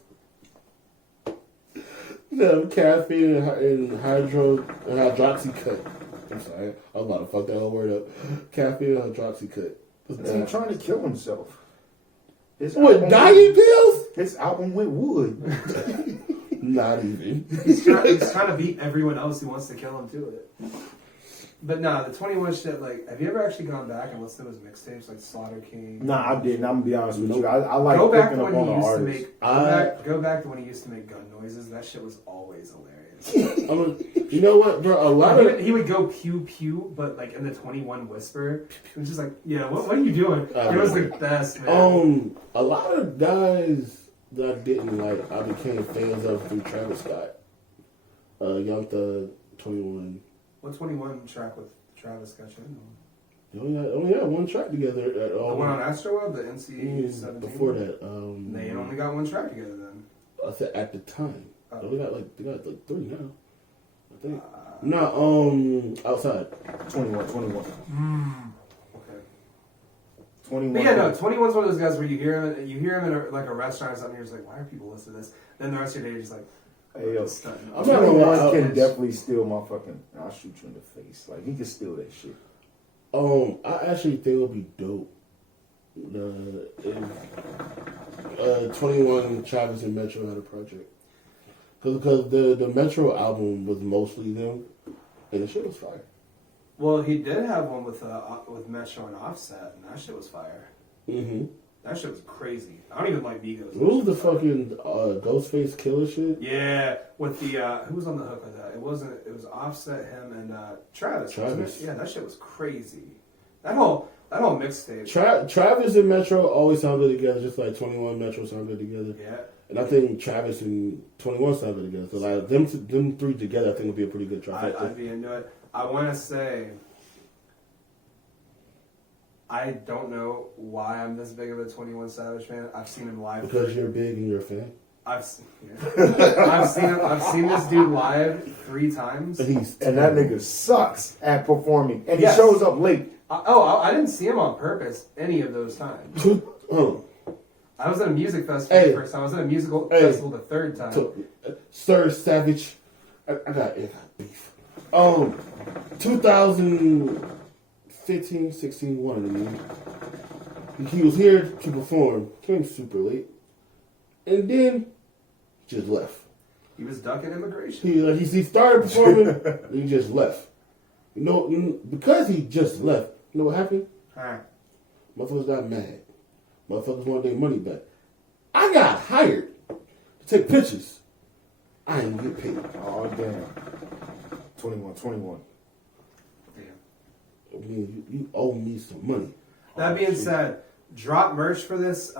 The caffeine and hydroxycut. I'm sorry, I was about to fuck that whole word up. Caffeine and hydroxycut. Is he trying to kill himself? His What, album diet pills? His album went wood. Not even. He's trying to beat everyone else who wants to kill him to it. But nah, the 21 shit, like, have you ever actually gone back and listened to his mixtapes, like Slaughter King? Nah, I didn't. I'm gonna be honest with Nope. you. I like Go back picking to up when on he the used to artists. make. Go back to when he used to make gun noises. That shit was always hilarious. You know what, bro? A lot of He would go pew pew, but like in the 21 whisper. It was just like, yeah, what are you doing? It was the best, man. A lot of guys that I didn't like, I became fans of through Travis Scott, Young Thug, 21. What 21 track with Travis Scott? They only had one track together at all. The one on Astroworld, the NC-17. Before that, They only got one track together then. I said at the time. Oh. They got like three now. I think. No, outside. 21. Okay. 21. But yeah, no, 21's one of those guys where you hear him in a restaurant or something, you're just like, why are people listening to this? Then the rest of your day, you're just like, Hey, yo, I'm not gonna lie. 21 can definitely steal my fucking. I'll shoot you in the face. Like he can steal that shit. I actually think it would be dope. If 21 Travis and Metro had a project, because the Metro album was mostly them, and the shit was fire. well, he did have one with Metro and Offset, and that shit was fire. Mm-hmm. That shit was crazy. I don't even like Migos. What was the fucking Ghostface Killer shit? Yeah, with the who was on the hook with that? It was Offset, him, and Travis. Wasn't it? Yeah, that shit was crazy. That whole mixtape. Travis and Metro always sound good together, just like 21 Metro sound good together. Yeah. And I think Travis and 21 sound good together. So like them three together, I think would be a pretty good track. I'd be into it. I want to say, I don't know why I'm this big of a 21 Savage fan. I've seen him live. Because you're big and you're a fan. I've seen this dude live 3 times. And that nigga sucks at performing, and Yes. he shows up late. I didn't see him on purpose any of those times. I was at a music festival the first time. I was at a musical festival the third time. Sir Savage, I got beef. 2015, 16, one of them. He was here to perform. Came super late, and then just left. He was ducking immigration. He started performing, and he just left. You know, because he just left. You know what happened? Alright. Motherfuckers got mad. Motherfuckers wanted their money back. I got hired to take pictures. I didn't get paid. Oh damn. 21. Damn. I mean, you owe me some money. That being said, drop merch for this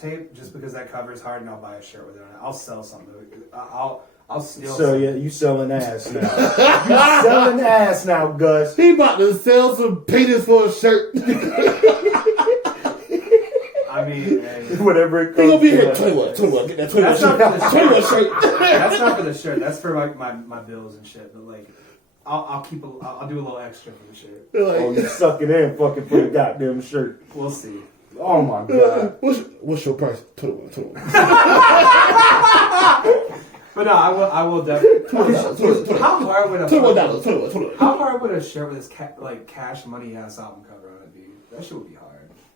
tape just because that cover is hard, and I'll buy a shirt with it on it. I'll sell something. I'll steal. So yeah, you selling ass now. You selling ass now, Gus. He about to sell some penis for a shirt. I mean, hey, Whatever it He comes gonna be to. here. 21. Get that 21 That's not shirt. for the 21 shirt. that's not for the shirt. That's for like my bills and shit. But like, I'll do a little extra for the shirt. Oh, you suck it in fucking for the goddamn shirt. We'll see. Oh my god. What's your price? 21. But no, I will definitely. $21. How hard would a $21. How hard would a shirt with this Cash Money ass album cover on it be? That shit would be hard.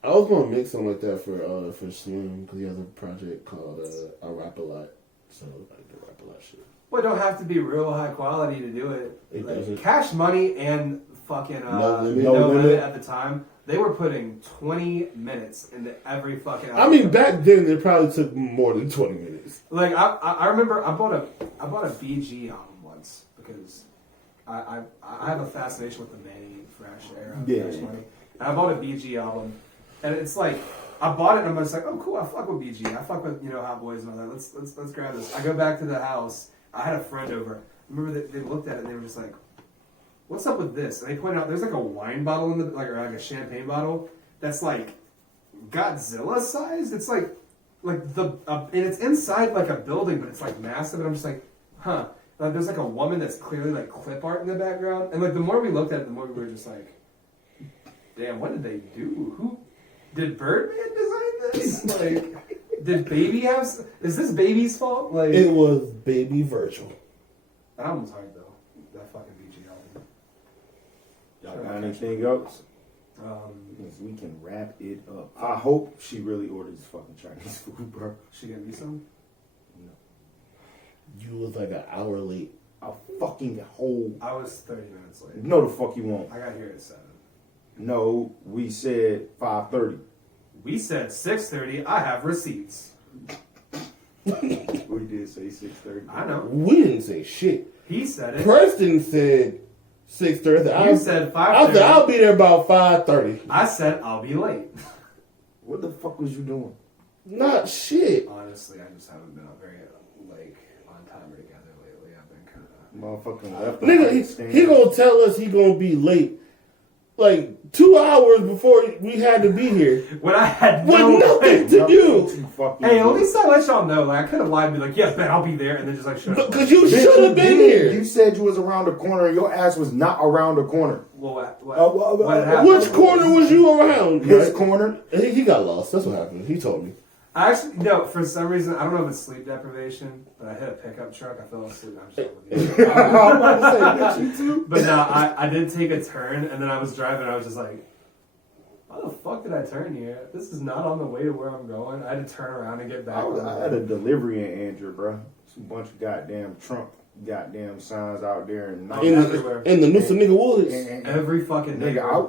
I was gonna make something like that for Slim because he has a project called I Rap a Lot. So I can rap a lot of shit. Well, it don't have to be real high quality to do it. It Like, doesn't. Cash Money and fucking No Limit. No No Limit Limit. at the time, they were putting 20 minutes into every fucking album. I mean, back then it probably took more than 20 minutes. Like I remember I bought a BG album once because I have a fascination with the Manny Fresh era of Yeah. Cash Money, and I bought a BG album, and it's like I bought it and I'm just like, oh cool, I fuck with BG, I fuck with Hot Boys and all that. Let's grab this. I go back to the house. I had a friend over. I remember that they looked at it and they were just like, what's up with this? And they pointed out there's like a wine bottle in the or like a champagne bottle that's like Godzilla sized. It's like the and it's inside like a building, but it's like massive. And I'm just like, huh. Like there's like a woman that's clearly like clip art in the background. And like the more we looked at it, the more we were just like, damn, what did they do? Who did Birdman design this? Like, did Baby have? Is this Baby's fault? Like, It was Baby Virgil. that album's hard though. That fucking BG album. Y'all got anything else? Because we can wrap it up. I hope she really orders fucking Chinese food, bro. She gonna be some. You was like an hour late. A fucking whole. I was 30 minutes late. No, the fuck you won't. I got here at 7. No, we said 5:30. We said 6:30. I have receipts. We did say 6:30. I know. We didn't say shit. He said it. Preston said 6:30. You said 5:30. I said I'll be there about 5:30. I said I'll be late. What the fuck was you doing? Not shit. Honestly, I just haven't been very like on time or together lately. I've been kind of. Motherfucking left. Nigga, he gonna tell us he gonna be late like 2 hours before we had to be here. When I had With no nothing to do. Hey, at least I let y'all know. Like I could have lied and be like, "Yeah, bet I'll be there," and then just like shut up. Because you should have been here. You said you was around the corner and your ass was not around the corner. Well, what happened? Which corner was you around? His Right? corner? He got lost. That's what happened. He told me. I actually no. For some reason, I don't know if it's sleep deprivation, but I hit a pickup truck. I fell asleep. I'm just with you. I'm about to say, bitch, you too? But no, I did take a turn, and then I was driving. I was just like, "Why the fuck did I turn here? This is not on the way to where I'm going." I had to turn around and get back. I had a delivery in Andrew, bro. It's a bunch of goddamn Trump goddamn signs out there and everywhere. In the Noosa nigga woods. Every fucking neighbor,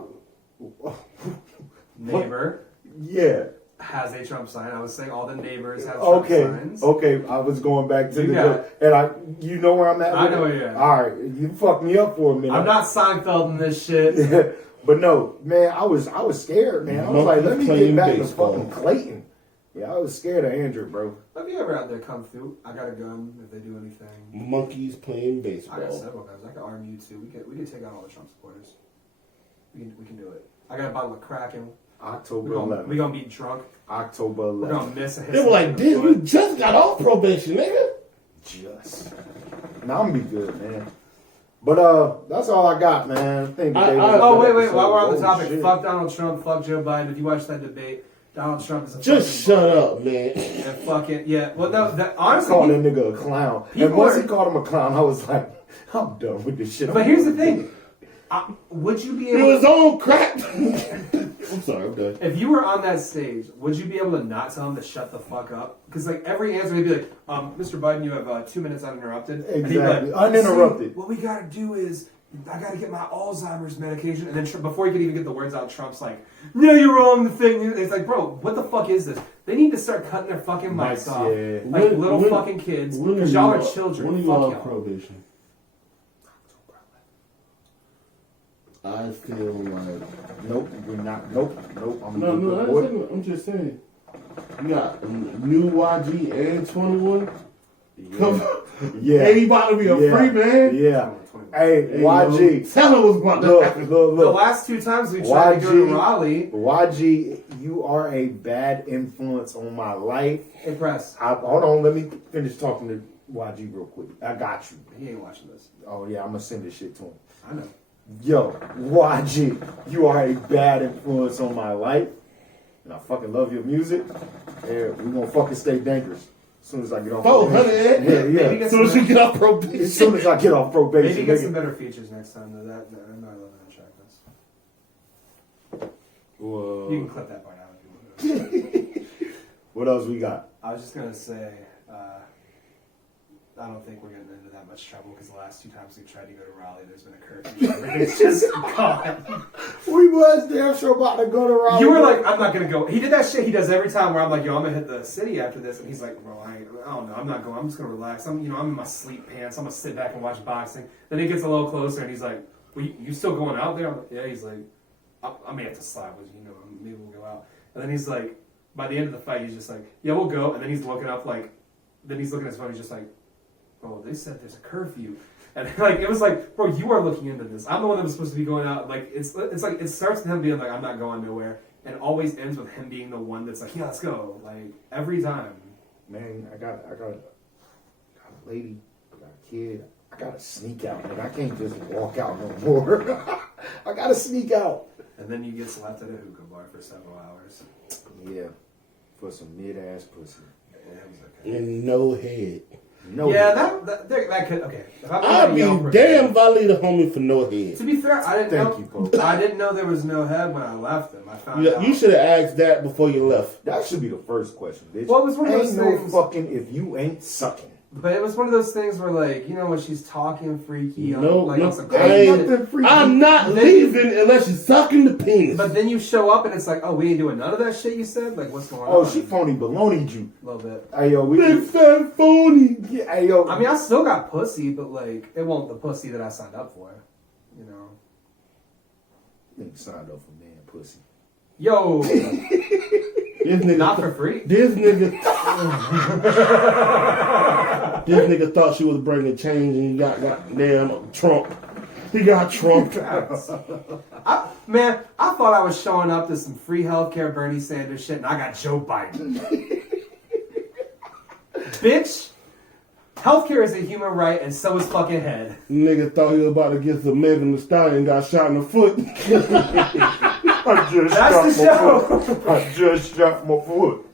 neighbor Yeah. has a Trump sign. I was saying all the neighbors have Trump Okay. signs. Okay. I was going back to You the got and you know where I'm at. I with know it? where you're at. All right, you fucked me up for a minute. I'm not Seinfeld in this shit. But no, man, I was scared, man. I was like, let me get Playing back baseball. to fucking Clayton. Yeah, I was scared of Andrew, bro. Have you ever out there come through? I got a gun if they do anything. Monkeys playing I got baseball. several guns. I can arm you too. We could take out all the Trump supporters. We can do it. I got a bottle of Kraken. October We 11th. gonna be drunk. October We're 11th. gonna miss a hit. They were like, damn, you just got off probation, nigga. Just. Now I'm gonna be good, man. But that's all I got, man. I think today was a Oh good wait! episode. While we're on the Holy topic, shit. fuck Donald Trump, fuck Joe Biden. If you watch that debate, Donald Trump is a Just fucking shut up, man. and fucking yeah. Well, no, that, I honestly, called that nigga a clown. And People once are- he called him a clown, I was like, I'm done with this shit. but here's the thing: would you be It able? was on crack. I'm sorry, I'm done. If you were on that stage, would you be able to not tell him to shut the fuck up? Because like every answer, he'd be like, "Mr. Biden, you have 2 minutes uninterrupted." And he'd be Exactly. like, Uninterrupted. "See, what we gotta do is, I gotta get my Alzheimer's medication." And then before he could even get the words out, Trump's like, "No, you're wrong." The thing. It's like, bro, what the fuck is this? They need to start cutting their fucking mics off, yeah. like When- little when- fucking kids, When because you y'all are off- children. When you Fuck on y'all. probation? I feel like Nope, we're not. Nope. I'm no, a no. good boy. I'm just saying. You got new YG and 21. Come on. Yeah. Hey, he about to be a free man. Yeah. Hey, Hey, YG. yo, tell him what's about to Look, happen. look, The look. last 2 times we tried to go to Raleigh, YG, you are a bad influence on my life. hey, press. Hold on, let me finish talking to YG real quick. I got you. He ain't watching this. Oh yeah, I'm gonna send this shit to him. I know. Yo, YG, you are a bad influence on my life. And I fucking love your music. And we gonna fucking stay dangerous. As soon as I get off Oh, probation. honey, Yeah, Maybe yeah. get As soon as you get off As probation. soon as I get off probation. Maybe get nigga. some better features next time. Though. That I'm not loving that track. Whoa. You can clip that part out if you want. What else we got? I was just gonna say, I don't think we're getting into that much trouble because the last 2 times we tried to go to Raleigh, there's been a curfew. Everything's just gone. We was damn sure about to go to Raleigh. You were like, I'm not gonna go. He did that shit he does every time where I'm like, yo, I'm gonna hit the city after this, and he's like, bro, I don't know, I'm not going. I'm just gonna relax. I'm in my sleep pants. I'm gonna sit back and watch boxing. Then he gets a little closer, and he's like, well, you still going out there? I'm like, yeah. He's like, I may have to slide with you, maybe we'll go out. And then he's like, by the end of the fight, he's just like, yeah, we'll go. And then he's looking up like, then he's looking at his phone. He's just like, bro, they said there's a curfew. And like it was like, bro, you are looking into this. I'm the one that was supposed to be going out. Like it's like it starts with him being like, I'm not going nowhere, and always ends with him being the one that's like, yeah, let's go. Like every time. Man, I got a lady, I got a kid. I gotta sneak out, man. I can't just walk out no more. I gotta sneak out. And then you get slapped at a hookah bar for several hours. Yeah, for some mid-ass pussy. Yeah, it was okay. And no head. No. Yeah, that could okay. If I'm I'd gonna be yell for damn him- if I leave the homie for no head. To be fair, I didn't Thank know. you, Pope. I didn't know there was no head when I left him. I found out. You should have asked that before you left. That should be the first question, bitch. Well, it was one of ain't those no things- fucking if you ain't sucking. But it was one of those things where, like, you know, when she's talking freaky, on, No, like, no, on some I crazy ain't- shit. I'm not leaving unless you're sucking the penis. But then you show up and it's like, oh, we ain't doing none of that shit you said? Like, what's going on? Oh, she phony baloney you. A little bit. Hey yo, we. Big fat phony. Yeah, hey yo. I mean, I still got pussy, but, like, it won't the pussy that I signed up for. You know? Nigga signed up for being pussy. Yo! This nigga Not for free. This nigga. This nigga thought she was bringing change and he got damn Trump. He got Trump. Man, I thought I was showing up to some free healthcare Bernie Sanders shit, and I got Joe Biden. Bitch, healthcare is a human right, and so is fucking head. Nigga thought he was about to get some Megan Thee Stallion and got shot in the foot. That's the show. I just shot my foot.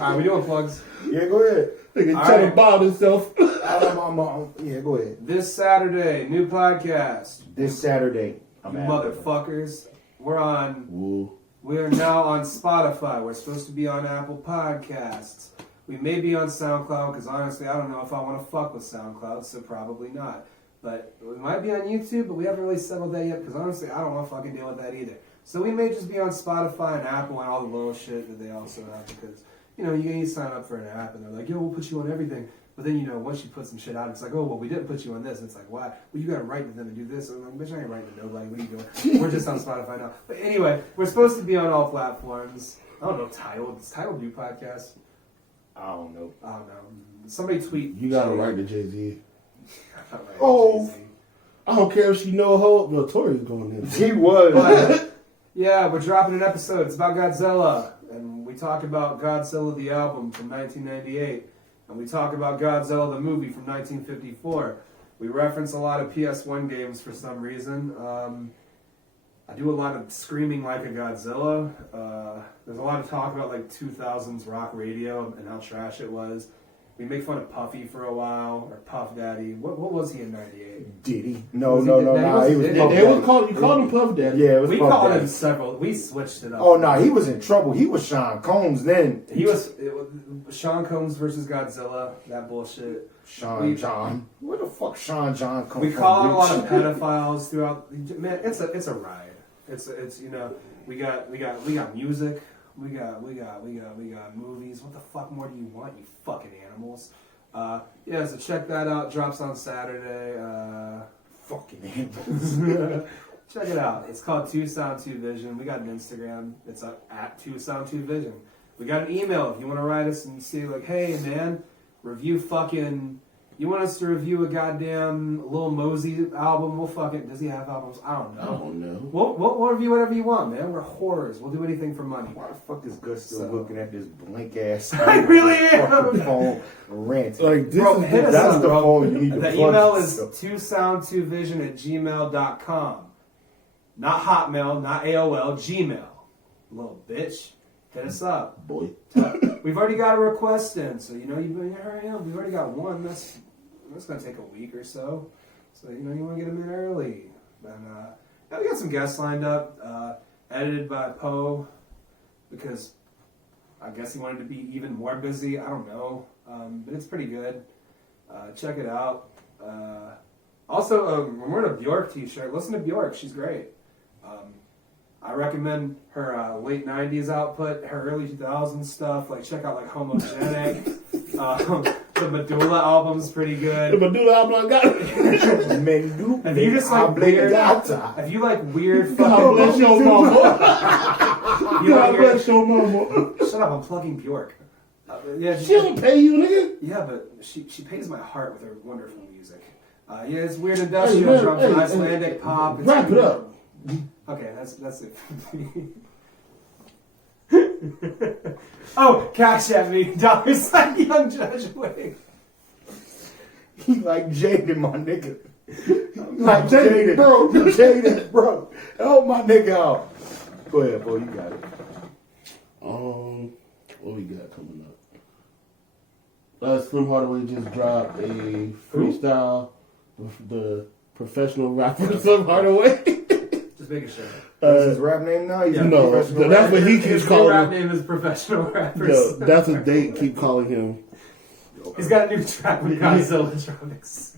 Alright, we doing plugs. Yeah, go ahead. Nigga All trying to right. bomb himself. Yeah, go ahead. This Saturday, new podcast. This Saturday, You I'm at motherfuckers. We're on. Woo. We are now on Spotify. We're supposed to be on Apple Podcasts. We may be on SoundCloud because honestly, I don't know if I want to fuck with SoundCloud, so probably not. But we might be on YouTube, but we haven't really settled that yet because honestly, I don't want to fucking deal with that either. So we may just be on Spotify and Apple and all the little shit that they also have because, you know, you can sign up for an app and they're like, yo, we'll put you on everything. But then, you know, once you put some shit out, it's like, oh, well, we didn't put you on this. And it's like, why? Well, you got to write to them and do this. And I'm like, bitch, I ain't writing to nobody. What are you doing? We're just on Spotify now. But anyway, we're supposed to be on all platforms. I don't know, Tidal. Does Tidal do podcasts? I don't know. I don't know. Somebody tweet. You gotta write to Jay-Z. I'm not writing Oh. Jay-Z. I don't care if she know a whole. Well, Tory's going in. He was. But, yeah, we're dropping an episode. It's about Godzilla. And we talk about Godzilla the album from 1998. And we talk about Godzilla the movie from 1954. We reference a lot of PS1 games for some reason. I do a lot of screaming like a Godzilla. There's a lot of talk about like 2000s rock radio and how trash it was. We make fun of Puffy for a while, or Puff Daddy. What was he in 98? Did he? No, Was he- no, no, no, he no. wasn't- He was. they- Puff They Daddy. was called. You called him Puff Daddy. Yeah, it was We Puff called Daddy. him several. We switched it up. Oh no, he was in trouble. He was Sean Combs then. He was Sean Combs versus Godzilla. That bullshit. Sean John. Where the fuck Sean John come We from? call out a lot bitch? of pedophiles throughout. Man, it's a ride. It's you know we got music. We got movies. What the fuck more do you want, you fucking animals? Yeah, so check that out. Drops on Saturday. Fucking animals. Check it out. It's called 2 Sound 2 Vision. We got an Instagram. It's at 2 Sound 2 Vision. We got an email if you want to write us and say like, hey man, review fucking. You want us to review a goddamn Lil Mosey album? We'll fucking. Does he have albums? I don't I know. don't know. We'll review whatever you want, man. We're whores. We'll do anything for money. Why the fuck is Gus still So- looking at this blank ass? I really am. Fucking phone ranting. Like this Bro, is hit us That's up, the bro. phone you need to The plug email is yourself. 2sound2vision@gmail.com. Not Hotmail, not AOL, Gmail. Little bitch. Hit us up. boy. We've already got a request in, so you know you better hurry up. We've already got one. That's gonna take a week or so. So you know you want to get them in early. And yeah, we got some guests lined up. Edited by Poe because I guess he wanted to be even more busy. I don't know, but it's pretty good. Check it out. Also, I'm wearing a Bjork t-shirt. Listen to Bjork. She's great. I recommend her late 90s output, her early 2000s stuff. Like, check out, like, Homogenic. The Medulla album's pretty The good. Medulla album I got. If you just like weird, if you like weird God fucking... bless your mama. You like God weird, bless your mama. shut up, I'm plugging Bjork. Yeah, She don't pay you, nigga. yeah, but she pays my heart with her wonderful music. Yeah, it's weird industrial Hey, man, drums, hey, Icelandic hey, pop. It's wrap it up. Okay, that's it. Oh, cash at me, $sign Young Judge Wig. He like Jaden, my nigga. Like Jaden, bro. Jaden, bro. Help my nigga out. Go ahead, boy. You got it. What we got coming up? Slim Hardaway just dropped a freestyle with the professional rapper Slim Hardaway. Just making sure. What's his rap name now? He's a No, professional that's what he His keeps new calling rap him. name is Professional Rappers. No, that's what they keep calling him. He's got a new track with Godzilla Electronics.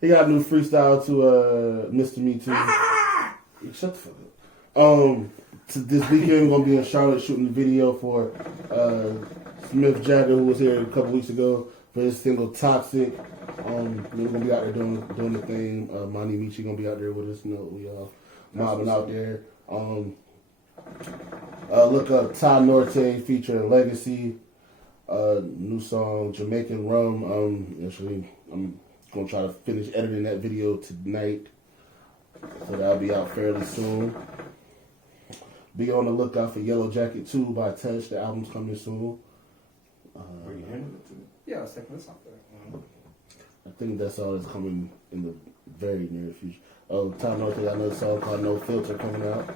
He got a new freestyle to Mr. Me Too. Shut the fuck up. This weekend we're gonna be in Charlotte shooting the video for Smith Jagger, who was here a couple weeks ago for his single Toxic. We're gonna be out there doing the thing. Monty Michi gonna be out there with us. You know, we mobbing out there. Look up Ty Norte featuring Legacy. New song Jamaican Rum. Actually, I'm gonna try to finish editing that video tonight, so that'll be out fairly soon. Be on the lookout for Yellow Jacket 2 by Touch. The album's coming soon. Where you handling it to? Yeah, I was taking this off there. I think that's all that's coming in the very near future. Oh, Tom North got another song called No Filter coming out.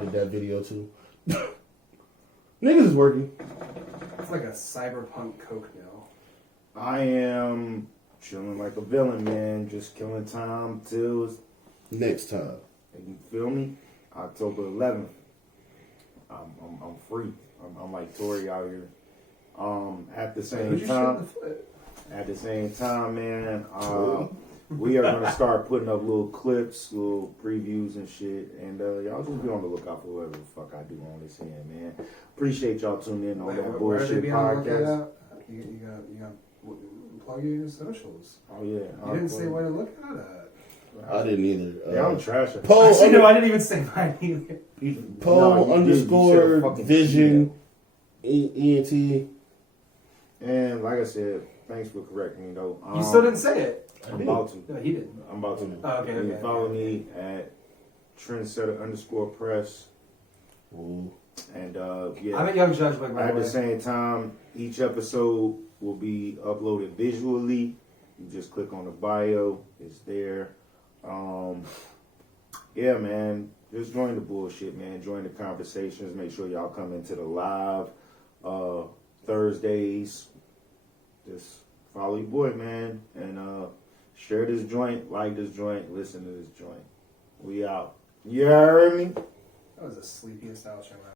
Did that video too. Niggas is working. It's like a cyberpunk coke mill. I am chilling like a villain, man. Just killing time till Next time. you feel me? October 11th. I'm free. I'm like Tory out here. At the same Who'd you shoot in time, the foot? at the same time, man, we are gonna start putting up little clips, little previews and shit, and y'all just be on the lookout for whatever the fuck I do on this end, man. Appreciate y'all tuning in on Wait, that where are they bullshit being on the podcast. lookout? You got plug your socials. Oh yeah, You didn't say where to look at it. I didn't either. Yeah, I'm trashing. Poll, Actually, no, I didn't even say mine either. Poll No, you did. You should've underscore fucking vision ENT. And like I said, thanks for correcting me though. You still didn't say it. I'm about to. No, he didn't. I'm about to. Oh, okay, You can okay, follow okay, me at trendsetter_press. Ooh. And yeah. I'm a young judge, by the At the way. same time, each episode will be uploaded visually. You just click on the bio, it's there. Yeah, man, just join the bullshit, man. Join the conversations. Make sure y'all come into the live Thursdays. Just follow your boy, man, and share this joint, like this joint, listen to this joint. We out. You heard me? That was the sleepiest outro ever.